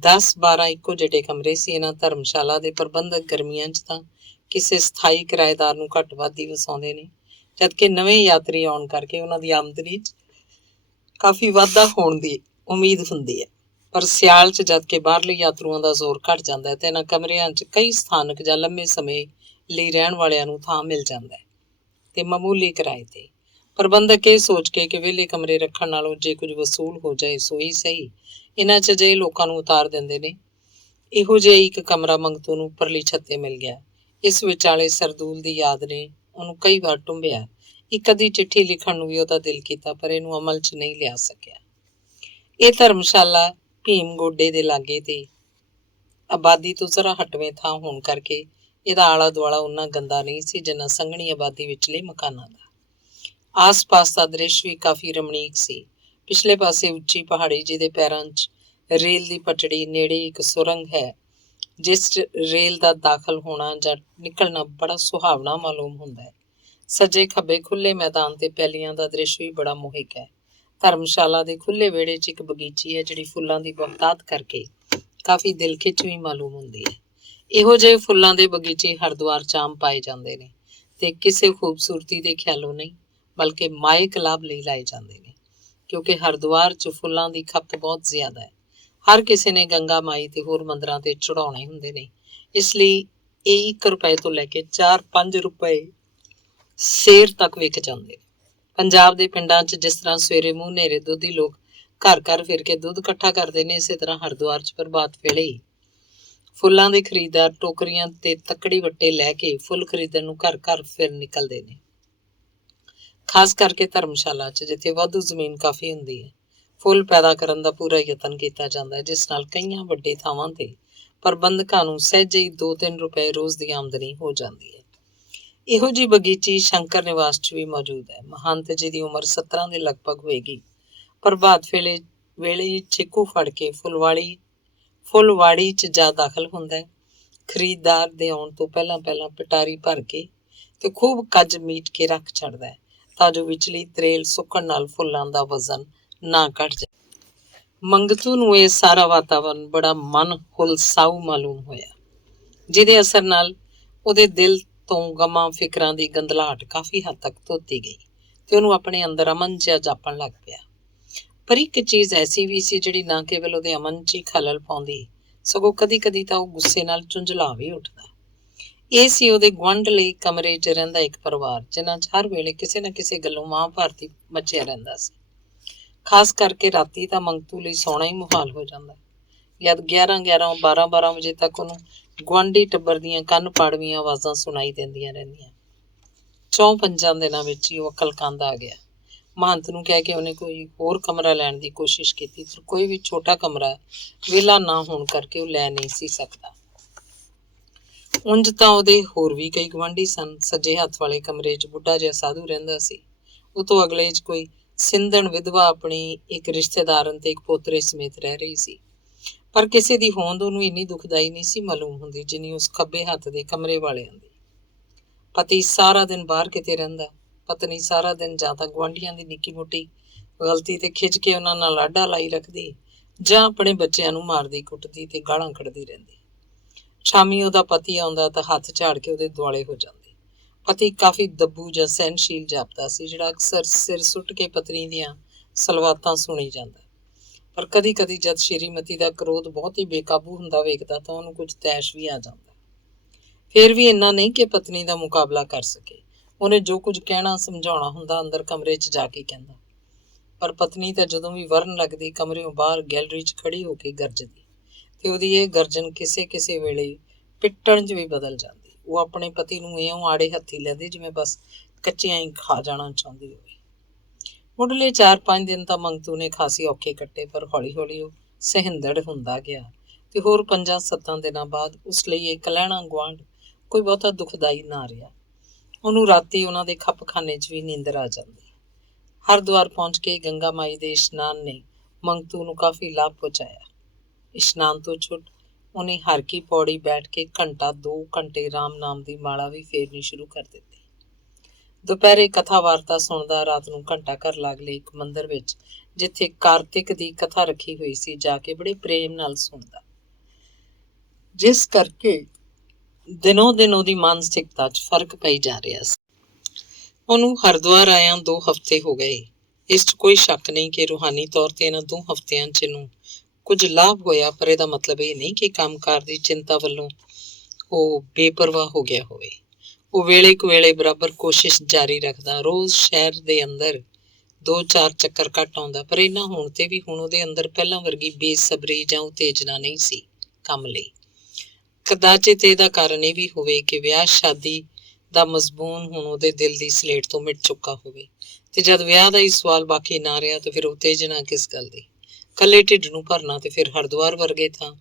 10-12 ਇੱਕੋ ਜਿਹੇ ਕਮਰੇ ਸੀ। ਇਹਨਾਂ ਧਰਮਸ਼ਾਲਾ ਦੇ ਪ੍ਰਬੰਧਕ ਗਰਮੀਆਂ 'ਚ ਤਾਂ ਕਿਸੇ ਸਥਾਈ ਕਿਰਾਏਦਾਰ ਨੂੰ ਘੱਟ ਵੱਧ ਹੀ ਵਸਾਉਂਦੇ ਨੇ, ਜਦਕਿ ਨਵੇਂ ਯਾਤਰੀ ਆਉਣ ਕਰਕੇ ਉਹਨਾਂ ਦੀ ਆਮਦਨੀ 'ਚ ਕਾਫੀ ਵਾਧਾ ਹੋਣ ਦੀ ਉਮੀਦ ਹੁੰਦੀ ਹੈ। ਪਰ ਸਿਆਲ 'ਚ ਜਦ ਕਿ ਬਾਹਰਲੇ ਯਾਤਰੂਆਂ ਦਾ ਜ਼ੋਰ ਘੱਟ ਜਾਂਦਾ ਹੈ ਤੇ ਇਹਨਾਂ ਕਮਰਿਆਂ 'ਚ ਕਈ ਸਥਾਨਕ ਜਾਂ ਲੰਮੇ ਸਮੇਂ ਲਈ ਰਹਿਣ ਵਾਲਿਆਂ ਨੂੰ ਥਾਂ ਮਿਲ ਜਾਂਦਾ ਹੈ ਤੇ ਮਾਮੂਲੀ ਕਿਰਾਏ ਤੇ। ਪ੍ਰਬੰਧਕ ਇਹ ਸੋਚ ਕੇ ਕਿ ਵਿਹਲੇ ਕਮਰੇ ਰੱਖਣ ਨਾਲੋਂ ਜੇ ਕੁਝ ਵਸੂਲ ਹੋ ਜਾਏ ਸੋ ਹੀ ਸਹੀ, ਇਹਨਾਂ 'ਚ ਅਜਿਹੇ ਲੋਕਾਂ ਨੂੰ ਉਤਾਰ ਦਿੰਦੇ ਨੇ। ਇਹੋ ਜਿਹਾ ਇੱਕ ਕਮਰਾ ਮੰਗਤੂ ਨੂੰ ਉੱਪਰਲੀ ਛੱਤ ਤੇ ਮਿਲ ਗਿਆ। ਇਸ ਵਿਚਾਲੇ ਸਰਦੂਲ ਦੀ ਯਾਦ ਨੇ ਉਹਨੂੰ ਕਈ ਵਾਰ ਟੁੰਬਿਆ। ਇੱਕ ਅੱਧੀ ਚਿੱਠੀ ਲਿਖਣ ਨੂੰ ਵੀ ਉਹਦਾ ਦਿਲ ਕੀਤਾ, ਪਰ ਇਹਨੂੰ ਅਮਲ 'ਚ ਨਹੀਂ ਲਿਆ ਸਕਿਆ। ਇਹ ਧਰਮਸ਼ਾਲਾ ਭੀਮ ਗੋਡੇ ਦੇ ਲਾਗੇ ਤੇ ਆਬਾਦੀ ਤੋਂ ਜ਼ਰਾ ਹਟਵੇਂ ਥਾਂ ਹੋਣ ਕਰਕੇ ਇਹਦਾ ਆਲਾ ਦੁਆਲਾ ਓਨਾ ਗੰਦਾ ਨਹੀਂ ਸੀ ਜਿੰਨਾ ਸੰਘਣੀ ਆਬਾਦੀ ਵਿਚਲੇ ਮਕਾਨਾਂ ਦਾ। ਆਸ-ਪਾਸ ਦਾ ਦ੍ਰਿਸ਼ ਵੀ ਕਾਫੀ ਰਮਣੀਕ ਸੀ। ਪਿਛਲੇ ਪਾਸੇ ਉੱਚੀ ਪਹਾੜੀ, ਜਿਹਦੇ ਪੈਰਾਂ 'ਚ ਰੇਲ ਦੀ ਪਟੜੀ, ਨੇੜੇ ਇੱਕ ਸੁਰੰਗ ਹੈ ਜਿਸ 'ਚ ਰੇਲ ਦਾ ਦਾਖਲ ਹੋਣਾ ਜਾਂ ਨਿਕਲਣਾ ਬੜਾ ਸੁਹਾਵਣਾ ਮਾਲੂਮ ਹੁੰਦਾ ਹੈ। ਸੱਜੇ ਖੱਬੇ ਖੁੱਲ੍ਹੇ ਮੈਦਾਨ ਤੇ ਪੈਲੀਆਂ ਦਾ ਦ੍ਰਿਸ਼ ਵੀ ਬੜਾ ਮੋਹਿਕ ਹੈ। ਧਰਮਸ਼ਾਲਾ ਦੇ ਖੁੱਲ੍ਹੇ ਵਿਹੜੇ 'ਚ ਇੱਕ ਬਗੀਚੀ ਹੈ, ਜਿਹੜੀ ਫੁੱਲਾਂ ਦੀ ਬਹੁਤਾਤ ਕਰਕੇ ਕਾਫੀ ਦਿਲਖਿੱਚਵੀਂ ਮਾਲੂਮ ਹੁੰਦੀ ਹੈ। ਇਹੋ ਜਿਹੇ ਫੁੱਲਾਂ ਦੇ ਬਗੀਚੇ ਹਰਿਦੁਆਰ 'ਚ ਆਮ ਪਾਏ ਜਾਂਦੇ ਨੇ ਤੇ ਕਿਸੇ ਖੂਬਸੂਰਤੀ ਦੇ ਖਿਆਲੋਂ ਨਹੀਂ, ਬਲਕਿ ਮਾਇਕ ਲਾਭ ਲਈ ਲਾਏ ਜਾਂਦੇ ਨੇ, ਕਿਉਂਕਿ ਹਰਿਦੁਆਰ 'ਚ ਫੁੱਲਾਂ ਦੀ ਖਪਤ ਬਹੁਤ ਜ਼ਿਆਦਾ ਹੈ। ਹਰ ਕਿਸੇ ਨੇ ਗੰਗਾ ਮਾਈ ਤੇ ਹੋਰ ਮੰਦਰਾਂ ਤੇ ਚੜਾਉਣੇ ਹੁੰਦੇ ਨੇ, ਇਸ ਲਈ ਇਹ 1 ਰੁਪਏ ਤੋਂ ਲੈ ਕੇ 4-5 ਰੁਪਏ ਸੇਰ ਤੱਕ ਵਿਕ ਜਾਂਦੇ ਨੇ। ਪੰਜਾਬ ਦੇ ਪਿੰਡਾਂ 'ਚ ਜਿਸ ਤਰ੍ਹਾਂ ਸਵੇਰੇ ਮੂੰਹ ਹਨੇਰੇ ਦੁੱਧੀ ਲੋਕ ਘਰ ਫਿਰ ਕੇ ਦੁੱਧ ਇਕੱਠਾ ਕਰਦੇ ਨੇ, ਇਸੇ ਤਰ੍ਹਾਂ ਹਰਿਦੁਆਰ 'ਚ ਪ੍ਰਭਾਤ ਵੇਲੇ ਹੀ ਫੁੱਲਾਂ ਦੇ ਖਰੀਦਦਾਰ ਟੋਕਰੀਆਂ ਤੇ ਤੱਕੜੀ ਵੱਟੇ ਲੈ ਕੇ ਫੁੱਲ ਖਰੀਦਣ ਨੂੰ ਘਰ ਫਿਰ ਨਿਕਲਦੇ ਨੇ। ਖਾਸ ਕਰਕੇ ਧਰਮਸ਼ਾਲਾ 'ਚ, ਜਿੱਥੇ ਵਾਧੂ ਜ਼ਮੀਨ ਕਾਫੀ ਹੁੰਦੀ ਹੈ, ਫੁੱਲ ਪੈਦਾ ਕਰਨ ਦਾ ਪੂਰਾ ਯਤਨ ਕੀਤਾ ਜਾਂਦਾ ਹੈ, ਜਿਸ ਨਾਲ ਕਈਆਂ ਵੱਡੇ ਥਾਵਾਂ ਤੇ ਪ੍ਰਬੰਧਕਾਂ ਨੂੰ ਸਹਿਜੇ ਹੀ 2-3 ਰੁਪਏ ਰੋਜ਼ ਦੀ ਆਮਦਨੀ ਹੋ ਜਾਂਦੀ ਹੈ। ਇਹੋ ਜਿਹੀ ਬਗੀਚੀ ਸ਼ੰਕਰ ਨਿਵਾਸ 'ਚ ਵੀ ਮੌਜੂਦ ਹੈ। ਮਹੰਤ ਜੀ ਦੀ ਉਮਰ 17 ਦੇ ਲਗਭਗ ਹੋਏਗੀ। ਪ੍ਰਭਾਤ ਵੇਲੇ ਹੀ ਚੀਕੂ ਫੜ ਕੇ ਫੁੱਲਵਾੜੀ 'ਚ ਜਾ ਦਾਖਲ ਹੁੰਦਾ ਹੈ। ਖਰੀਦਦਾਰ ਦੇ ਆਉਣ ਤੋਂ ਪਹਿਲਾਂ ਪਟਾਰੀ ਭਰ ਕੇ ਤੇ ਖੂਬ ਕੱਜ ਮੀਟ ਕੇ ਰੱਖ ਛੱਡਦਾ ਹੈ, ਤਾਂ ਜੋ ਵਿਚਲੀ ਤਰੇਲ ਸੁੱਕਣ ਨਾਲ ਫੁੱਲਾਂ ਦਾ ਵਜ਼ਨ ਨਾ ਘਟ ਜਾਏ। ਮੰਗਤੂ ਨੂੰ ਇਹ ਸਾਰਾ ਵਾਤਾਵਰਨ ਬੜਾ ਮਨ ਹੁਲਸਾਊ ਮਾਲੂਮ ਹੋਇਆ, ਜਿਹਦੇ ਅਸਰ ਨਾਲ ਉਹਦੇ ਦਿਲ ਤੋਂ ਗਮਾਂ ਫਿਕਰਾਂ ਦੀ ਗੰਦਲਾਹਟ ਕਾਫੀ ਹੱਦ ਤੱਕ ਧੋਤੀ ਗਈ ਤੇ ਉਹਨੂੰ ਆਪਣੇ ਅੰਦਰ ਅਮਨ ਜਿਹਾ ਜਾਪਣ ਲੱਗ ਪਿਆ। ਪਰ ਇੱਕ ਚੀਜ਼ ਐਸੀ ਵੀ ਸੀ ਜਿਹੜੀ ਨਾ ਕੇਵਲ ਉਹਦੇ ਅਮਨ 'ਚ ਹੀ ਖਲਲ ਪਾਉਂਦੀ, ਸਗੋਂ ਕਦੀ ਤਾਂ ਉਹ ਗੁੱਸੇ ਨਾਲ ਝੁੰਝਲਾ ਵੀ ਉੱਠਦਾ। ਇਹ ਸੀ ਉਹਦੇ ਗੁਆਂਢ ਲਈ ਕਮਰੇ 'ਚ ਰਹਿੰਦਾ ਇੱਕ ਪਰਿਵਾਰ, ਜਿਨ੍ਹਾਂ 'ਚ ਹਰ ਵੇਲੇ ਕਿਸੇ ਨਾ ਕਿਸੇ ਗੱਲੋਂ ਮਹਾਂਭਾਰਤੀ ਮਚਿਆ ਰਹਿੰਦਾ ਸੀ। ਖਾਸ ਕਰਕੇ ਰਾਤੀ ਤਾਂ ਮੰਗਤੂ ਲਈ ਸੌਣਾ ਹੀ ਮੁਹਾਲ ਹੋ ਜਾਂਦਾ। ਜਦ 11-12 ਵਜੇ ਤੱਕ ਉਹਨੂੰ ਗੁਆਂਢੀ ਟੱਬਰ ਦੀਆਂ ਕੰਨ ਪਾੜਵੀਆਂ ਆਵਾਜ਼ਾਂ ਸੁਣਾਈ ਦਿੰਦੀਆਂ ਰਹਿੰਦੀਆਂ। 4-5 ਦਿਨਾਂ ਵਿੱਚ ਹੀ ਉਹ ਅਕਲਕੰਦ ਆ ਗਿਆ। ਮਹੰਤ ਨੂੰ ਕਹਿ ਕੇ ਉਹਨੇ ਕੋਈ ਹੋਰ ਕਮਰਾ ਲੈਣ ਦੀ ਕੋਸ਼ਿਸ਼ ਕੀਤੀ, ਪਰ ਕੋਈ ਵੀ ਛੋਟਾ ਕਮਰਾ ਵਿਹਲਾ ਨਾ ਹੋਣ ਕਰਕੇ ਉਹ ਲੈ ਨਹੀਂ ਸੀ ਸਕਦਾ। ਉਂਝ ਤਾਂ ਉਹਦੇ ਹੋਰ ਵੀ ਕਈ ਗੁਆਂਢੀ ਸਨ। ਸੱਜੇ ਹੱਥ ਵਾਲੇ ਕਮਰੇ 'ਚ ਬੁੱਢਾ ਜਿਹਾ ਸਾਧੂ ਰਹਿੰਦਾ ਸੀ। ਉਹ ਤੋਂ ਅਗਲੇ 'ਚ ਕੋਈ ਸਿੰਧਣ ਵਿਧਵਾ ਆਪਣੀ ਇੱਕ ਰਿਸ਼ਤੇਦਾਰਨ ਤੇ ਇੱਕ ਪੋਤਰੇ ਸਮੇਤ ਰਹਿ ਰਹੀ ਸੀ। ਪਰ ਕਿਸੇ ਦੀ ਹੋਂਦ ਉਹਨੂੰ ਇੰਨੀ ਦੁਖਦਾਈ ਨਹੀਂ ਸੀ ਮਾਲੂਮ ਹੁੰਦੀ ਜਿੰਨੀ ਉਸ ਖੱਬੇ ਹੱਥ ਦੇ ਕਮਰੇ ਵਾਲਿਆਂ ਦੀ। ਪਤੀ ਸਾਰਾ ਦਿਨ ਬਾਹਰ ਕਿਤੇ ਰਹਿੰਦਾ, ਪਤਨੀ ਸਾਰਾ ਦਿਨ ਜਾਂ ਤਾਂ ਗੁਆਂਢੀਆਂ ਦੀ ਨਿੱਕੀ ਮੋਟੀ ਗਲਤੀ ਤੇ ਖਿੱਚ ਕੇ ਉਹਨਾਂ ਨਾਲ ਆਡਾ ਲਾਈ ਰੱਖਦੀ, ਜਾਂ ਆਪਣੇ ਬੱਚਿਆਂ ਨੂੰ ਮਾਰਦੀ ਕੁੱਟਦੀ ਤੇ ਗਾਲਾਂ ਕੱਢਦੀ ਰਹਿੰਦੀ। ਸ਼ਾਮੀ ਉਹਦਾ ਪਤੀ ਆਉਂਦਾ ਤਾਂ ਹੱਥ ਝਾੜ ਕੇ ਉਹਦੇ ਦੁਆਲੇ ਹੋ ਜਾਂਦੇ। ਪਤੀ ਕਾਫੀ ਦੱਬੂ ਜਾਂ ਸਹਿਨਸ਼ੀਲ ਜਾਪਦਾ ਸੀ, ਜਿਹੜਾ ਅਕਸਰ ਸਿਰ ਸੁੱਟ ਕੇ ਪਤਨੀ ਦੀਆਂ ਸਲਵਾਤਾਂ ਸੁਣੀ ਜਾਂਦਾ। ਪਰ ਕਦੀ ਕਦੀ ਜਦ ਸ਼੍ਰੀਮਤੀ ਦਾ ਕ੍ਰੋਧ ਬਹੁਤ ਹੀ ਬੇਕਾਬੂ ਹੁੰਦਾ ਵੇਖਦਾ ਤਾਂ ਉਹਨੂੰ ਕੁਝ ਤੈਸ਼ ਵੀ ਆ ਜਾਂਦਾ। ਫਿਰ ਵੀ ਇੰਨਾ ਨਹੀਂ ਕਿ ਪਤਨੀ ਦਾ ਮੁਕਾਬਲਾ ਕਰ ਸਕੇ। ਉਹਨੇ ਜੋ ਕੁਝ ਕਹਿਣਾ ਸਮਝਾਉਣਾ ਹੁੰਦਾ ਅੰਦਰ ਕਮਰੇ 'ਚ ਜਾ ਕੇ ਕਹਿੰਦਾ। ਪਰ ਪਤਨੀ ਤਾਂ ਜਦੋਂ ਵੀ ਵਰਨ ਲੱਗਦੀ ਕਮਰਿਓਂ ਬਾਹਰ ਗੈਲਰੀ 'ਚ ਖੜੀ ਹੋ ਕੇ ਗਰਜਦੀ, ਤੇ ਉਹਦੀ ਇਹ ਗਰਜਨ ਕਿਸੇ ਕਿਸੇ ਵੇਲੇ ਪਿੱਟਣ 'ਚ ਵੀ ਬਦਲ ਜਾਂਦੀ। ਉਹ ਆਪਣੇ ਪਤੀ ਨੂੰ ਇਉਂ ਆੜੇ ਹੱਥੀ ਲੈਂਦੀ ਜਿਵੇਂ ਬਸ ਕੱਚਿਆਂ ਹੀ ਖਾ ਜਾਣਾ ਚਾਹੁੰਦੀ ਹੋਵੇ। ਮੁੱਢਲੇ 4-5 ਦਿਨ ਤਾਂ ਮੰਗਤੂ ਨੇ ਖਾਸੀ ਔਖੇ ਕੱਟੇ, ਪਰ ਹੌਲੀ ਹੌਲੀ ਉਹ ਸਹਿੰਦੜ ਹੁੰਦਾ ਗਿਆ ਤੇ ਹੋਰ 5-7 ਦਿਨਾਂ ਬਾਅਦ ਉਸ ਲਈ ਇਹ ਕਲਹਿਣਾ ਗੁਆਂਢ ਕੋਈ ਬਹੁਤਾ ਦੁਖਦਾਈ ਨਾ ਰਿਹਾ। ਉਹਨੂੰ ਰਾਤੀ ਉਹਨਾਂ ਦੇ ਖੱਪਖਾਨੇ 'ਚ ਵੀ ਨੀਂਦਰ ਆ ਜਾਂਦੀ। ਹਰਿਦੁਆਰ ਪਹੁੰਚ ਕੇ ਗੰਗਾ ਮਾਈ ਦੇ ਇਸ਼ਨਾਨ ਨੇ ਮੰਗਤੂ ਨੂੰ ਕਾਫੀ ਲਾਭ ਪਹੁੰਚਾਇਆ। ਇਸ਼ਨਾਨ ਤੋਂ ਛੁੱਟ ਉਹਨੇ ਹਰ ਕੀ ਪੌੜੀ ਬੈਠ ਕੇ 1-2 ਘੰਟੇ ਰਾਮ ਨਾਮ ਦੀ ਮਾਲਾ ਵੀ ਫੇਰਨੀ ਸ਼ੁਰੂ ਕਰ ਦਿੱਤੀ। ਦੁਪਹਿਰੇ ਕਥਾ ਵਾਰਤਾ ਸੁਣਦਾ, ਰਾਤ ਨੂੰ ਘੰਟਾ ਘਰ ਲਾਗਲੇ ਇੱਕ ਮੰਦਿਰ ਵਿੱਚ ਜਿੱਥੇ ਕਾਰਤਿਕ ਦੀ ਕਥਾ ਰੱਖੀ ਹੋਈ ਸੀ ਜਾ ਕੇ ਬੜੇ ਪ੍ਰੇਮ ਨਾਲ ਸੁਣਦਾ, ਜਿਸ ਕਰਕੇ ਦਿਨੋਂ ਦਿਨ ਉਹਦੀ ਮਾਨਸਿਕਤਾ 'ਚ ਫਰਕ ਪਈ ਜਾ ਰਿਹਾ ਸੀ। ਉਹਨੂੰ ਹਰਿਦੁਆਰ ਆਇਆਂ 2 ਹਫ਼ਤੇ ਹੋ ਗਏ। ਇਸ 'ਚ ਕੋਈ ਸ਼ੱਕ ਨਹੀਂ ਕਿ ਰੂਹਾਨੀ ਤੌਰ ਤੇ ਇਹਨਾਂ 2 ਹਫ਼ਤਿਆਂ 'ਚ ਇਹਨੂੰ ਕੁਝ ਲਾਭ ਹੋਇਆ, ਪਰ ਇਹਦਾ ਮਤਲਬ ਇਹ ਨਹੀਂ ਕਿ ਕੰਮਕਾਰ ਦੀ ਚਿੰਤਾ ਵੱਲੋਂ ਉਹ ਬੇਪਰਵਾਹ ਹੋ ਗਿਆ ਹੋਵੇ। ਉਹ ਵੇਲੇ ਕੁ ਵੇਲੇ ਬਰਾਬਰ ਕੋਸ਼ਿਸ਼ ਜਾਰੀ ਰੱਖਦਾ। ਰੋਜ਼ ਸ਼ਹਿਰ ਦੇ ਅੰਦਰ 2-4 ਚੱਕਰ ਘੱਟ ਆਉਂਦਾ, ਪਰ ਇਹਨਾਂ ਹੋਣ ਤੇ ਵੀ ਹੁਣ ਉਹਦੇ ਅੰਦਰ ਪਹਿਲਾਂ ਵਰਗੀ ਬੇਸਬਰੀ ਜਾਂ ਉਤੇਜਨਾ ਨਹੀਂ ਸੀ ਕੰਮ ਲਈ। ਕਦਾਚਿਤ ਇਹਦਾ ਕਾਰਨ ਇਹ ਵੀ ਹੋਵੇ ਕਿ ਵਿਆਹ ਸ਼ਾਦੀ ਦਾ ਮਜ਼ਬੂਨ ਹੁਣ ਉਹਦੇ ਦਿਲ ਦੀ ਸਲੇਟ ਤੋਂ ਮਿਟ ਚੁੱਕਾ ਹੋਵੇ, ਤੇ ਜਦ ਵਿਆਹ ਦਾ ਹੀ ਸਵਾਲ ਬਾਕੀ ਨਾ ਰਿਹਾ ਤਾਂ ਫਿਰ ਉਤੇਜਨਾ ਕਿਸ ਗੱਲ ਦੀ। ਕੱਲੇ ਢਿੱਡ ਨੂੰ ਭਰਨਾ ਤੇ ਫਿਰ ਹਰਿਦੁਆਰ ਵਰਗੇ ਥਾਂ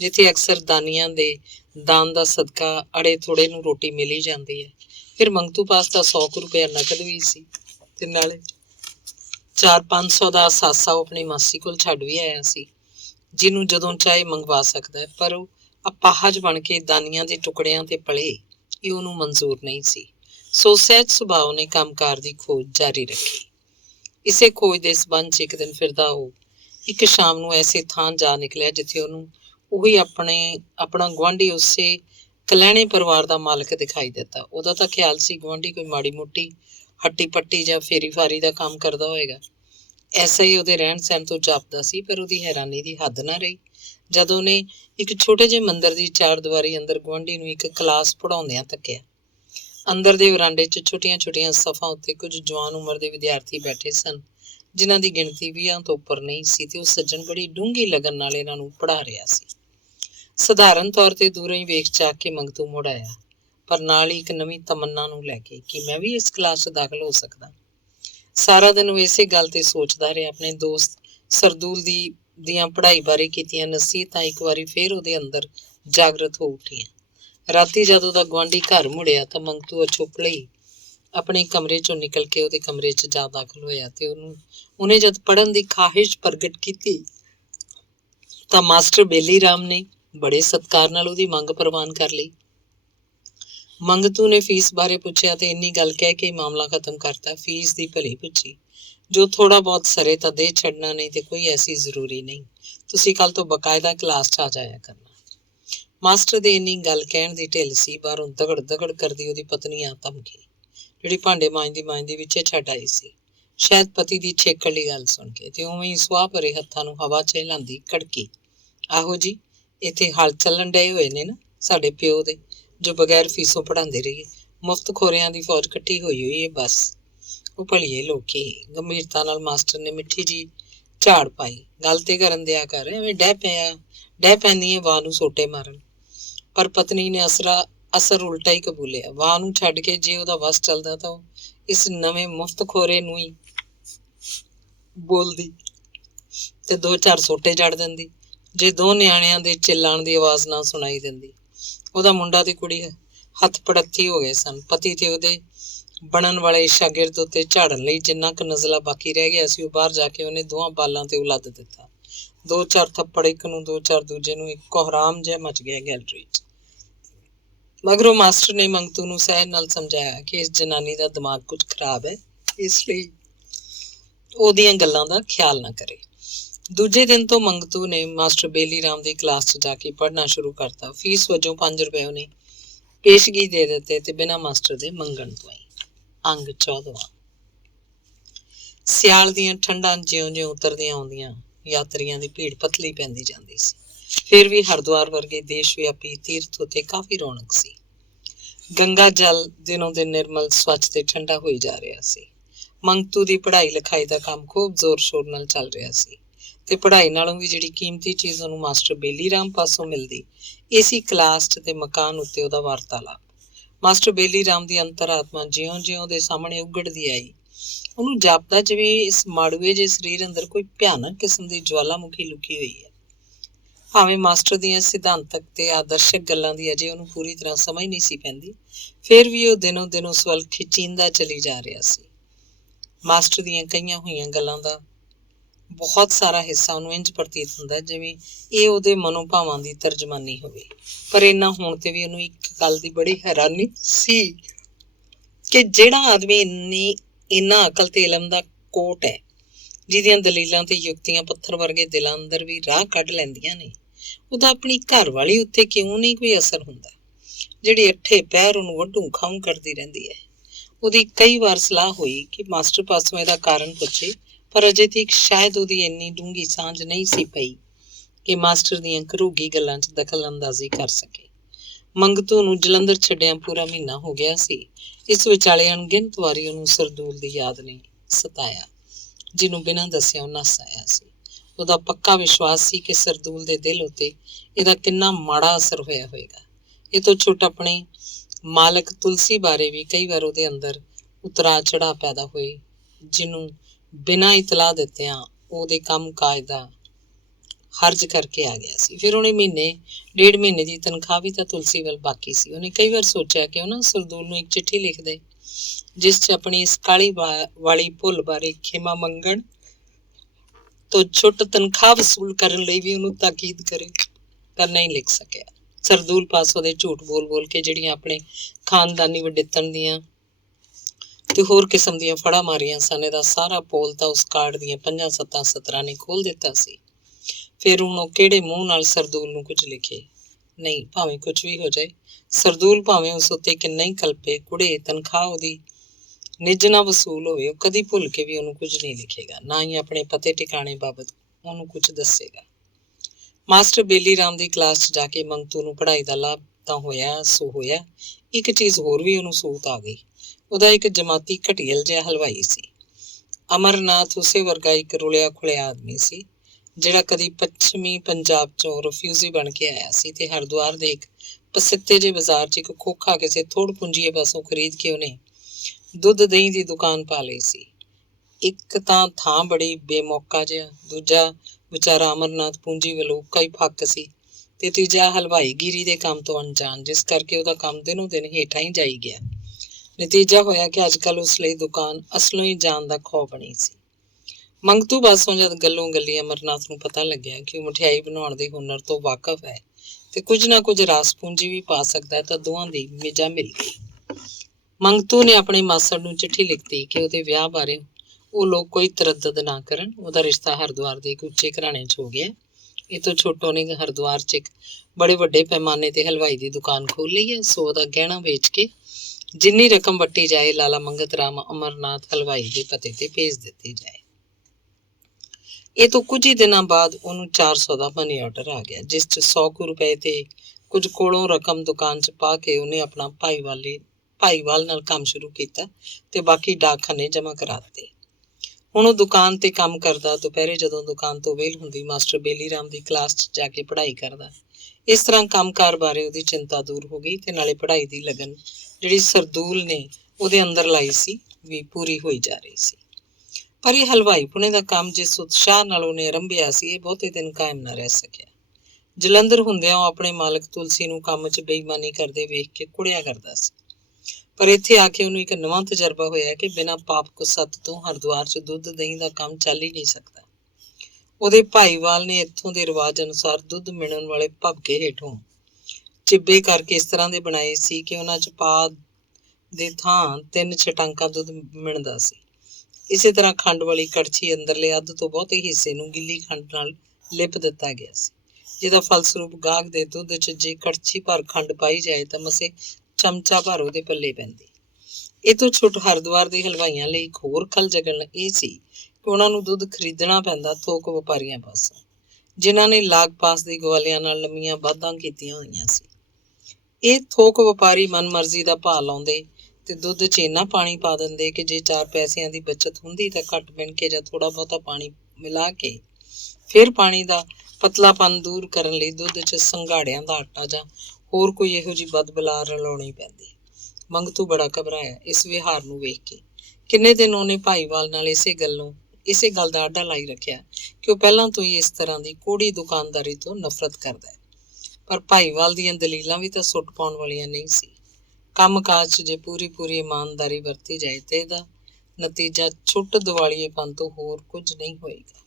ਜਿੱਥੇ ਅਕਸਰ ਦਾਨੀਆਂ ਦੇ ਦਾਨ ਦਾ ਸਦਕਾ ਅੜੇ ਥੋੜੇ ਨੂੰ ਰੋਟੀ ਮਿਲ ਹੀ ਜਾਂਦੀ ਹੈ। ਫਿਰ ਮੰਗਤੂ ਪਾਸ ਤਾਂ 100 ਰੁਪਇਆ ਨਕਦ ਵੀ ਸੀ, ਤੇ ਨਾਲੇ 400-500 ਦਾ ਅਸਾਸਾ ਉਹ ਆਪਣੀ ਮਾਸੀ ਕੋਲ ਛੱਡ ਵੀ ਆਇਆ ਸੀ, ਜਿਹਨੂੰ ਜਦੋਂ ਚਾਹੇ ਮੰਗਵਾ ਸਕਦਾ ਹੈ। ਪਰ ਉਹ ਅਪਾਹਜ ਬਣ ਕੇ ਦਾਨੀਆਂ ਦੇ ਟੁਕੜਿਆਂ ਤੇ ਪਲੇ, ਇਹ ਉਹਨੂੰ ਮਨਜ਼ੂਰ ਨਹੀਂ ਸੀ। ਸੋ ਸਹਿਜ ਸੁਭਾਅ ਨੇ ਕੰਮਕਾਰ ਦੀ ਖੋਜ ਜਾਰੀ ਰੱਖੀ। ਇਸੇ ਖੋਜ ਦੇ ਸਬੰਧ 'ਚ ਇੱਕ ਦਿਨ ਫਿਰਦਾ ਉਹ ਇੱਕ ਸ਼ਾਮ ਨੂੰ ਐਸੇ ਥਾਂ ਜਾ ਨਿਕਲਿਆ ਜਿੱਥੇ ਉਹਨੂੰ ਉਹੀ ਆਪਣਾ ਗੁਆਂਢੀ ਉਸੇ ਕਲਹਿਣੇ ਪਰਿਵਾਰ ਦਾ ਮਾਲਕ ਦਿਖਾਈ ਦਿੱਤਾ। ਉਹਦਾ ਤਾਂ ਖਿਆਲ ਸੀ ਗੁਆਂਢੀ ਕੋਈ ਮਾੜੀ ਮੋਟੀ ਹੱਟੀ ਪੱਟੀ ਜਾਂ ਫੇਰੀ ਫਾਰੀ ਦਾ ਕੰਮ ਕਰਦਾ ਹੋਏਗਾ। ਐਸਾ ਹੀ ਉਹਦੇ ਰਹਿਣ ਸਹਿਣ ਤੋਂ ਜਾਪਦਾ ਸੀ, ਪਰ ਉਹਦੀ ਹੈਰਾਨੀ ਦੀ ਹੱਦ ਨਾ ਰਹੀ ਜਦੋਂ ਉਹਨੇ ਇੱਕ ਛੋਟੇ ਜਿਹੇ ਮੰਦਿਰ ਦੀ 4 ਦੀਵਾਰੀ ਅੰਦਰ ਗੁਆਂਢੀ ਨੂੰ ਇੱਕ ਕਲਾਸ ਪੜ੍ਹਾਉਂਦਿਆਂ ਤੱਕਿਆ। ਅੰਦਰ ਦੇ ਵਰਾਂਡੇ 'ਚ ਛੋਟੀਆਂ-ਛੋਟੀਆਂ ਸਫ਼ਾਂ ਉੱਤੇ ਕੁਝ ਜਵਾਨ ਉਮਰ ਦੇ ਵਿਦਿਆਰਥੀ ਬੈਠੇ ਸਨ, ਜਿਨ੍ਹਾਂ ਦੀ ਗਿਣਤੀ 20 ਤੋਂ ਉੱਪਰ ਨਹੀਂ ਸੀ, ਤੇ ਉਹ ਸੱਜਣ ਬੜੀ ਡੂੰਘੀ ਲਗਨ ਨਾਲ ਇਹਨਾਂ ਨੂੰ ਪੜ੍ਹਾ ਰਿਹਾ ਸੀ। ਸਧਾਰਨ ਤੌਰ ਤੇ ਦੂਰੋਂ ਹੀ ਵੇਖ ਚਾਕ ਕੇ ਮੰਗਤੂ ਮੁੜ ਆਇਆ, ਪਰ ਨਾਲ ਹੀ ਇੱਕ ਨਵੀਂ ਤਮੰਨਾ ਨੂੰ ਲੈ ਕੇ ਕਿ ਮੈਂ ਵੀ ਇਸ ਕਲਾਸ 'ਚ ਦਾਖਲ ਹੋ ਸਕਦਾ। ਸਾਰਾ ਦਿਨ ਉਹ ਇਸੇ ਗੱਲ ਤੇ ਸੋਚਦਾ ਰਿਹਾ। ਆਪਣੇ ਦੋਸਤ ਸਰਦੂਲ ਦੀਆਂ ਪੜ੍ਹਾਈ ਬਾਰੇ ਕੀਤੀਆਂ ਨਸੀਹਤਾਂ ਇੱਕ ਵਾਰੀ ਫੇਰ ਉਹਦੇ ਅੰਦਰ ਜਾਗਰਤ ਹੋ ਉੱਠੀਆਂ। ਰਾਤੀ ਜਦ ਉਹਦਾ ਗੁਆਂਢੀ ਘਰ ਮੁੜਿਆ ਤਾਂ ਮੰਗਤੂ ਅਛੋਪਲੇ ਹੀ ਆਪਣੇ ਕਮਰੇ 'ਚੋਂ ਨਿਕਲ ਕੇ ਉਹਦੇ ਕਮਰੇ 'ਚ ਜਾ ਦਾਖਲ ਹੋਇਆ, ਤੇ ਉਹਨੇ ਜਦ ਪੜ੍ਹਨ ਦੀ ਖਾਹਿਸ਼ ਪ੍ਰਗਟ ਕੀਤੀ ਤਾਂ ਮਾਸਟਰ ਬੇਲੀ ਰਾਮ ਨੇ ਬੜੇ ਸਤਿਕਾਰ ਨਾਲ ਉਹਦੀ ਮੰਗ ਪ੍ਰਵਾਨ ਕਰ ਲਈ। ਮੰਗਤੂ ਨੇ ਫੀਸ ਬਾਰੇ ਪੁੱਛਿਆ ਤੇ ਇੰਨੀ ਗੱਲ ਕਹਿ ਕੇ ਮਾਮਲਾ ਖਤਮ ਕਰਤਾ। ਫੀਸ ਦੀ ਭਲੀ ਪੁੱਛੀ, ਜੋ ਥੋੜਾ ਬਹੁਤ ਸਰੇ ਤਾਂ ਦੇ ਛੱਡਣਾ, ਨਹੀਂ ਤੇ ਕੋਈ ਐਸੀ ਜ਼ਰੂਰੀ ਨਹੀਂ, ਤੁਸੀਂ ਕੱਲ ਤੋਂ ਬਕਾਇਦਾ ਕਲਾਸ 'ਚ ਆ ਜਾਇਆ ਕਰਨਾ। ਮਾਸਟਰ ਦੇ ਇੰਨੀ ਗੱਲ ਕਹਿਣ ਦੀ ਢਿੱਲ ਸੀ। ਬਾਹਰੋਂ ਦਗੜ ਦਗੜ ਕਰਦੀ ਉਹਦੀ ਪਤਨੀ ਆ ਧਮਕੀ, ਜਿਹੜੀ ਭਾਂਡੇ ਮਾਂਜਦੀ ਵਿੱਚੇ ਛੱਡ ਆਈ ਸੀ, ਸ਼ਾਇਦ ਪਤੀ ਦੀ ਛੇਕੜੀ ਗੱਲ ਸੁਣ ਕੇ, ਤੇ ਉਵੇਂ ਹੀ ਸੁਆਹ ਭਰੇ ਹੱਥਾਂ ਨੂੰ ਹਵਾ 'ਚ ਹਿਲਾਉਂਦੀ ਕੜਕੀ, ਆਹੋ ਜੀ, ਇੱਥੇ ਹਲ ਚੱਲਣ ਡਏ ਹੋਏ ਨੇ ਨਾ ਸਾਡੇ ਪਿਓ ਦੇ, ਜੋ ਬਗੈਰ ਫੀਸੋਂ ਪੜ੍ਹਾਉਂਦੇ ਰਹੀਏ। ਮੁਫਤ ਖੋਰਿਆਂ ਦੀ ਫੌਜ ਇਕੱਠੀ ਹੋਈ ਹੈ ਬਸ। ਉਹ ਭਲੀਏ ਲੋਕੀ, ਗੰਭੀਰਤਾ ਨਾਲ ਮਾਸਟਰ ਨੇ ਮਿੱਠੀ ਜੀ ਝਾੜ ਪਾਈ, ਗੱਲ ਤੇ ਕਰਨ ਦਿਆ ਕਰ, ਐਵੇਂ ਡਹਿ ਪੈਂਦੀ ਹੈ ਵਾਹ ਨੂੰ ਸੋਟੇ ਮਾਰਨ। ਪਰ ਪਤਨੀ ਨੇ ਅਸਰ ਉਲਟਾ ਹੀ ਕਬੂਲਿਆ। ਵਾਹ ਨੂੰ ਛੱਡ ਕੇ ਜੇ ਉਹਦਾ ਵਸ ਚੱਲਦਾ ਤਾਂ ਉਹ ਇਸ ਨਵੇਂ ਮੁਫਤਖੋਰੇ ਨੂੰ ਹੀ ਬੋਲਦੀ ਤੇ 2-4 ਸੋਟੇ ਜੜ ਦਿੰਦੀ ਜੇ 2 ਨਿਆਣਿਆਂ ਦੇ ਚਿੱਲਾਣ ਦੀ ਆਵਾਜ਼ ਨਾ ਸੁਣਾਈ ਦਿੰਦੀ। ਉਹਦਾ ਮੁੰਡਾ ਤੇ ਕੁੜੀ ਹੱਥ ਪੜੱਥੀ ਹੋ ਗਏ ਸਨ। ਪਤੀ ਤੇ ਉਹਦੇ ਬਣਨ ਵਾਲੇ ਸ਼ਾਗਿਰਦ ਉੱਤੇ ਝਾੜਨ ਲਈ ਜਿੰਨਾ ਕੁ ਨਜ਼ਲਾ ਬਾਕੀ ਰਹਿ ਗਿਆ ਸੀ ਉਹ ਬਾਹਰ ਜਾ ਕੇ ਉਹਨੇ ਦੋਹਾਂ ਬਾਲਾਂ ਤੇ ਉਲੱਦ ਦਿੱਤਾ। 2-4 ਥੱਪੜ ਇੱਕ ਨੂੰ, 2-4 ਦੂਜੇ ਨੂੰ। ਇੱਕ ਕੋਹਰਾਮ ਜਿਹਾ ਮਚ ਗਿਆ ਗੈਲਰੀ 'ਚ। ਮਗਰੋਂ ਮਾਸਟਰ ਨੇ ਮੰਗਤੂ ਨੂੰ ਸਹਿਜ ਨਾਲ ਸਮਝਾਇਆ ਕਿ ਇਸ ਜਨਾਨੀ ਦਾ ਦਿਮਾਗ ਕੁਝ ਖਰਾਬ ਹੈ, ਇਸ ਲਈ ਉਹਦੀਆਂ ਗੱਲਾਂ ਦਾ ਖਿਆਲ ਨਾ ਕਰੇ। ਦੂਜੇ ਦਿਨ ਤੋਂ ਮੰਗਤੂ ਨੇ ਮਾਸਟਰ ਬੇਲੀ ਰਾਮ ਦੀ ਕਲਾਸ 'ਚ ਜਾ ਕੇ ਪੜ੍ਹਨਾ ਸ਼ੁਰੂ ਕਰਤਾ। ਫੀਸ ਵਜੋਂ 5 ਰੁਪਏ ਉਹਨੇ ਪੇਸ਼ਗੀ ਦੇ ਦਿੱਤੇ ਤੇ ਬਿਨਾਂ ਮਾਸਟਰ ਦੇ ਮੰਗਣ ਤੋਂ ਹੀ। ਅੰਗ 14। ਸਿਆਲ ਦੀਆਂ ਠੰਡਾਂ ਜਿਉਂ-ਜਿਉਂ ਉਤਰਦੀਆਂ ਆਉਂਦੀਆਂ ਯਾਤਰੀਆਂ ਦੀ ਭੀੜ ਪਤਲੀ ਪੈਂਦੀ ਜਾਂਦੀ ਸੀ। ਫਿਰ ਵੀ ਹਰਿਦੁਆਰ ਵਰਗੇ ਦੇਸ਼ ਵਿਆਪੀ ਤੀਰਥ ਉੱਤੇ ਕਾਫੀ ਰੌਣਕ ਸੀ। ਗੰਗਾ ਜਲ ਦਿਨੋਂ ਦਿਨ ਨਿਰਮਲ, ਸਵੱਛ ਤੇ ਠੰਡਾ ਹੋਈ ਜਾ ਰਿਹਾ ਸੀ। ਮੰਗਤੂ ਦੀ ਪੜ੍ਹਾਈ ਲਿਖਾਈ ਦਾ ਕੰਮ ਖੂਬ ਜ਼ੋਰ ਸ਼ੋਰ ਨਾਲ ਚੱਲ ਰਿਹਾ ਸੀ ਤੇ ਪੜ੍ਹਾਈ ਨਾਲੋਂ ਵੀ ਜਿਹੜੀ ਕੀਮਤੀ ਚੀਜ਼ ਉਹਨੂੰ ਮਾਸਟਰ ਬੇਲੀ ਰਾਮ ਪਾਸੋਂ ਮਿਲਦੀ, ਇਸੀ ਕਲਾਸ 'ਚ ਤੇ ਮਕਾਨ ਉੱਤੇ ਉਹਦਾ ਵਾਰਤਾਲਾਪ। ਮਾਸਟਰ ਬੇਲੀ ਰਾਮ ਦੀ ਅੰਤਰ-ਆਤਮਾ ਜਿਉਂ-ਜਿਉਂ ਉਹਦੇ ਸਾਹਮਣੇ ਉਗੜਦੀ ਆਈ, ਉਹਨੂੰ ਜਾਪਦਾ ਜਿਵੇਂ ਇਸ ਮਾੜੂਏ ਜਿਹੇ ਸਰੀਰ ਅੰਦਰ ਕੋਈ ਭਿਆਨਕ ਕਿਸਮ ਦੀ ਜਵਾਲਾਮੁਖੀ ਲੁਕੀ ਹੋਈ ਹੈ। ਭਾਵੇਂ ਮਾਸਟਰ ਦੀਆਂ ਸਿਧਾਂਤਕ ਤੇ ਆਦਰਸ਼ਕ ਗੱਲਾਂ ਦੀ ਅਜੇ ਉਹਨੂੰ ਪੂਰੀ ਤਰ੍ਹਾਂ ਸਮਝ ਨਹੀਂ ਸੀ ਪੈਂਦੀ, ਫਿਰ ਵੀ ਉਹ ਦਿਨੋਂ ਦਿਨ ਉਸ ਵੱਲ ਖਿੱਚੀਂਦਾ ਚਲੀ ਜਾ ਰਿਹਾ ਸੀ। ਮਾਸਟਰ ਦੀਆਂ ਕਹੀਆਂ ਹੋਈਆਂ ਗੱਲਾਂ ਦਾ ਬਹੁਤ ਸਾਰਾ ਹਿੱਸਾ ਉਹਨੂੰ ਇੰਝ ਪ੍ਰਤੀਤ ਹੁੰਦਾ ਜਿਵੇਂ ਇਹ ਉਹਦੇ ਮਨੋਭਾਵਾਂ ਦੀ ਤਰਜਮਾਨੀ ਹੋਵੇ। ਪਰ ਇੰਨਾ ਹੋਣ ਤੇ ਵੀ ਉਹਨੂੰ ਇੱਕ ਗੱਲ ਦੀ ਬੜੀ ਹੈਰਾਨੀ ਸੀ ਕਿ ਜਿਹੜਾ ਆਦਮੀ ਇੰਨਾ ਅਕਲ ਤੇ ਇਲਮ ਦਾ ਕੋਟ ਹੈ, ਜਿਹਦੀਆਂ ਦਲੀਲਾਂ ਤੇ ਯੁਕਤੀਆਂ ਪੱਥਰ ਵਰਗੇ ਦਿਲਾਂ ਅੰਦਰ ਵੀ ਰਾਹ ਕੱਢ ਲੈਂਦੀਆਂ ਨੇ, ਉਹਦਾ ਆਪਣੀ ਘਰ ਵਾਲੀ ਉੱਤੇ ਕਿਉਂ ਨਹੀਂ ਕੋਈ ਅਸਰ ਹੁੰਦਾ, ਜਿਹੜੀ ਅੱਠੇ ਪੈਰ ਉਹਨੂੰ ਵੱਢੂ ਖਾਊਂ ਕਰਦੀ ਰਹਿੰਦੀ ਹੈ। ਉਹਦੀ ਕਈ ਵਾਰ ਸਲਾਹ ਹੋਈ ਕਿ ਮਾਸਟਰ ਪਾਸੋਂ ਇਹਦਾ ਕਾਰਨ ਪੁੱਛੇ, ਪਰ ਅਜੇ ਤੱਕ ਸ਼ਾਇਦ ਉਹਦੀ ਇੰਨੀ ਡੂੰਘੀ ਸਾਂਝ ਨਹੀਂ ਸੀ ਪਈ ਕਿ ਮਾਸਟਰ ਦੀਆਂ ਘਰੋਗੀ ਗੱਲਾਂ 'ਚ ਦਖਲ ਅੰਦਾਜ਼ੀ ਕਰ ਸਕੇ। ਮੰਗਤੂ ਨੂੰ ਜਲੰਧਰ ਛੱਡਿਆਂ ਪੂਰਾ ਮਹੀਨਾ ਹੋ ਗਿਆ ਸੀ। ਇਸ ਵਿਚਾਲੇ ਅਣਗਿਣਤ ਵਾਰੀ ਉਹਨੂੰ ਸਰਦੂਲ ਦੀ ਯਾਦ ਨੇ ਸਤਾਇਆ, ਜਿਹਨੂੰ ਬਿਨਾਂ ਦੱਸਿਆ ਉਹ ਨੱਸ ਆਇਆ ਸੀ। ਉਹਦਾ ਪੱਕਾ ਵਿਸ਼ਵਾਸ ਸੀ ਕਿ ਸਰਦੂਲ ਦੇ ਦਿਲ ਉੱਤੇ ਇਹਦਾ ਕਿੰਨਾ ਮਾੜਾ ਅਸਰ ਹੋਇਆ ਹੋਵੇਗਾ। ਇਹ ਤੋਂ ਛੁੱਟ ਆਪਣੇ ਮਾਲਕ ਤੁਲਸੀ ਬਾਰੇ ਵੀ ਕਈ ਵਾਰ ਉਹਦੇ ਅੰਦਰ ਉਤਰਾ ਚੜ੍ਹਾਅ ਪੈਦਾ ਹੋਏ, ਜਿਹਨੂੰ ਬਿਨਾਂ ਇਤਲਾਹ ਦਿੱਤਿਆਂ ਉਹਦੇ ਕੰਮ ਕਾਜ ਦਾ ਹਰਜ ਕਰਕੇ ਆ ਗਿਆ ਸੀ। ਫਿਰ ਉਹਨੇ 1.5 ਮਹੀਨੇ ਦੀ ਤਨਖਾਹ ਵੀ ਤਾਂ ਤੁਲਸੀ ਵੱਲ ਬਾਕੀ ਸੀ। ਉਹਨੇ ਕਈ ਵਾਰ ਸੋਚਿਆ ਕਿ ਉਹ ਨਾ ਸਰਦੂਲ ਨੂੰ ਇੱਕ ਚਿੱਠੀ ਲਿਖ ਦੇ, ਜਿਸ 'ਚ ਆਪਣੀ ਇਸ ਕਾਲੀ ਵਾਲੀ ਭੁੱਲ ਬਾਰੇ ਖਿਮਾ ਮੰਗਣ ਤੋਂ ਛੁੱਟ ਤਨਖਾਹ ਵਸੂਲ ਕਰਨ ਲਈ ਵੀ ਉਹਨੂੰ ਤਾਕੀਦ ਕਰੇ, ਪਰ ਨਹੀਂ ਲਿਖ ਸਕਿਆ। ਸਰਦੂਲ ਪਾਸ ਉਹਦੇ ਝੂਠ ਬੋਲ ਕੇ ਜਿਹੜੀਆਂ ਆਪਣੇ ਖਾਨਦਾਨੀ ਵਡਿੱਤਣ ਦੀਆਂ ਤੇ ਹੋਰ ਕਿਸਮ ਦੀਆਂ ਫੜਾ ਮਾਰੀਆਂ ਸਨ, ਇਹਦਾ ਸਾਰਾ ਪੋਲ ਤਾਂ ਉਸ ਕਾਰਡ ਦੀਆਂ 5-7 ਸਤਰਾਂ ਨੇ ਖੋਲ ਦਿੱਤਾ ਸੀ। ਫਿਰ ਹੁਣ ਉਹ ਕਿਹੜੇ ਮੂੰਹ ਨਾਲ ਸਰਦੂਲ ਨੂੰ ਕੁਝ ਲਿਖੇ? ਨਹੀਂ, ਭਾਵੇਂ ਕੁਝ ਵੀ ਹੋ ਜਾਏ, ਸਰਦੂਲ ਭਾਵੇਂ ਉਸ ਉੱਤੇ ਕਿੰਨਾ ਹੀ ਕਲਪੇ, ਕੁੜੇ ਤਨਖਾਹ ਉਹਦੀ ਨਿੱਜ ਨਾ ਵਸੂਲ ਹੋਵੇ, ਉਹ ਕਦੀ ਭੁੱਲ ਕੇ ਵੀ ਉਹਨੂੰ ਕੁਝ ਨਹੀਂ ਲਿਖੇਗਾ, ਨਾ ਹੀ ਆਪਣੇ ਪਤੇ ਟਿਕਾਣੇ ਬਾਬਤ ਉਹਨੂੰ ਕੁਝ ਦੱਸੇਗਾ। ਮਾਸਟਰ ਬੇਲੀ ਰਾਮ ਦੀ ਕਲਾਸ 'ਚ ਜਾ ਕੇ ਮੰਗਤੂ ਨੂੰ ਪੜ੍ਹਾਈ ਦਾ ਲਾਭ ਤਾਂ ਹੋਇਆ ਸੋ ਹੋਇਆ, ਇੱਕ ਚੀਜ਼ ਹੋਰ ਵੀ ਉਹਨੂੰ ਸੂਤ ਆ ਗਈ। ਉਹਦਾ ਇੱਕ ਜਮਾਤੀ ਘਟੀਅਲ ਜਿਹਾ ਹਲਵਾਈ ਸੀ। ਅਮਰਨਾਥ ਉਸੇ ਵਰਗਾ ਇੱਕ ਰੁਲਿਆ ਖੁਲਿਆ ਆਦਮੀ ਸੀ, ਜਿਹੜਾ ਕਦੀ ਪੱਛਮੀ ਪੰਜਾਬ 'ਚੋਂ ਰਿਫਿਊਜੀ ਬਣ ਕੇ ਆਇਆ ਸੀ ਤੇ ਹਰਿਦੁਆਰ ਦੇ ਇੱਕ ਪਸਿੱਤੇ ਜਿਹੇ ਬਾਜ਼ਾਰ 'ਚ ਇੱਕ ਖੋਖਾ ਕਿਸੇ ਥੋੜ ਪੂੰਜੀਏ ਪਾਸੋਂ ਖਰੀਦ ਕੇ ਉਹਨੇ ਦੁੱਧ ਦਹੀਂ ਦੀ ਦੁਕਾਨ ਪਾ ਲਈ ਸੀ। ਇੱਕ ਤਾਂ ਥਾਂ ਬੜੀ ਬੇਮੌਕਾ ਜਿਹਾ, ਦੂਜਾ ਵਿਚਾਰਾ ਅਮਰਨਾਥ ਪੂੰਜੀ ਵੱਲੋਂ ਉੱਕਾ ਹੀ ਫੱਕ ਸੀ, ਤੇ ਤੀਜਾ ਹਲਵਾਈਗਿਰੀ ਦੇ ਕੰਮ ਤੋਂ ਅਣਜਾਣ, ਜਿਸ ਕਰਕੇ ਉਹਦਾ ਕੰਮ ਦਿਨੋਂ ਦਿਨ ਹੇਠਾਂ ਹੀ ਜਾਈ ਗਿਆ। ਨਤੀਜਾ ਹੋਇਆ ਕਿ ਅੱਜ ਕੱਲ੍ਹ ਉਸ ਲਈ ਦੁਕਾਨ ਅਸਲੋਂ ਹੀ ਜਾਣ ਦਾ ਖੌਅ ਬਣੀ ਸੀ। ਮੰਗਤੂ ਪਾਸੋਂ ਜਦ ਗੱਲੋਂ ਗੱਲੀ ਅਮਰਨਾਥ ਨੂੰ ਪਤਾ ਲੱਗਿਆ ਕਿ ਉਹ ਮਠਿਆਈ ਬਣਾਉਣ ਦੇ ਹੁਨਰ ਤੋਂ ਵਾਕਫ ਹੈ ਤੇ ਕੁਝ ਨਾ ਕੁਝ ਰਾਸ ਪੂੰਜੀ ਵੀ ਪਾ ਸਕਦਾ, ਤਾਂ ਦੋਵਾਂ ਦੀ ਮਿਜਾ ਮਿਲ ਗਈ। ਮੰਗਤੂ ਨੇ ਆਪਣੇ ਮਾਸੜ ਨੂੰ ਚਿੱਠੀ ਲਿਖਤੀ ਕਿ ਉਹਦੇ ਵਿਆਹ ਬਾਰੇ ਉਹ ਲੋਕ ਕੋਈ ਤਰੱਦਦ ਨਾ ਕਰਨ। ਉਹਦਾ ਰਿਸ਼ਤਾ ਹਰਿਦੁਆਰ ਦੇ ਇੱਕ ਉੱਚੇ ਘਰਾਣੇ 'ਚ ਹੋ ਗਿਆ। ਇਹ ਤੋਂ ਛੋਟੋ ਨੇ ਹਰਿਦੁਆਰ 'ਚ ਇੱਕ ਬੜੇ ਵੱਡੇ ਪੈਮਾਨੇ ਤੇ ਹਲਵਾਈ ਦੀ ਦੁਕਾਨ ਖੋਲ ਲਈ ਹੈ, ਸੋ ਉਹਦਾ ਗਹਿਣਾ ਵੇਚ ਕੇ ਜਿੰਨੀ ਰਕਮ ਵੱਟੀ ਜਾਏ ਲਾਲਾ ਮੰਗਤ ਰਾਮ ਅਮਰਨਾਥ ਹਲਵਾਈ ਦੇ ਪਤੇ ਤੇ ਭੇਜ ਦਿੱਤੀ ਜਾਏ। ਇਹ ਤੋਂ ਕੁਝ ਹੀ ਦਿਨਾਂ ਬਾਅਦ ਉਹਨੂੰ 400 ਦਾ ਮਨੀ ਆਰਡਰ ਆ ਗਿਆ, ਜਿਸ 'ਚ 100 ਰੁਪਏ ਤੇ ਕੁਝ ਕੋਲੋਂ ਰਕਮ ਦੁਕਾਨ 'ਚ ਪਾ ਕੇ ਉਹਨੇ ਆਪਣਾ ਭਾਈਵਾਲ ਨਾਲ ਕੰਮ ਸ਼ੁਰੂ ਕੀਤਾ ਤੇ ਬਾਕੀ ਡਾਕਖਾਨੇ ਜਮ੍ਹਾਂ ਕਰਾ ਦਿੱਤੇ। ਹੁਣ ਉਹ ਦੁਕਾਨ ਤੇ ਕੰਮ ਕਰਦਾ, ਦੁਪਹਿਰੇ ਜਦੋਂ ਦੁਕਾਨ ਤੋਂ ਵਿਹਲ ਹੁੰਦੀ ਮਾਸਟਰ ਬੇਲੀ ਰਾਮ ਦੀ ਕਲਾਸ 'ਚ ਜਾ ਕੇ ਪੜ੍ਹਾਈ ਕਰਦਾ। ਇਸ ਤਰ੍ਹਾਂ ਕੰਮਕਾਰ ਬਾਰੇ ਉਹਦੀ ਚਿੰਤਾ ਦੂਰ ਹੋ ਗਈ ਤੇ ਨਾਲੇ ਪੜ੍ਹਾਈ ਦੀ ਲਗਨ ਜਿਹੜੀ ਸਰਦੂਲ ਨੇ ਉਹਦੇ ਅੰਦਰ ਲਾਈ ਸੀ ਵੀ ਪੂਰੀ ਹੋਈ ਜਾ ਰਹੀ ਸੀ। ਪਰ ਇਹ ਹਲਵਾਈ ਪੁਣੇ ਦਾ ਕੰਮ ਜਿਸ ਉਤਸ਼ਾਹ ਨਾਲ ਉਹਨੇ ਆਰੰਭਿਆ ਸੀ, ਇਹ ਬਹੁਤੇ ਦਿਨ ਕਾਇਮ ਨਾ ਰਹਿ ਸਕਿਆ। ਜਲੰਧਰ ਹੁੰਦਿਆਂ ਉਹ ਆਪਣੇ ਮਾਲਕ ਤੁਲਸੀ ਨੂੰ ਕੰਮ 'ਚ ਬੇਈਮਾਨੀ ਕਰਦੇ ਵੇਖ ਕੇ ਕੁੜਿਆ ਕਰਦਾ ਸੀ। ਪਰ ਇੱਥੇ ਆ ਕੇ ਉਹਨੂੰ ਇੱਕ ਨਵਾਂ ਤਜਰਬਾ ਹੋਇਆ ਕਿ ਬਿਨਾਂ ਪਾਪ ਕੁਸੱਤ ਤੋਂ ਹਰਿਦੁਆਰ 'ਚ ਦੁੱਧ ਦਹੀਂ ਦਾ ਕੰਮ ਚੱਲ ਹੀ ਨਹੀਂ ਸਕਦਾ। ਉਹਦੇ ਭਾਈਵਾਲ ਨੇ ਇੱਥੋਂ ਦੇ ਰਿਵਾਜ ਅਨੁਸਾਰ ਦੁੱਧ ਮਿਣਨ ਵਾਲੇ ਭਬਕੇ ਹੇਠੋਂ ਚਿੱਬੇ ਕਰਕੇ ਇਸ ਤਰ੍ਹਾਂ ਦੇ ਬਣਾਏ ਸੀ ਕਿ ਉਹਨਾਂ 'ਚ ਪਾ ਦੇ ਥਾਂ 3 ਛਟਾਂਕਾਂ ਦੁੱਧ ਮਿਣਦਾ ਸੀ। ਇਸੇ ਤਰ੍ਹਾਂ ਖੰਡ ਵਾਲੀ ਕੜਛੀ ਅੰਦਰਲੇ ਅੱਧ ਤੋਂ ਬਹੁਤੇ ਹਿੱਸੇ ਨੂੰ ਗਿੱਲੀ ਖੰਡ ਨਾਲ ਲਿਪ ਦਿੱਤਾ ਗਿਆ ਸੀ, ਜਿਹਦਾ ਫਲਸਰੂਪ ਗਾਹਕ ਦੇ ਦੁੱਧ 'ਚ ਜੇ ਕੜਛੀ ਭਰ ਖੰਡ ਪਾਈ ਜਾਏ ਤਾਂ ਮਸੇ ਚਮਚਾ ਭਰ ਉਹਦੇ ਪੱਲੇ ਪੈਂਦੀ। ਇਹ ਤੋਂ ਛੁੱਟ ਹਰਿਦੁਆਰ ਦੇ ਹਲਵਾਈਆਂ ਲਈ ਇੱਕ ਹੋਰ ਖਲਜਗਲ ਇਹ ਸੀ ਕਿ ਉਹਨਾਂ ਨੂੰ ਦੁੱਧ ਖਰੀਦਣਾ ਪੈਂਦਾ ਥੋਕ ਵਪਾਰੀਆਂ ਪਾਸੋਂ, ਜਿਨ੍ਹਾਂ ਨੇ ਲਾਗ ਪਾਸ ਦੇ ਗਵਾਲਿਆਂ ਨਾਲ ਲੰਮੀਆਂ ਵਾਧਾਂ ਕੀਤੀਆਂ ਹੋਈਆਂ ਸੀ। ਇਹ ਥੋਕ ਵਪਾਰੀ ਮਨਮਰਜ਼ੀ ਦਾ ਭਾਅ ਲਾਉਂਦੇ ਤੇ ਦੁੱਧ 'ਚ ਇੰਨਾ ਪਾਣੀ ਪਾ ਦਿੰਦੇ ਕਿ ਜੇ 4 ਪੈਸਿਆਂ ਦੀ ਬੱਚਤ ਹੁੰਦੀ ਤਾਂ ਘੱਟ ਮਿਣ ਕੇ ਜਾਂ ਥੋੜ੍ਹਾ ਬਹੁਤਾ ਪਾਣੀ ਮਿਲਾ ਕੇ ਫਿਰ ਪਾਣੀ ਦਾ ਪਤਲਾਪਨ ਦੂਰ ਕਰਨ ਲਈ ਦੁੱਧ 'ਚ ਸੰਘਾੜਿਆਂ ਦਾ ਆਟਾ ਜਾਂ ਹੋਰ ਕੋਈ ਇਹੋ ਜਿਹੀ ਬਦਬਲਾ ਰਲਾਉਣੀ ਪੈਂਦੀ। ਮੰਗਤੂ ਬੜਾ ਘਬਰਾਇਆ ਇਸ ਵਿਹਾਰ ਨੂੰ ਵੇਖ ਕੇ। ਕਿੰਨੇ ਦਿਨ ਉਹਨੇ ਭਾਈਵਾਲ ਨਾਲ ਇਸੇ ਗੱਲ ਦਾ ਆਡਾ ਲਾਈ ਰੱਖਿਆ ਕਿ ਉਹ ਪਹਿਲਾਂ ਤੋਂ ਹੀ ਇਸ ਤਰ੍ਹਾਂ ਦੀ ਕੋੜੀ ਦੁਕਾਨਦਾਰੀ ਤੋਂ ਨਫ਼ਰਤ ਕਰਦਾ ਹੈ। ਪਰ ਭਾਈਵਾਲ ਦੀਆਂ ਦਲੀਲਾਂ ਵੀ ਤਾਂ ਸੁੱਟ ਪਾਉਣ ਵਾਲੀਆਂ ਨਹੀਂ ਸੀ। ਕੰਮ ਕਾਜ 'ਚ ਜੇ ਪੂਰੀ ਇਮਾਨਦਾਰੀ ਵਰਤੀ ਜਾਏ ਤੇ ਇਹਦਾ ਨਤੀਜਾ ਛੁੱਟ ਦਿਵਾਲੀਏਪਨ ਤੋਂ ਹੋਰ ਕੁਝ ਨਹੀਂ ਹੋਏਗਾ।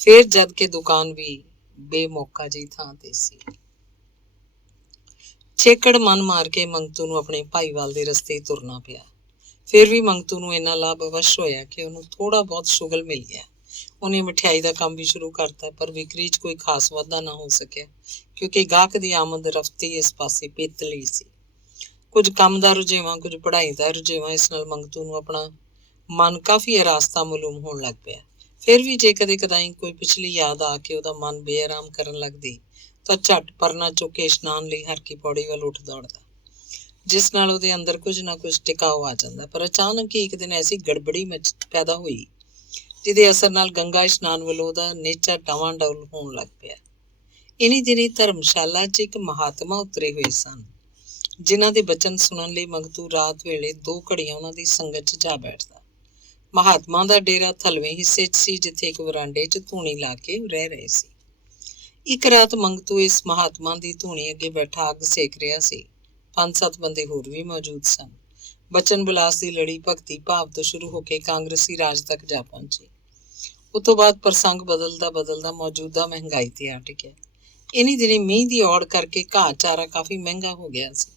ਫਿਰ ਜਦ ਕਿ ਦੁਕਾਨ ਵੀ ਬੇਮੌਕਾ ਜਿਹੀ ਥਾਂ ਤੇ ਸੀ। ਛੇਕੜ ਮਨ ਮਾਰ ਕੇ ਮੰਗਤੂ ਨੂੰ ਆਪਣੇ ਭਾਈਵਾਲ ਦੇ ਰਸਤੇ ਤੁਰਨਾ ਪਿਆ। ਫਿਰ ਵੀ ਮੰਗਤੂ ਨੂੰ ਇੰਨਾ ਲਾਭ ਅਵਸ਼ ਹੋਇਆ ਕਿ ਉਹਨੂੰ ਥੋੜਾ ਬਹੁਤ ਸ਼ੁਗਲ ਮਿਲ ਗਿਆ। ਉਹਨੇ ਮਠਿਆਈ ਦਾ ਕੰਮ ਵੀ ਸ਼ੁਰੂ ਕਰਤਾ, ਪਰ ਵਿਕਰੀ 'ਚ ਕੋਈ ਖਾਸ ਵਾਧਾ ਨਾ ਹੋ ਸਕਿਆ ਕਿਉਂਕਿ ਗਾਹਕ ਦੀ ਆਮਦ ਰਫਤੀ ਇਸ ਪਾਸੇ ਪੇਤਲੀ ਸੀ। ਕੁਝ ਕੰਮ ਦਾ ਰੁਝੇਵਾਂ, ਕੁਝ ਪੜ੍ਹਾਈ ਦਾ ਰੁਝੇਵਾਂ, ਇਸ ਨਾਲ ਮੰਗਤੂ ਨੂੰ ਆਪਣਾ ਮਨ ਕਾਫੀ ਆਰਾਸਤਾ ਮਾਲੂਮ ਹੋਣ ਲੱਗ ਪਿਆ। ਫਿਰ ਵੀ ਜੇ ਕਦੇ ਕਦਾਈ ਕੋਈ ਪਿਛਲੀ ਯਾਦ ਆ ਕੇ ਉਹਦਾ ਮਨ ਬੇਆਰਾਮ ਕਰਨ ਲੱਗਦੀ ਤਾਂ ਝੱਟ ਪਰਨਾ ਚੁੱਕ ਕੇ ਇਸ਼ਨਾਨ ਲਈ ਹਰ ਕੀ ਪੌੜੀ ਵੱਲ ਉੱਠ ਦੌੜਦਾ, ਜਿਸ ਨਾਲ ਉਹਦੇ ਅੰਦਰ ਕੁਝ ਨਾ ਕੁਝ ਟਿਕਾਓ ਆ ਜਾਂਦਾ। ਪਰ ਅਚਾਨਕ ਹੀ ਇੱਕ ਦਿਨ ਐਸੀ ਗੜਬੜੀ ਪੈਦਾ ਹੋਈ ਜਿਹਦੇ ਅਸਰ ਨਾਲ ਗੰਗਾ ਇਸ਼ਨਾਨ ਵੱਲੋਂ ਉਹਦਾ ਨੇਚਾ ਡਾਵਾਂਡੋਲ ਹੋਣ ਲੱਗ ਪਿਆ। ਇਨੀ ਦਿਨੀ ਧਰਮਸ਼ਾਲਾ 'ਚ ਇੱਕ ਮਹਾਤਮਾ ਉਤਰੇ ਹੋਏ ਸਨ, ਜਿਨ੍ਹਾਂ ਦੇ ਬਚਨ ਸੁਣਨ ਲਈ ਮੰਗਤੂ ਰਾਤ ਵੇਲੇ 2 ਘੜੀਆਂ ਉਹਨਾਂ ਦੀ ਸੰਗਤ 'ਚ ਜਾ ਬੈਠਦਾ। ਮਹਾਤਮਾ ਦਾ ਡੇਰਾ ਥਲਵੇਂ ਹਿੱਸੇ 'ਚ ਸੀ, ਜਿੱਥੇ ਇੱਕ ਵਰਾਂਡੇ 'ਚ ਧੂਣੀ ਲਾ ਕੇ ਰਹਿ ਰਹੇ ਸੀ। ਇੱਕ ਰਾਤ ਮੰਗਤੂ ਇਸ ਮਹਾਤਮਾ ਦੀ ਧੂਣੀ ਅੱਗੇ ਬੈਠਾ ਅੱਗ ਸੇਕ ਰਿਹਾ ਸੀ। 5-7 ਬੰਦੇ ਹੋਰ ਵੀ ਮੌਜੂਦ ਸਨ। ਬਚਨ ਵਿਲਾਸ ਦੀ ਲੜੀ ਭਗਤੀ ਭਾਵ ਤੋਂ ਸ਼ੁਰੂ ਹੋ ਕੇ ਕਾਂਗਰਸੀ ਰਾਜ ਤੱਕ ਜਾ ਪਹੁੰਚੀ। ਉਸ ਤੋਂ ਬਾਅਦ ਪ੍ਰਸੰਗ ਬਦਲਦਾ ਮੌਜੂਦਾ ਮਹਿੰਗਾਈ ਤੇ ਆ ਟਿਕਿਆ। ਇਨੀ ਦਿਨੀ ਮੀਂਹ ਦੀ ਔੜ ਕਰਕੇ ਘਾਹ ਚਾਰਾ ਕਾਫੀ ਮਹਿੰਗਾ ਹੋ ਗਿਆ ਸੀ।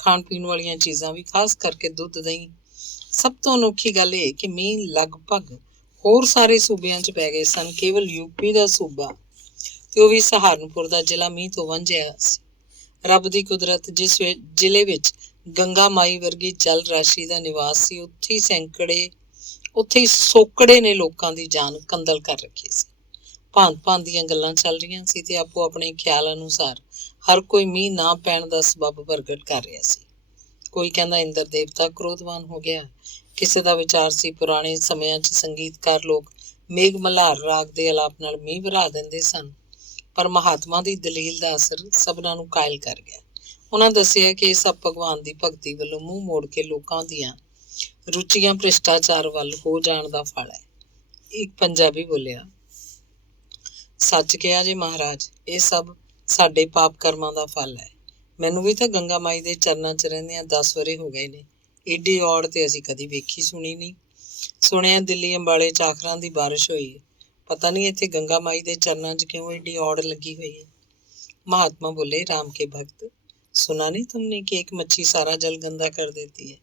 ਖਾਣ ਪੀਣ ਵਾਲੀਆਂ ਚੀਜ਼ਾਂ ਵੀ, ਖਾਸ ਕਰਕੇ ਦੁੱਧ ਦਹੀਂ। ਸਭ ਤੋਂ ਅਨੋਖੀ ਗੱਲ ਇਹ ਕਿ ਮੀਂਹ ਲਗਭਗ ਹੋਰ ਸਾਰੇ ਸੂਬਿਆਂ 'ਚ ਪੈ ਗਏ ਸਨ, ਕੇਵਲ ਯੂਪੀ ਦਾ ਸੂਬਾ ਤੇ ਉਹ ਵੀ ਸਹਾਰਨਪੁਰ ਦਾ ਜ਼ਿਲ੍ਹਾ ਮੀਂਹ ਤੋਂ ਵਾਂਝਿਆ ਸੀ। ਰੱਬ ਦੀ ਕੁਦਰਤ, ਜਿਸ ਜ਼ਿਲ੍ਹੇ ਵਿੱਚ ਗੰਗਾ ਮਾਈ ਵਰਗੀ ਜਲ ਰਾਸ਼ੀ ਦਾ ਨਿਵਾਸ ਸੀ, ਉੱਥੇ ਹੀ ਸੋਕੜੇ ਨੇ ਲੋਕਾਂ ਦੀ ਜਾਨ ਕੰਦਲ ਕਰ ਰੱਖੀ ਸੀ। ਭਾਂਤ ਦੀਆਂ ਗੱਲਾਂ ਚੱਲ ਰਹੀਆਂ ਸੀ ਤੇ ਆਪੋ ਆਪਣੇ ਖਿਆਲ ਅਨੁਸਾਰ ਹਰ ਕੋਈ ਮੀਂਹ ਨਾ ਪੈਣ ਦਾ ਸਬੱਬ ਪ੍ਰਗਟ ਕਰ ਰਿਹਾ ਸੀ। ਕੋਈ ਕਹਿੰਦਾ ਇੰਦਰ ਦੇਵਤਾ ਕ੍ਰੋਧਵਾਨ ਹੋ ਗਿਆ, ਕਿਸੇ ਦਾ ਵਿਚਾਰ ਸੀ ਪੁਰਾਣੇ ਸਮਿਆਂ 'ਚ ਸੰਗੀਤਕਾਰ ਲੋਕ ਮੇਘ ਮਲਹਾਰ ਰਾਗ ਦੇ ਆਲਾਪ ਨਾਲ ਮੀਂਹ ਵਰਾ ਦਿੰਦੇ ਸਨ। ਪਰ ਮਹਾਤਮਾ ਦੀ ਦਲੀਲ ਦਾ ਅਸਰ ਸਭਨਾਂ ਨੂੰ ਕਾਇਲ ਕਰ ਗਿਆ। ਉਹਨਾਂ ਦੱਸਿਆ ਕਿ ਇਹ ਸਭ ਭਗਵਾਨ ਦੀ ਭਗਤੀ ਵੱਲੋਂ ਮੂੰਹ ਮੋੜ ਕੇ ਲੋਕਾਂ ਦੀਆਂ ਰੁਚੀਆਂ ਭ੍ਰਿਸ਼ਟਾਚਾਰ ਵੱਲ ਹੋ ਜਾਣ ਦਾ ਫਲ ਹੈ। ਇੱਕ ਪੰਜਾਬੀ ਬੋਲਿਆ, ਸੱਚ ਕਿਹਾ ਜੀ ਮਹਾਰਾਜ, ਇਹ ਸਭ ਸਾਡੇ ਪਾਪ ਕਰਮਾਂ ਦਾ ਫਲ ਹੈ। ਮੈਨੂੰ ਵੀ ਤਾਂ ਗੰਗਾ ਮਾਈ ਦੇ ਚਰਨਾਂ 'ਚ ਰਹਿੰਦਿਆਂ 10 ਵਰ੍ਹੇ ਹੋ ਗਏ ਨੇ। ਏਡੀ ਔੜ ਤੇ ਅਸੀਂ ਕਦੀ ਵੇਖੀ ਸੁਣੀ ਨਹੀਂ। ਸੁਣਿਆ ਦਿੱਲੀ ਅੰਬਾਲੇ 'ਚ ਆਖਰਾਂ ਦੀ ਬਾਰਿਸ਼ ਹੋਈ ਹੈ। ਪਤਾ ਨਹੀਂ ਇੱਥੇ ਗੰਗਾ ਮਾਈ ਦੇ ਚਰਨਾਂ 'ਚ ਕਿਉਂ ਏਡੀ ਔੜ ਲੱਗੀ ਹੋਈ ਹੈ। महात्मा बोले, राम के भक्त, सुना नहीं तुमने कि एक मच्छी सारा जल गंदा कर देती है।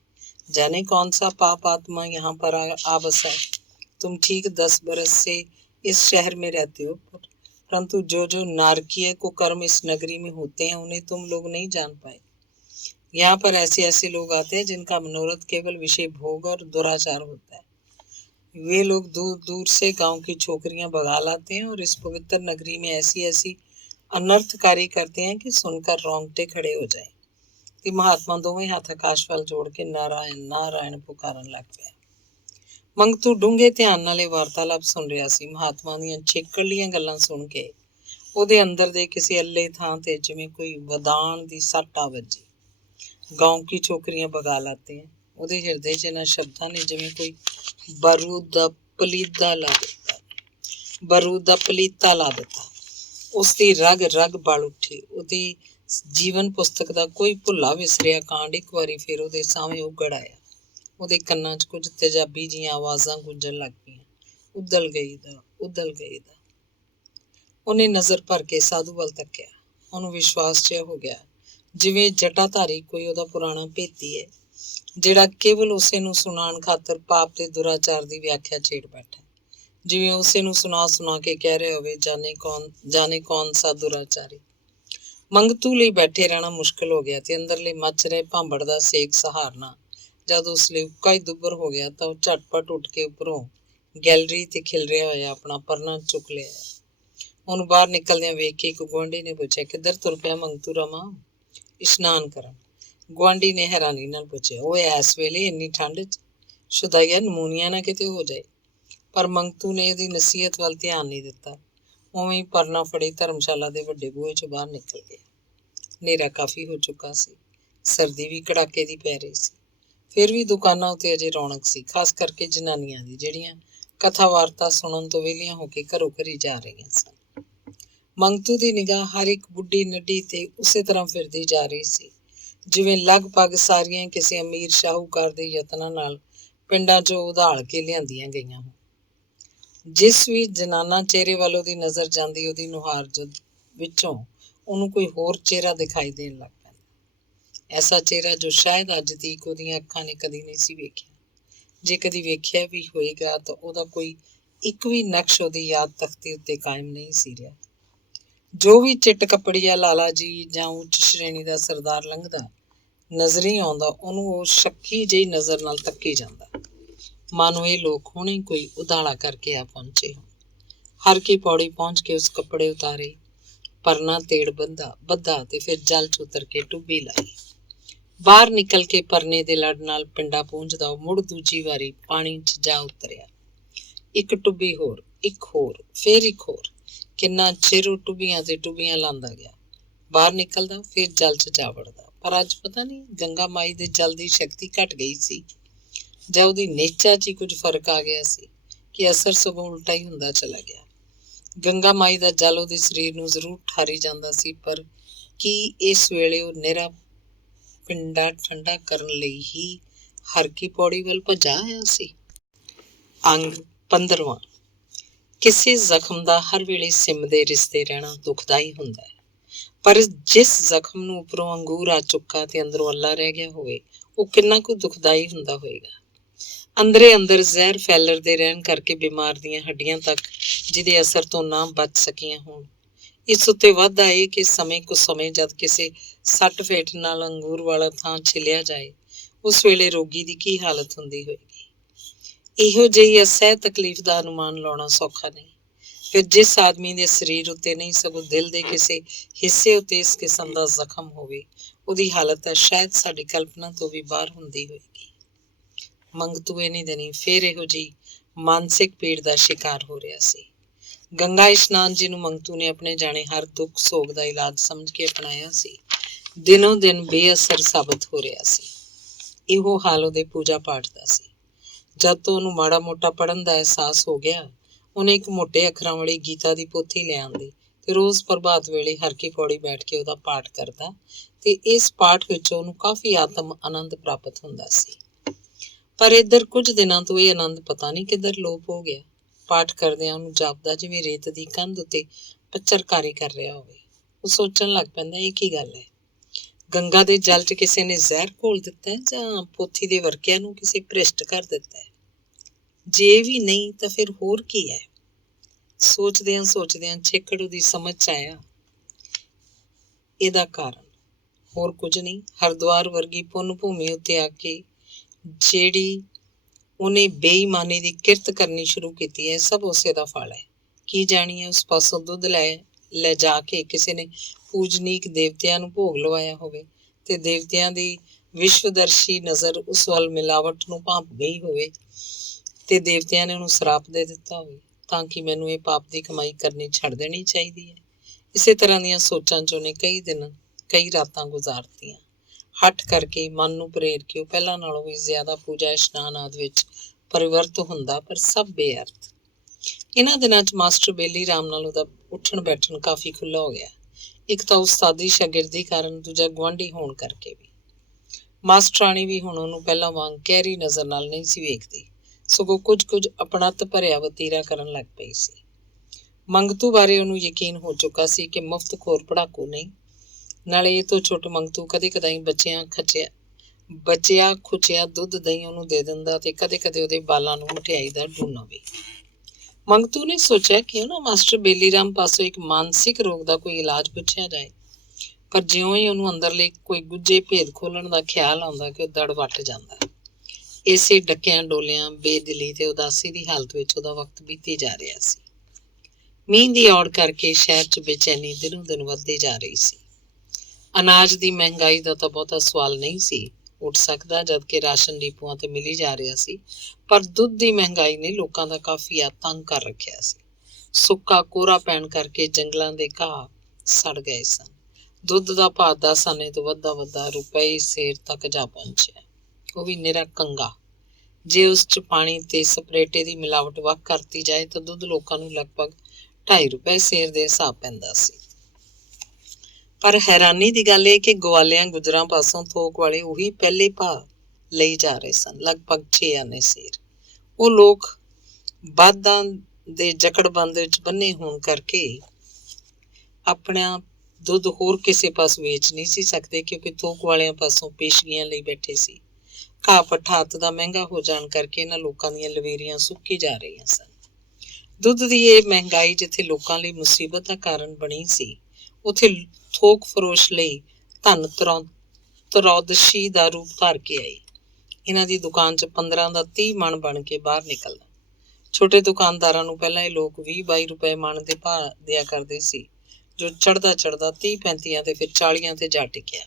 जाने कौन सा पाप आत्मा यहाँ पर आ बसा है। तुम ठीक 10 बरस से इस शहर में रहते हो, परंतु जो जो नारकीय कुकर्म इस नगरी में होते हैं उन्हें तुम लोग नहीं जान पाए। यहाँ पर ऐसे ऐसे लोग आते हैं जिनका मनोरथ केवल विषय भोग और दुराचार होता है। वे लोग दूर दूर से गांव की छोकरियां भगा लाते हैं और इस पवित्र नगरी में ऐसी ऐसी अनर्थकारी करते हैं कि सुनकर रोंगटे खड़े हो जाए। ਤੇ ਮਹਾਤਮਾ ਦੋਵੇਂ ਹੱਥ ਆਕਾਸ਼ ਵੱਲ ਜੋੜ ਕੇ ਨਾਰਾਇਣ ਨਾਰਾਇਣ ਪੁਕਾਰਨ ਲੱਗ ਪਿਆ। ਮੰਗਤੂ ਡੂੰਘੇ ਧਿਆਨ ਨਾਲ ਇਹ ਵਾਰਤਾਲਾਪ ਸੁਣ ਰਿਹਾ ਸੀ। ਮਹਾਤਮਾ ਦੀਆਂ ਛੇਕੜਲੀਆਂ ਗੱਲਾਂ ਸੁਣ ਕੇ ਉਹਦੇ ਅੰਦਰ ਦੇ ਕਿਸੇ ਅੱਲੇ ਥਾਂ ਤੇ ਜਿਵੇਂ ਕੋਈ ਵਦਾਨ ਦੀ ਸੱਟ ਆ ਵੱਜੀ। ਗਾਉਂ ਕੀ ਛੋਕਰੀਆਂ ਬਗਾ ਲਾਤੇ ਹੈ। ਉਹਦੇ ਹਿਰਦੇ 'ਚ ਇਹਨਾਂ ਸ਼ਬਦਾਂ ਨੇ ਜਿਵੇਂ ਕੋਈ ਬਰੂਦ ਦਾ ਪਲੀਤਾ ਲਾ ਦਿੱਤਾ। ਉਸਦੀ ਰਗ ਰਗ ਬਲ ਉੱਠੀ। ਉਹਦੀ ਜੀਵਨ ਪੁਸਤਕ ਦਾ ਕੋਈ ਭੁੱਲਾ ਵਿਸਰਿਆ ਕਾਂਡ ਇੱਕ ਵਾਰੀ ਫਿਰ ਉਹਦੇ ਸਾਹਮਣੇ ਉਗੜ ਆਇਆ। ਉਹਦੇ ਕੰਨਾਂ 'ਚ ਕੁਝ ਤੇਜ਼ਾਬੀ ਜੀਆਂ ਆਵਾਜ਼ਾਂ ਗੂੰਜਣ ਲੱਗ ਪਈਆਂ। ਉਦਲ ਗਈ ਦਾ। ਉਹਨੇ ਨਜ਼ਰ ਭਰ ਕੇ ਸਾਧੂ ਵੱਲ ਤੱਕਿਆ। ਉਹਨੂੰ ਵਿਸ਼ਵਾਸ ਜਿਹਾ ਹੋ ਗਿਆ ਜਿਵੇਂ ਜਟਾਧਾਰੀ ਕੋਈ ਉਹਦਾ ਪੁਰਾਣਾ ਭੇਤੀ ਹੈ, ਜਿਹੜਾ ਕੇਵਲ ਉਸੇ ਨੂੰ ਸੁਣਾਉਣ ਖਾਤਰ ਪਾਪ ਤੇ ਦੁਰਾਚਾਰ ਦੀ ਵਿਆਖਿਆ ਛੇੜ ਬੈਠਾ। ਜਿਵੇਂ ਉਸੇ ਨੂੰ ਸੁਣਾ ਕੇ ਕਹਿ ਰਿਹਾ ਹੋਵੇ, ਜਾਣੇ ਕੌਣ ਸਾ ਦੁਰਾਚਾਰੀ। ਮੰਗਤੂ ਲਈ ਬੈਠੇ ਰਹਿਣਾ ਮੁਸ਼ਕਿਲ ਹੋ ਗਿਆ ਤੇ ਅੰਦਰਲੇ ਮੱਚ ਰਹੇ ਭਾਂਬੜ ਦਾ ਸੇਕ ਸਹਾਰਨਾ ਜਦ ਉਸ ਲਈ ਉੱਕਾ ਹੀ ਦੁੱਬਰ ਹੋ ਗਿਆ ਤਾਂ ਉਹ ਝਟਪਟ ਉੱਠ ਕੇ ਉੱਪਰੋਂ ਗੈਲਰੀ ਤੇ ਖਿਲ ਰਿਹਾ ਹੋਇਆ ਆਪਣਾ ਪਰਨਾ ਚੁੱਕ ਲਿਆ। ਉਹਨੂੰ ਬਾਹਰ ਨਿਕਲਦਿਆਂ ਵੇਖ ਕੇ ਇੱਕ ਗੁਆਂਢੀ ਨੇ ਪੁੱਛਿਆ, ਕਿੱਧਰ ਤੁਰ ਪਿਆ ਮੰਗਤੂ ਰਾਮਾ? ਇਸ਼ਨਾਨ ਕਰਨ। ਗੁਆਂਢੀ ਨੇ ਹੈਰਾਨੀ ਨਾਲ ਪੁੱਛਿਆ, ਉਹ ਇਸ ਵੇਲੇ ਇੰਨੀ ਠੰਡ 'ਚ? ਸ਼ੁਦਾਈਆ, ਨਮੂਨੀਆ ਨਾ ਕਿਤੇ ਹੋ ਜਾਏ। ਪਰ ਮੰਗਤੂ ਨੇ ਇਹਦੀ ਨਸੀਹਤ ਵੱਲ ਧਿਆਨ ਨਹੀਂ ਦਿੱਤਾ। ਉਵੇਂ ਹੀ ਪਰਨਾ ਫੜੀ ਧਰਮਸ਼ਾਲਾ ਦੇ ਵੱਡੇ ਬੂਹੇ 'ਚੋਂ ਬਾਹਰ ਨਿਕਲ ਗਿਆ। ਹਨੇਰਾ ਕਾਫੀ ਹੋ ਚੁੱਕਾ ਸੀ। ਸਰਦੀ ਵੀ ਕੜਾਕੇ ਦੀ ਪੈ ਰਹੀ ਸੀ। ਫਿਰ ਵੀ ਦੁਕਾਨਾਂ ਉੱਤੇ ਅਜੇ ਰੌਣਕ ਸੀ, ਖਾਸ ਕਰਕੇ ਜਨਾਨੀਆਂ ਦੀ, ਜਿਹੜੀਆਂ ਕਥਾ ਵਾਰਤਾ ਸੁਣਨ ਤੋਂ ਵਿਹਲੀਆਂ ਹੋ ਕੇ ਘਰੋਂ ਘਰੀ ਜਾ ਰਹੀਆਂ ਸਨ। ਮੰਗਤੂ ਦੀ ਨਿਗਾਹ ਹਰ ਇੱਕ ਬੁੱਢੀ ਨੱਢੀ ਤੇ ਉਸੇ ਤਰ੍ਹਾਂ ਫਿਰਦੀ ਜਾ ਰਹੀ ਸੀ ਜਿਵੇਂ ਲਗਭਗ ਸਾਰੀਆਂ ਕਿਸੇ ਅਮੀਰ ਸ਼ਾਹੂਕਾਰ ਦੇ ਯਤਨਾਂ ਨਾਲ ਪਿੰਡਾਂ 'ਚੋਂ ਉਧਾਲ ਕੇ ਲਿਆਂਦੀਆਂ ਗਈਆਂ ਹੋਣ। ਜਿਸ ਵੀ ਜਨਾਨਾ ਚਿਹਰੇ ਵੱਲ ਉਹਦੀ ਨਜ਼ਰ ਜਾਂਦੀ, ਉਹਦੀ ਨੁਹਾਰ ਵਿੱਚੋਂ ਉਹਨੂੰ ਕੋਈ ਹੋਰ ਚਿਹਰਾ ਦਿਖਾਈ ਦੇਣ ਲੱਗ ਪੈਂਦਾ। ਐਸਾ ਚਿਹਰਾ ਜੋ ਸ਼ਾਇਦ ਅੱਜ ਤੀਕ ਉਹਦੀਆਂ ਅੱਖਾਂ ਨੇ ਕਦੀ ਨਹੀਂ ਸੀ ਵੇਖਿਆ। ਜੇ ਕਦੀ ਵੇਖਿਆ ਵੀ ਹੋਏਗਾ ਤਾਂ ਉਹਦਾ ਕੋਈ ਇੱਕ ਵੀ ਨਕਸ਼ ਉਹਦੀ ਯਾਦ ਤਖਤੀ ਉੱਤੇ ਕਾਇਮ ਨਹੀਂ ਸੀ ਰਿਹਾ। ਜੋ ਵੀ ਚਿੱਟ ਕੱਪੜੀਆ ਲਾਲਾ ਜੀ ਜਾਂ ਉੱਚ ਸ਼੍ਰੇਣੀ ਦਾ ਸਰਦਾਰ ਲੰਘਦਾ ਨਜ਼ਰੀ ਆਉਂਦਾ, ਉਹਨੂੰ ਉਹ ਸ਼ੱਕੀ ਜਿਹੀ ਨਜ਼ਰ ਨਾਲ ਤੱਕੀ ਜਾਂਦਾ, ਮਾਨੋ ਇਹ ਲੋਕ ਹੁਣੇ ਕੋਈ ਉਧਾਲਾ ਕਰਕੇ ਆ ਪਹੁੰਚੇ ਹੋਣ। ਹਰ ਕੀ ਪੌੜੀ ਪਹੁੰਚ ਕੇ ਉਸ ਕੱਪੜੇ ਉਤਾਰੇ, ਪਰਨਾ ਤੇੜ ਬੱਧਾ ਤੇ ਫਿਰ ਜਲ 'ਚ ਉਤਰ ਕੇ ਟੁੱਬੀ ਲਾਈ। ਬਾਹਰ ਨਿਕਲ ਕੇ ਪਰਨੇ ਦੇ ਲੜ ਨਾਲ ਪਿੰਡਾ ਪੂੰਝਦਾ ਉਹ ਮੁੜ ਦੂਜੀ ਵਾਰੀ ਪਾਣੀ 'ਚ ਜਾ ਉਤਰਿਆ। ਇੱਕ ਟੁੱਬੀ ਹੋਰ, ਇੱਕ ਹੋਰ, ਫਿਰ ਇੱਕ ਹੋਰ। ਕਿੰਨਾ ਚਿਰ ਉਹ ਟੁੱਬੀਆਂ ਤੇ ਟੁੱਬੀਆਂ ਲਾਂਦਾ ਗਿਆ। ਬਾਹਰ ਨਿਕਲਦਾ, ਫਿਰ ਜਲ 'ਚ ਜਾ ਵੜਦਾ। ਪਰ ਅੱਜ ਪਤਾ ਨਹੀਂ ਗੰਗਾ ਮਾਈ ਦੇ ਜਲ ਦੀ ਸ਼ਕਤੀ ਘਟ ਗਈ ਸੀ ਜਾਂ ਉਹਦੀ ਨੇਚਾ 'ਚ ਹੀ ਕੁਝ ਫਰਕ ਆ ਗਿਆ ਸੀ ਕਿ ਅਸਰ ਸਗੋਂ ਉਲਟਾ ਹੀ ਹੁੰਦਾ ਚਲਾ ਗਿਆ। ਗੰਗਾ ਮਾਈ ਦਾ ਜਲ ਉਹਦੇ ਸਰੀਰ ਨੂੰ ਜ਼ਰੂਰ ਠਾਰੀ ਜਾਂਦਾ ਸੀ, ਪਰ ਕੀ ਇਸ ਵੇਲੇ ਉਹ ਨਿਹਰਾ ਪਿੰਡਾ ਠੰਡਾ ਕਰਨ ਲਈ ਹੀ ਹਰ ਕੀ ਪੌੜੀ ਵੱਲ ਭੱਜਾ ਆਇਆ ਸੀ? ਅੰਗ 15ਵਾਂ। ਕਿਸੇ ਜ਼ਖਮ ਦਾ ਹਰ ਵੇਲੇ ਸਿਮਦੇ ਰਿਸਦੇ ਰਹਿਣਾ ਦੁਖਦਾਈ ਹੁੰਦਾ ਹੈ, ਪਰ ਜਿਸ ਜ਼ਖਮ ਨੂੰ ਉੱਪਰੋਂ ਅੰਗੂਰ ਆ ਚੁੱਕਾ ਤੇ ਅੰਦਰੋਂ ਅੱਲਾ ਰਹਿ ਗਿਆ ਹੋਵੇ, ਉਹ ਕਿੰਨਾ ਕੁ ਦੁਖਦਾਈ ਹੁੰਦਾ ਹੋਏਗਾ। ਅੰਦਰੇ ਅੰਦਰ ਜ਼ਹਿਰ ਫੈਲਦੇ ਰਹਿਣ ਕਰਕੇ ਬਿਮਾਰ ਦੀਆਂ ਹੱਡੀਆਂ ਤੱਕ ਜਿਹਦੇ ਅਸਰ ਤੋਂ ਨਾ ਬਚ ਸਕੀਆਂ ਹੋਣ। ਇਸ ਉੱਤੇ ਵਾਧਾ ਇਹ ਕਿ ਸਮੇਂ ਕੁ ਸਮੇਂ ਜਦ ਕਿਸੇ ਸੱਟ ਫੇਟ ਨਾਲ ਅੰਗੂਰ ਵਾਲਾ ਥਾਂ ਛਿਲਿਆ ਜਾਏ, ਉਸ ਵੇਲੇ ਰੋਗੀ ਦੀ ਕੀ ਹਾਲਤ ਹੁੰਦੀ ਹੋਏਗੀ। ਇਹੋ ਜਿਹੀ ਅਸਹਿ ਤਕਲੀਫ ਦਾ ਅਨੁਮਾਨ ਲਾਉਣਾ ਸੌਖਾ ਨਹੀਂ। ਫਿਰ ਜਿਸ ਆਦਮੀ ਦੇ ਸਰੀਰ ਉੱਤੇ ਨਹੀਂ ਸਗੋਂ ਦਿਲ ਦੇ ਕਿਸੇ ਹਿੱਸੇ ਉੱਤੇ ਇਸ ਕਿਸਮ ਦਾ ਜ਼ਖਮ ਹੋਵੇ, ਉਹਦੀ ਹਾਲਤ ਤਾਂ ਸ਼ਾਇਦ ਸਾਡੀ ਕਲਪਨਾ ਤੋਂ ਵੀ ਬਾਹਰ ਹੁੰਦੀ ਹੋਏਗੀ। ਮੰਗਤੂ ਇਹਨੀ ਦਿਨੀ ਫਿਰ ਇਹੋ ਜਿਹੀ ਮਾਨਸਿਕ ਪੀੜ ਦਾ ਸ਼ਿਕਾਰ ਹੋ ਰਿਹਾ ਸੀ। ਗੰਗਾ ਇਸ਼ਨਾਨ ਜਿਹਨੂੰ ਮੰਗਤੂ ਨੇ ਆਪਣੇ ਜਾਣੇ ਹਰ ਦੁੱਖ ਸੋਗ ਦਾ ਇਲਾਜ ਸਮਝ ਕੇ ਅਪਣਾਇਆ ਸੀ, ਦਿਨੋਂ ਦਿਨ ਬੇਅਸਰ ਸਾਬਤ ਹੋ ਰਿਹਾ ਸੀ। ਇਹੋ ਹਾਲ ਉਹਦੇ ਪੂਜਾ ਪਾਠ ਦਾ ਸੀ। ਜਦ ਤੋਂ ਉਹਨੂੰ ਮਾੜਾ ਮੋਟਾ ਪੜ੍ਹਨ ਦਾ ਅਹਿਸਾਸ ਹੋ ਗਿਆ, ਉਹਨੇ ਇੱਕ ਮੋਟੇ ਅੱਖਰਾਂ ਵਾਲੀ ਗੀਤਾ ਦੀ ਪੋਥੀ ਲੈ ਆਂਦੀ ਤੇ ਰੋਜ਼ ਪ੍ਰਭਾਤ ਵੇਲੇ ਹਰ ਕੀ ਪੌੜੀ ਬੈਠ ਕੇ ਉਹਦਾ ਪਾਠ ਕਰਦਾ ਤੇ ਇਸ ਪਾਠ ਵਿੱਚ ਉਹਨੂੰ ਕਾਫੀ ਆਤਮ ਆਨੰਦ ਪ੍ਰਾਪਤ ਹੁੰਦਾ ਸੀ। ਪਰ ਇੱਧਰ ਕੁਝ ਦਿਨਾਂ ਤੋਂ ਇਹ ਆਨੰਦ ਪਤਾ ਨਹੀਂ ਕਿੱਧਰ ਲੋਪ ਹੋ ਗਿਆ। ਪਾਠ ਕਰਦਿਆਂ ਉਹਨੂੰ ਜਾਪਦਾ ਜਿਵੇਂ ਰੇਤ ਦੀ ਕੰਧ ਉੱਤੇ ਪੱਚਰਕਾਰੀ ਕਰ ਰਿਹਾ ਹੋਵੇ। ਉਹ ਸੋਚਣ ਲੱਗ ਪੈਂਦਾ, ਇਹ ਕੀ ਗੱਲ ਹੈ? ਗੰਗਾ ਦੇ ਜਲ 'ਚ ਕਿਸੇ ਨੇ ਜ਼ਹਿਰ ਘੋਲ ਦਿੱਤਾ ਜਾਂ ਪੋਥੀ ਦੇ ਵਰਕਿਆਂ ਨੂੰ ਕਿਸੇ ਭ੍ਰਿਸ਼ਟ ਕਰ ਦਿੱਤਾ ਹੈ? ਜੇ ਵੀ ਨਹੀਂ ਤਾਂ ਫਿਰ ਹੋਰ ਕੀ ਹੈ? ਸੋਚਦਿਆਂ ਛੇਕੜ ਉਹਦੀ ਸਮਝ 'ਚ ਆਇਆ, ਇਹਦਾ ਕਾਰਨ ਹੋਰ ਕੁਝ ਨਹੀਂ, ਹਰਿਦੁਆਰ ਵਰਗੀ ਪੁੰਨ ਭੂਮੀ ਉੱਤੇ ਆ ਕੇ ਜਿਹੜੀ ਉਹਨੇ ਬੇਈਮਾਨੀ ਦੀ ਕਿਰਤ ਕਰਨੀ ਸ਼ੁਰੂ ਕੀਤੀ ਹੈ, ਸਭ ਉਸੇ ਦਾ ਫਲ ਹੈ। ਕੀ ਜਾਣੀਏ ਉਸ ਪਾਸੋਂ ਦੁੱਧ ਲੈ ਜਾ ਕੇ ਕਿਸੇ ਨੇ ਪੂਜਨੀਕ ਦੇਵਤਿਆਂ ਨੂੰ ਭੋਗ ਲਵਾਇਆ ਹੋਵੇ ਤੇ ਦੇਵਤਿਆਂ ਦੀ ਵਿਸ਼ਵਦਰਸ਼ੀ ਨਜ਼ਰ ਉਸ ਵੱਲ ਮਿਲਾਵਟ ਨੂੰ ਭਾਂਪ ਗਈ ਹੋਵੇ ਤੇ ਦੇਵਤਿਆਂ ਨੇ ਉਹਨੂੰ ਸਰਾਪ ਦੇ ਦਿੱਤਾ ਹੋਵੇ ਤਾਂ ਕਿ ਮੈਨੂੰ ਇਹ ਪਾਪ ਦੀ ਕਮਾਈ ਕਰਨੀ ਛੱਡ ਦੇਣੀ ਚਾਹੀਦੀ ਹੈ। ਇਸੇ ਤਰ੍ਹਾਂ ਦੀਆਂ ਸੋਚਾਂ 'ਚ ਉਹਨੇ ਕਈ ਦਿਨ ਕਈ ਰਾਤਾਂ ਗੁਜ਼ਾਰਤੀਆਂ। ਹੱਠ ਕਰਕੇ ਮਨ ਨੂੰ ਪ੍ਰੇਰ ਕੇ ਉਹ ਪਹਿਲਾਂ ਨਾਲੋਂ ਵੀ ਜ਼ਿਆਦਾ ਪੂਜਾ ਇਸ਼ਨਾਨ ਆਦਿ ਵਿੱਚ ਪਰਿਵਰਤ ਹੁੰਦਾ, ਪਰ ਸਭ ਬੇਅਰਥ। ਇਹਨਾਂ ਦਿਨਾਂ 'ਚ ਮਾਸਟਰ ਬੇਲੀ ਰਾਮ ਨਾਲ ਉਹਦਾ ਉੱਠਣ ਬੈਠਣ ਕਾਫੀ ਖੁੱਲ੍ਹਾ ਹੋ ਗਿਆ। ਇੱਕ ਤਾਂ ਉਸਤਾਦੀ ਸ਼ਾਗਿਰਦੀ ਕਾਰਨ, ਦੂਜਾ ਗੁਆਂਢੀ ਹੋਣ ਕਰਕੇ ਵੀ। ਮਾਸਟਰਾਣੀ ਵੀ ਹੁਣ ਉਹਨੂੰ ਪਹਿਲਾਂ ਵਾਂਗ ਗਹਿਰੀ ਨਜ਼ਰ ਨਾਲ ਨਹੀਂ ਸੀ ਵੇਖਦੀ, ਸਗੋਂ ਕੁਝ ਅਪਣੱਤ ਭਰਿਆ ਵਤੀਰਾ ਕਰਨ ਲੱਗ ਪਈ ਸੀ। ਮੰਗਤੂ ਬਾਰੇ ਉਹਨੂੰ ਯਕੀਨ ਹੋ ਚੁੱਕਾ ਸੀ ਕਿ ਮੁਫ਼ਤਖੋਰ ਪੜਾਕੂ ਨਹੀਂ, ਨਾਲੇ ਇਹ ਤੋਂ ਛੁੱਟ ਮੰਗਤੂ ਕਦੇ ਕਦਾਈ ਬਚਿਆ ਖੁਚਿਆ ਦੁੱਧ ਦਹੀਂ ਉਹਨੂੰ ਦੇ ਦਿੰਦਾ ਤੇ ਕਦੇ ਕਦੇ ਉਹਦੇ ਬਾਲਾਂ ਨੂੰ ਮਠਿਆਈ ਦਾ ਡੂਨਾ ਵੀ। ਮੰਗਤੂ ਨੇ ਸੋਚਿਆ ਕਿ ਉਹ ਨਾ ਮਾਸਟਰ ਬੇਲੀ ਰਾਮ ਪਾਸੋਂ ਇੱਕ ਮਾਨਸਿਕ ਰੋਗ ਦਾ ਕੋਈ ਇਲਾਜ ਪੁੱਛਿਆ ਜਾਏ, ਪਰ ਜਿਉਂ ਹੀ ਉਹਨੂੰ ਅੰਦਰਲੇ ਕੋਈ ਗੁੱਝੇ ਭੇਦ ਖੋਲ੍ਹਣ ਦਾ ਖਿਆਲ ਆਉਂਦਾ ਕਿ ਉਹ ਦੜ ਵੱਟ ਜਾਂਦਾ। ਇਸੇ ਡੱਕਿਆਂ ਡੋਲਿਆਂ, ਬੇਦਿਲੀ ਤੇ ਉਦਾਸੀ ਦੀ ਹਾਲਤ ਵਿੱਚ ਉਹਦਾ ਵਕਤ ਬੀਤੀ ਜਾ ਰਿਹਾ ਸੀ। ਮੀਂਹ ਦੀ ਔੜ ਕਰਕੇ ਸ਼ਹਿਰ 'ਚ ਬੇਚੈਨੀ ਦਿਨੋਂ ਦਿਨ ਵੱਧਦੀ ਜਾ ਰਹੀ ਸੀ। ਅਨਾਜ ਦੀ ਮਹਿੰਗਾਈ ਦਾ ਤਾਂ ਬਹੁਤਾ ਸਵਾਲ ਨਹੀਂ ਸੀ ਉੱਠ ਸਕਦਾ, ਜਦਕਿ ਰਾਸ਼ਨ ਡਿਪੂਆਂ ਤੇ ਮਿਲੀ ਜਾ ਰਿਹਾ ਸੀ, ਪਰ ਦੁੱਧ ਦੀ ਮਹਿੰਗਾਈ ਨੇ ਲੋਕਾਂ ਦਾ ਕਾਫੀ ਤੰਗ ਕਰ ਰੱਖਿਆ ਸੀ। ਸੁੱਕਾ ਕੋਹਰਾ ਪੈਣ ਕਰਕੇ ਜੰਗਲਾਂ ਦੇ ਘਾਹ ਸੜ ਗਏ ਸਨ। ਦੁੱਧ ਦਾ ਭਾਅ 10 ਆਨੇ ਤੋਂ ਵੱਧਾ ਰੁਪਏ ਸੇਰ ਤੱਕ ਜਾ ਪਹੁੰਚਿਆ, ਉਹ ਵੀ ਨਿਰਾ ਕੰਗਾ। ਜੇ ਉਸ 'ਚ ਪਾਣੀ ਤੇ ਸਪਰੇਟੇ ਦੀ ਮਿਲਾਵਟ ਵੱਖ ਕਰਤੀ ਜਾਏ ਤਾਂ ਦੁੱਧ ਲੋਕਾਂ ਨੂੰ ਲਗਭਗ 2.5 ਰੁਪਏ ਸੇਰ ਦੇ ਹਿਸਾਬ ਪੈਂਦਾ ਸੀ। ਪਰ ਹੈਰਾਨੀ ਦੀ ਗੱਲ ਇਹ ਕਿ ਗਵਾਲਿਆਂ ਗੁਜਰਾਂ ਪਾਸੋਂ ਥੋਕ ਵਾਲੇ ਉਹੀ ਪਹਿਲੇ ਭਾਅ ਲਈ ਜਾ ਰਹੇ ਸਨ, ਲਗਭਗ 6 ਆਨੇ ਸੇਰ। ਉਹ ਲੋਕ ਬਾਦਾਂ ਦੇ ਜਕੜਬੰਦ ਵਿੱਚ ਬੰਨੇ ਹੋਣ ਕਰਕੇ ਆਪਣਾ ਦੁੱਧ ਹੋਰ ਕਿਸੇ ਪਾਸ ਵੇਚ ਨਹੀਂ ਸੀ ਸਕਦੇ, ਕਿਉਂਕਿ ਥੋਕ ਵਾਲਿਆਂ ਪਾਸੋਂ ਪੇਸ਼ਗੀਆਂ ਲਈ ਬੈਠੇ ਸੀ। ਘਾਹ ਪੱਠਾ ਅੱਤ ਦਾ ਮਹਿੰਗਾ ਹੋ ਜਾਣ ਕਰਕੇ ਇਹਨਾਂ ਲੋਕਾਂ ਦੀਆਂ ਲਵੇਰੀਆਂ ਸੁੱਕੀ ਜਾ ਰਹੀਆਂ ਸਨ। ਦੁੱਧ ਦੀ ਇਹ ਮਹਿੰਗਾਈ ਜਿੱਥੇ ਲੋਕਾਂ ਲਈ ਮੁਸੀਬਤ ਦਾ ਕਾਰਨ ਬਣੀ ਸੀ, ਉੱਥੇ ਥੋਕ ਫਰੋਸ਼ ਲਈ ਧਨ ਤਰੌਦਸ਼ੀ ਦਾ ਰੂਪ ਧਾਰ ਕੇ ਆਈ। ਇਹਨਾਂ ਦੀ ਦੁਕਾਨ 'ਚ 15 ਦਾ 30 ਮਣ ਬਣ ਕੇ ਬਾਹਰ ਨਿਕਲਦਾ। ਛੋਟੇ ਦੁਕਾਨਦਾਰਾਂ ਨੂੰ ਪਹਿਲਾਂ ਇਹ ਲੋਕ 20-22 ਰੁਪਏ ਮਣ ਦੇ ਭਾਅ ਦਿਆ ਕਰਦੇ ਸੀ, ਜੋ ਚੜ੍ਹਦਾ 30-35 ਤੇ ਫਿਰ 40 ਤੇ ਜਾ ਟਿਕਿਆ।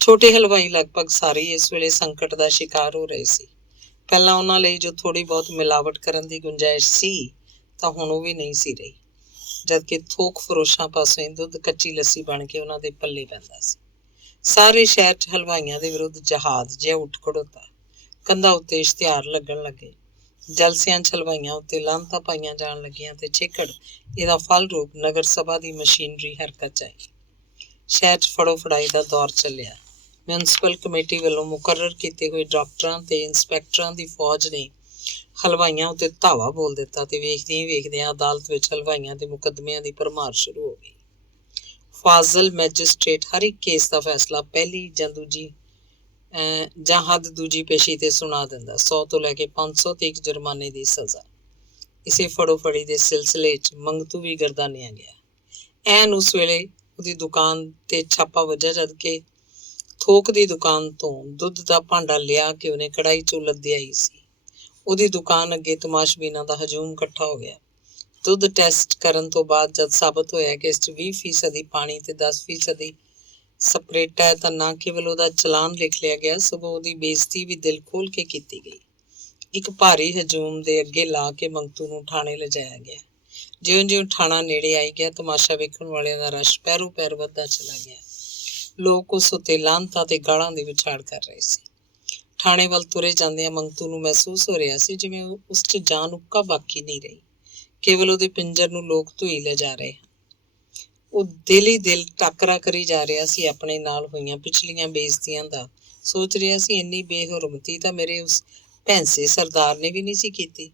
ਛੋਟੇ ਹਲਵਾਈ ਲਗਭਗ ਸਾਰੇ ਇਸ ਵੇਲੇ ਸੰਕਟ ਦਾ ਸ਼ਿਕਾਰ ਹੋ ਰਹੇ ਸੀ। ਪਹਿਲਾਂ ਉਹਨਾਂ ਲਈ ਜੋ ਥੋੜ੍ਹੀ ਬਹੁਤ ਮਿਲਾਵਟ ਕਰਨ ਦੀ ਗੁੰਜਾਇਸ਼ ਸੀ, ਤਾਂ ਹੁਣ ਉਹ ਵੀ ਨਹੀਂ ਸੀ ਰਹੀ, ਜਦਕਿ ਥੋਕ ਫਰੋਸ਼ਾਂ ਪਾਸੋਂ ਦੁੱਧ ਕੱਚੀ ਲੱਸੀ ਬਣ ਕੇ ਉਹਨਾਂ ਦੇ ਪੱਲੇ ਪੈਂਦਾ ਸੀ। ਸਾਰੇ ਸ਼ਹਿਰ 'ਚ ਹਲਵਾਈਆਂ ਦੇ ਵਿਰੁੱਧ ਜਹਾਦ ਜਿਹਾ ਉੱਠ ਖੜੋਤਾ। ਕੰਧਾਂ ਉੱਤੇ ਇਸ਼ਤਿਹਾਰ ਲੱਗਣ ਲੱਗੇ। ਜਲਸਿਆਂ 'ਚ ਹਲਵਾਈਆਂ ਉੱਤੇ ਲਾਹਨਤਾਂ ਪਾਈਆਂ ਜਾਣ ਲੱਗੀਆਂ ਤੇ ਚਿੱਕੜ ਇਹਦਾ ਫਲ ਰੂਪ ਨਗਰ ਸਭਾ ਦੀ ਮਸ਼ੀਨਰੀ ਹਰਕਤ 'ਚ ਆਈ। ਸ਼ਹਿਰ 'ਚ ਫੜੋ ਫੜਾਈ ਦਾ ਦੌਰ ਚੱਲਿਆ। ਮਿਊਨਿਸਪਲ ਕਮੇਟੀ ਵੱਲੋਂ ਮੁਕਰਰ ਕੀਤੇ ਹੋਏ ਡਾਕਟਰਾਂ ਤੇ ਇੰਸਪੈਕਟਰਾਂ ਦੀ ਫੌਜ ਨੇ ਹਲਵਾਈਆਂ ਉੱਤੇ ਧਾਵਾ ਬੋਲ ਦਿੱਤਾ ਤੇ ਵੇਖਦਿਆਂ ਅਦਾਲਤ ਵਿੱਚ ਹਲਵਾਈਆਂ ਦੇ ਮੁਕੱਦਮਿਆਂ ਦੀ ਭਰਮਾਰ ਸ਼ੁਰੂ ਹੋ ਗਈ। ਫਾਜ਼ਲ ਮੈਜਿਸਟ੍ਰੇਟ ਹਰ ਇੱਕ ਕੇਸ ਦਾ ਫੈਸਲਾ ਪਹਿਲੀ ਜਾਂ ਹੱਦ ਦੂਜੀ ਪੇਸ਼ੀ ਤੇ ਸੁਣਾ ਦਿੰਦਾ। 100 ਤੋਂ ਲੈ ਕੇ 500 ਤੀਕ ਜੁਰਮਾਨੇ ਦੀ ਸਜ਼ਾ। ਇਸੇ ਫੜੋ ਫੜੀ ਦੇ ਸਿਲਸਿਲੇ 'ਚ ਮੰਗਤੂ ਵੀ ਗਰਦਾਨਿਆ ਗਿਆ। ਐਨ ਉਸ ਵੇਲੇ ਉਹਦੀ ਦੁਕਾਨ ਤੇ ਛਾਪਾ ਵੱਜਾ, ਜਦਕਿ ਥੋਕ ਦੀ ਦੁਕਾਨ ਤੋਂ ਦੁੱਧ ਦਾ ਭਾਂਡਾ ਲਿਆ ਕੇ ਉਹਨੇ ਕੜਾਹੀ 'ਚ ਲੱਦਿਆਈ ਸੀ। ਉਹਦੀ ਦੁਕਾਨ ਅੱਗੇ ਤਮਾਸ਼ਬੀਨਾਂ ਦਾ ਹਜੂਮ ਇਕੱਠਾ ਹੋ ਗਿਆ। ਦੁੱਧ ਟੈਸਟ ਕਰਨ ਤੋਂ ਬਾਅਦ ਜਦ ਸਾਬਤ ਹੋਇਆ ਕਿ ਇਸ 'ਚ 20% ਪਾਣੀ ਤੇ 10% ਸਪਰੇਟਾ ਹੈ, ਤਾਂ ਨਾ ਕੇਵਲ ਉਹਦਾ ਚਲਾਨ ਲਿਖ ਲਿਆ ਗਿਆ, ਸਗੋਂ ਉਹਦੀ ਬੇਇੱਜ਼ਤੀ ਵੀ ਦਿਲ ਖੋਲ੍ਹ ਕੇ ਕੀਤੀ ਗਈ। ਇੱਕ ਭਾਰੀ ਹਜੂਮ ਦੇ ਅੱਗੇ ਲਾ ਕੇ ਮੰਗਤੂ ਨੂੰ ਥਾਣੇ ਲਿਜਾਇਆ ਗਿਆ। ਜਿਉਂ-ਜਿਉਂ ਥਾਣਾ ਨੇੜੇ ਆਈ ਗਿਆ, ਤਮਾਸ਼ਾ ਵੇਖਣ ਵਾਲਿਆਂ ਦਾ ਰਸ਼ ਪੈਰੋਂ ਪੈਰ ਵੱਧਦਾ ਚਲਾ ਗਿਆ। ਲੋਕ ਉਸ ਉੱਤੇ ਲਾਹਨਤਾਂ ਤੇ ਗਾਲਾਂ ਦੀ ਵਿਛਾੜ ਕਰ ਰਹੇ ਸੀ। ਥਾਣੇ ਵੱਲ ਤੁਰੇ ਜਾਂਦਿਆਂ ਮੰਗਤੂ ਨੂੰ ਮਹਿਸੂਸ ਹੋ ਰਿਹਾ ਸੀ ਜਿਵੇਂ ਉਸ 'ਚ ਜਾਨ ਉੱਕਾ ਬਾਕੀ ਨਹੀਂ ਰਹੀ, ਕੇਵਲ ਉਹਦੇ ਪਿੰਜਰ ਨੂੰ ਲੋਕ ਧੂਈ ਲਿਜਾ ਰਹੇ ਹਨ। ਉਹ ਦਿਲ ਹੀ ਦਿਲ ਟਾਕਰਾ ਕਰੀ ਜਾ ਰਿਹਾ ਸੀ ਆਪਣੇ ਨਾਲ ਹੋਈਆਂ ਪਿਛਲੀਆਂ ਬੇਇੱਜ਼ਤੀਆਂ ਦਾ। ਸੋਚ ਰਿਹਾ ਸੀ, ਇੰਨੀ ਬੇਹਰਮਤੀ ਤਾਂ ਮੇਰੇ ਉਸ ਭੈਂਸੇ ਸਰਦਾਰ ਨੇ ਵੀ ਨਹੀਂ ਸੀ ਕੀਤੀ,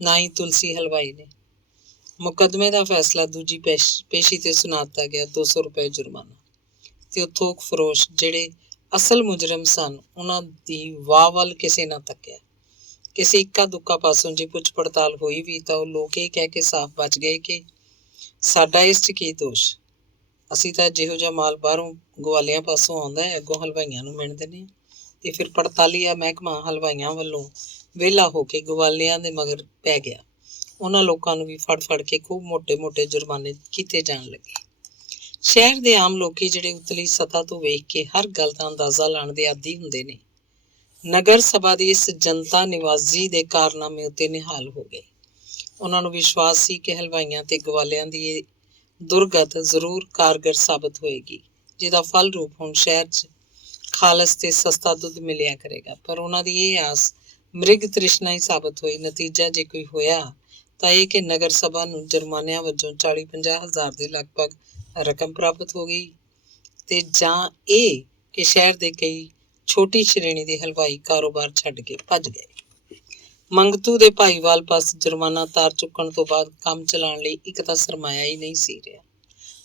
ਨਾ ਹੀ ਤੁਲਸੀ ਹਲਵਾਈ ਨੇ। ਮੁਕੱਦਮੇ ਦਾ ਫੈਸਲਾ ਦੂਜੀ ਪੇਸ਼ੀ ਤੇ ਸੁਣਾ ਦਿੱਤਾ ਗਿਆ। 200 ਰੁਪਏ ਜੁਰਮਾਨਾ। ਤੇ ਉਹ ਥੋਕ ਫਰੋਸ਼ ਜਿਹੜੇ ਅਸਲ ਮੁਜਰਮ ਸਨ, ਉਹਨਾਂ ਦੀ ਵਾਹ ਵੱਲ ਕਿਸੇ ਨਾ ਤੱਕਿਆ। ਕਿਸੇ ਇੱਕਾ ਦੁੱਕਾ ਪਾਸੋਂ ਜੇ ਪੁੱਛ ਪੜਤਾਲ ਹੋਈ ਵੀ ਤਾਂ ਉਹ ਲੋਕ ਇਹ ਕਹਿ ਕੇ ਸਾਫ਼ ਬਚ ਗਏ ਕਿ ਸਾਡਾ ਇਸ 'ਚ ਕੀ ਦੋਸ਼, ਅਸੀਂ ਤਾਂ ਜਿਹੋ ਜਿਹਾ ਮਾਲ ਬਾਹਰੋਂ ਗਵਾਲਿਆਂ ਪਾਸੋਂ ਆਉਂਦਾ ਹੈ ਅੱਗੋਂ ਹਲਵਾਈਆਂ ਨੂੰ ਮਿਣ ਦਿੰਦੇ ਹਾਂ। ਤੇ ਫਿਰ ਪੜਤਾਲੀਆ ਮਹਿਕਮਾ ਹਲਵਾਈਆਂ ਵੱਲੋਂ ਵਿਹਲਾ ਹੋ ਕੇ ਗਵਾਲਿਆਂ ਦੇ ਮਗਰ ਪੈ ਗਿਆ। ਉਹਨਾਂ ਲੋਕਾਂ ਨੂੰ ਵੀ ਫੜ ਕੇ ਖੂਬ ਮੋਟੇ ਜੁਰਮਾਨੇ ਕੀਤੇ ਜਾਣ ਲੱਗੇ। ਸ਼ਹਿਰ ਦੇ ਆਮ ਲੋਕੀ ਜਿਹੜੇ ਉਤਲੀ ਸਤ੍ਹਾ ਤੋਂ ਵੇਖ ਕੇ ਹਰ ਗੱਲ ਦਾ ਅੰਦਾਜ਼ਾ ਲਾਉਣ ਦੇ ਆਦੀ ਹੁੰਦੇ ਨੇ, ਨਗਰ ਸਭਾ ਦੀ ਇਸ ਜਨਤਾ ਨਿਵਾਜ਼ੀ ਦੇ ਕਾਰਨਾਮੇ ਉੱਤੇ ਨਿਹਾਲ ਹੋ ਗਏ। ਉਹਨਾਂ ਨੂੰ ਵਿਸ਼ਵਾਸ ਸੀ ਕਿ ਹਲਵਾਈਆਂ ਤੇ ਗਵਾਲਿਆਂ ਦੀ ਇਹ ਦੁਰਗਤ ਜ਼ਰੂਰ ਕਾਰਗਰ ਸਾਬਤ ਹੋਏਗੀ, ਜਿਹਦਾ ਫਲ ਰੂਪ ਹੁਣ ਸ਼ਹਿਰ 'ਚ ਖਾਲਸ ਤੇ ਸਸਤਾ ਦੁੱਧ ਮਿਲਿਆ ਕਰੇਗਾ। ਪਰ ਉਹਨਾਂ ਦੀ ਇਹ ਆਸ ਮ੍ਰਿਗ ਤ੍ਰਿਸ਼ਨਾ ਹੀ ਸਾਬਤ ਹੋਈ। ਨਤੀਜਾ ਜੇ ਕੋਈ ਹੋਇਆ ਤਾਂ ਇਹ ਕਿ ਨਗਰ ਸਭਾ ਨੂੰ ਜੁਰਮਾਨਿਆਂ ਵਜੋਂ 40-50 ਹਜ਼ਾਰ ਦੇ ਲਗਭਗ ਰਕਮ ਪ੍ਰਾਪਤ ਹੋ ਗਈ, ਤੇ ਜਾਂ ਇਹ ਕਿ ਸ਼ਹਿਰ ਦੇ ਕਈ ਛੋਟੀ ਸ਼੍ਰੇਣੀ ਦੇ ਹਲਵਾਈ ਕਾਰੋਬਾਰ ਛੱਡ ਕੇ ਭੱਜ ਗਏ। ਮੰਗਤੂ ਦੇ ਭਾਈਵਾਲ ਪਾਸ ਜੁਰਮਾਨਾ ਤਾਰ ਚੁੱਕਣ ਤੋਂ ਬਾਅਦ ਕੰਮ ਚਲਾਉਣ ਲਈ ਇੱਕ ਤਾਂ ਸਰਮਾਇਆ ਹੀ ਨਹੀਂ ਸੀ ਰਿਹਾ,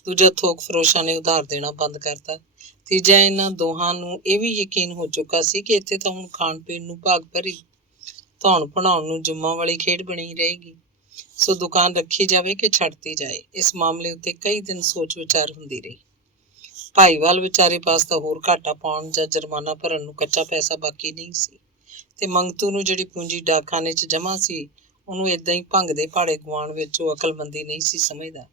ਦੂਜਾ ਥੋਕ ਫਰੋਸ਼ਾਂ ਨੇ ਉਧਾਰ ਦੇਣਾ ਬੰਦ ਕਰਤਾ, ਤੀਜਾ ਇਹਨਾਂ ਦੋਹਾਂ ਨੂੰ ਇਹ ਵੀ ਯਕੀਨ ਹੋ ਚੁੱਕਾ ਸੀ ਕਿ ਇੱਥੇ ਤਾਂ ਹੁਣ ਖਾਣ ਪੀਣ ਨੂੰ ਭਾਗ ਭਰੀ, ਧੌਣ ਭਣਾਉਣ ਨੂੰ ਜੁੰਮਾਂ ਵਾਲੀ ਖੇਡ ਬਣੀ ਰਹੇਗੀ। ਸੋ ਦੁਕਾਨ ਰੱਖੀ ਜਾਵੇ ਕਿ ਛੱਡਤੀ ਜਾਏ, ਇਸ ਮਾਮਲੇ ਉੱਤੇ ਕਈ ਦਿਨ ਸੋਚ ਵਿਚਾਰ ਹੁੰਦੀ ਰਹੀ। ਭਾਈਵਾਲ ਵਿਚਾਰੇ ਪਾਸ ਤਾਂ ਹੋਰ ਘਾਟਾ ਪਾਉਣ ਜਾਂ ਜੁਰਮਾਨਾ ਭਰਨ ਨੂੰ ਕੱਚਾ ਪੈਸਾ ਬਾਕੀ ਨਹੀਂ ਸੀ, ਤੇ ਮੰਗਤੂ ਨੂੰ ਜਿਹੜੀ ਪੂੰਜੀ ਡਾਕਖਾਨੇ 'ਚ ਜਮ੍ਹਾਂ ਸੀ ਉਹਨੂੰ ਏਦਾਂ ਹੀ ਭੰਗ ਦੇ ਭਾੜੇ ਗੁਆਉਣ ਵਿੱਚ ਉਹ ਅਕਲਮੰਦੀ ਨਹੀਂ ਸੀ ਸਮਝਦਾ।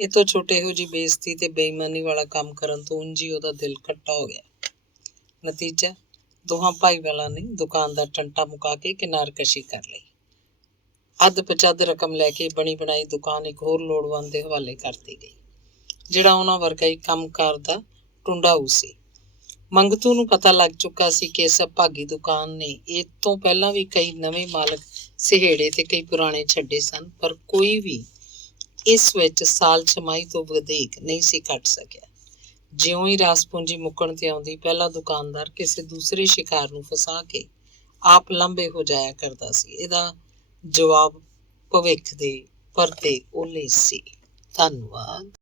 ਇਹ ਤੋਂ ਛੋਟੇ ਇਹੋ ਜਿਹੀ ਬੇਇੱਜ਼ਤੀ ਤੇ ਬੇਈਮਾਨੀ ਵਾਲਾ ਕੰਮ ਕਰਨ ਤੋਂ ਉਂਝ ਹੀ ਉਹਦਾ ਦਿਲ ਖੱਟਾ ਹੋ ਗਿਆ। ਨਤੀਜਾ, ਦੋਹਾਂ ਭਾਈਵਾਲਾਂ ਨੇ ਦੁਕਾਨ ਦਾ ਟੰਟਾ ਮੁਕਾ ਕੇ ਕਿਨਾਰਕਸ਼ੀ ਕਰ ਲਈ। ਅੱਧ ਪਚੱਧ ਰਕਮ ਲੈ ਕੇ ਬਣੀ ਬਣਾਈ ਦੁਕਾਨ ਇੱਕ ਹੋਰ ਲੋੜਵੰਦ ਦੇ ਹਵਾਲੇ ਕਰਤੀ ਗਈ, ਜਿਹੜਾ ਉਹਨਾਂ ਵਰਗਾ ਹੀ ਕੰਮਕਾਰ ਦਾ ਟੁੰਡਾਊ ਸੀ। ਮੰਗਤੂ ਨੂੰ ਪਤਾ ਲੱਗ ਚੁੱਕਾ ਸੀ ਕਿ ਇਸ ਭਾਗੀ ਦੁਕਾਨ ਨੇ ਇਹ ਤੋਂ ਪਹਿਲਾਂ ਵੀ ਕਈ ਨਵੇਂ ਮਾਲਕ ਸਿਹੇੜੇ ਤੇ ਕਈ ਪੁਰਾਣੇ ਛੱਡੇ ਸਨ, ਪਰ ਕੋਈ ਵੀ ਇਸ ਵਿੱਚ ਸਾਲ ਛਮਾਈ ਤੋਂ ਵਧੇਕ ਨਹੀਂ ਸੀ ਕੱਟ ਸਕਿਆ। ਜਿਉਂ ਹੀ ਰਾਸ ਪੂੰਜੀ ਮੁੱਕਣ ਤੇ ਆਉਂਦੀ, ਪਹਿਲਾ ਦੁਕਾਨਦਾਰ ਕਿਸੇ ਦੂਸਰੇ ਸ਼ਿਕਾਰ ਨੂੰ ਫਸਾ ਕੇ ਆਪ ਲਾਂਭੇ ਹੋ ਜਾਇਆ ਕਰਦਾ ਸੀ। ਇਹਦਾ ਜਵਾਬ ਭਵਿੱਖ ਦੇ ਪਰਦੇ ਓਲੇ ਸੀ। ਧੰਨਵਾਦ।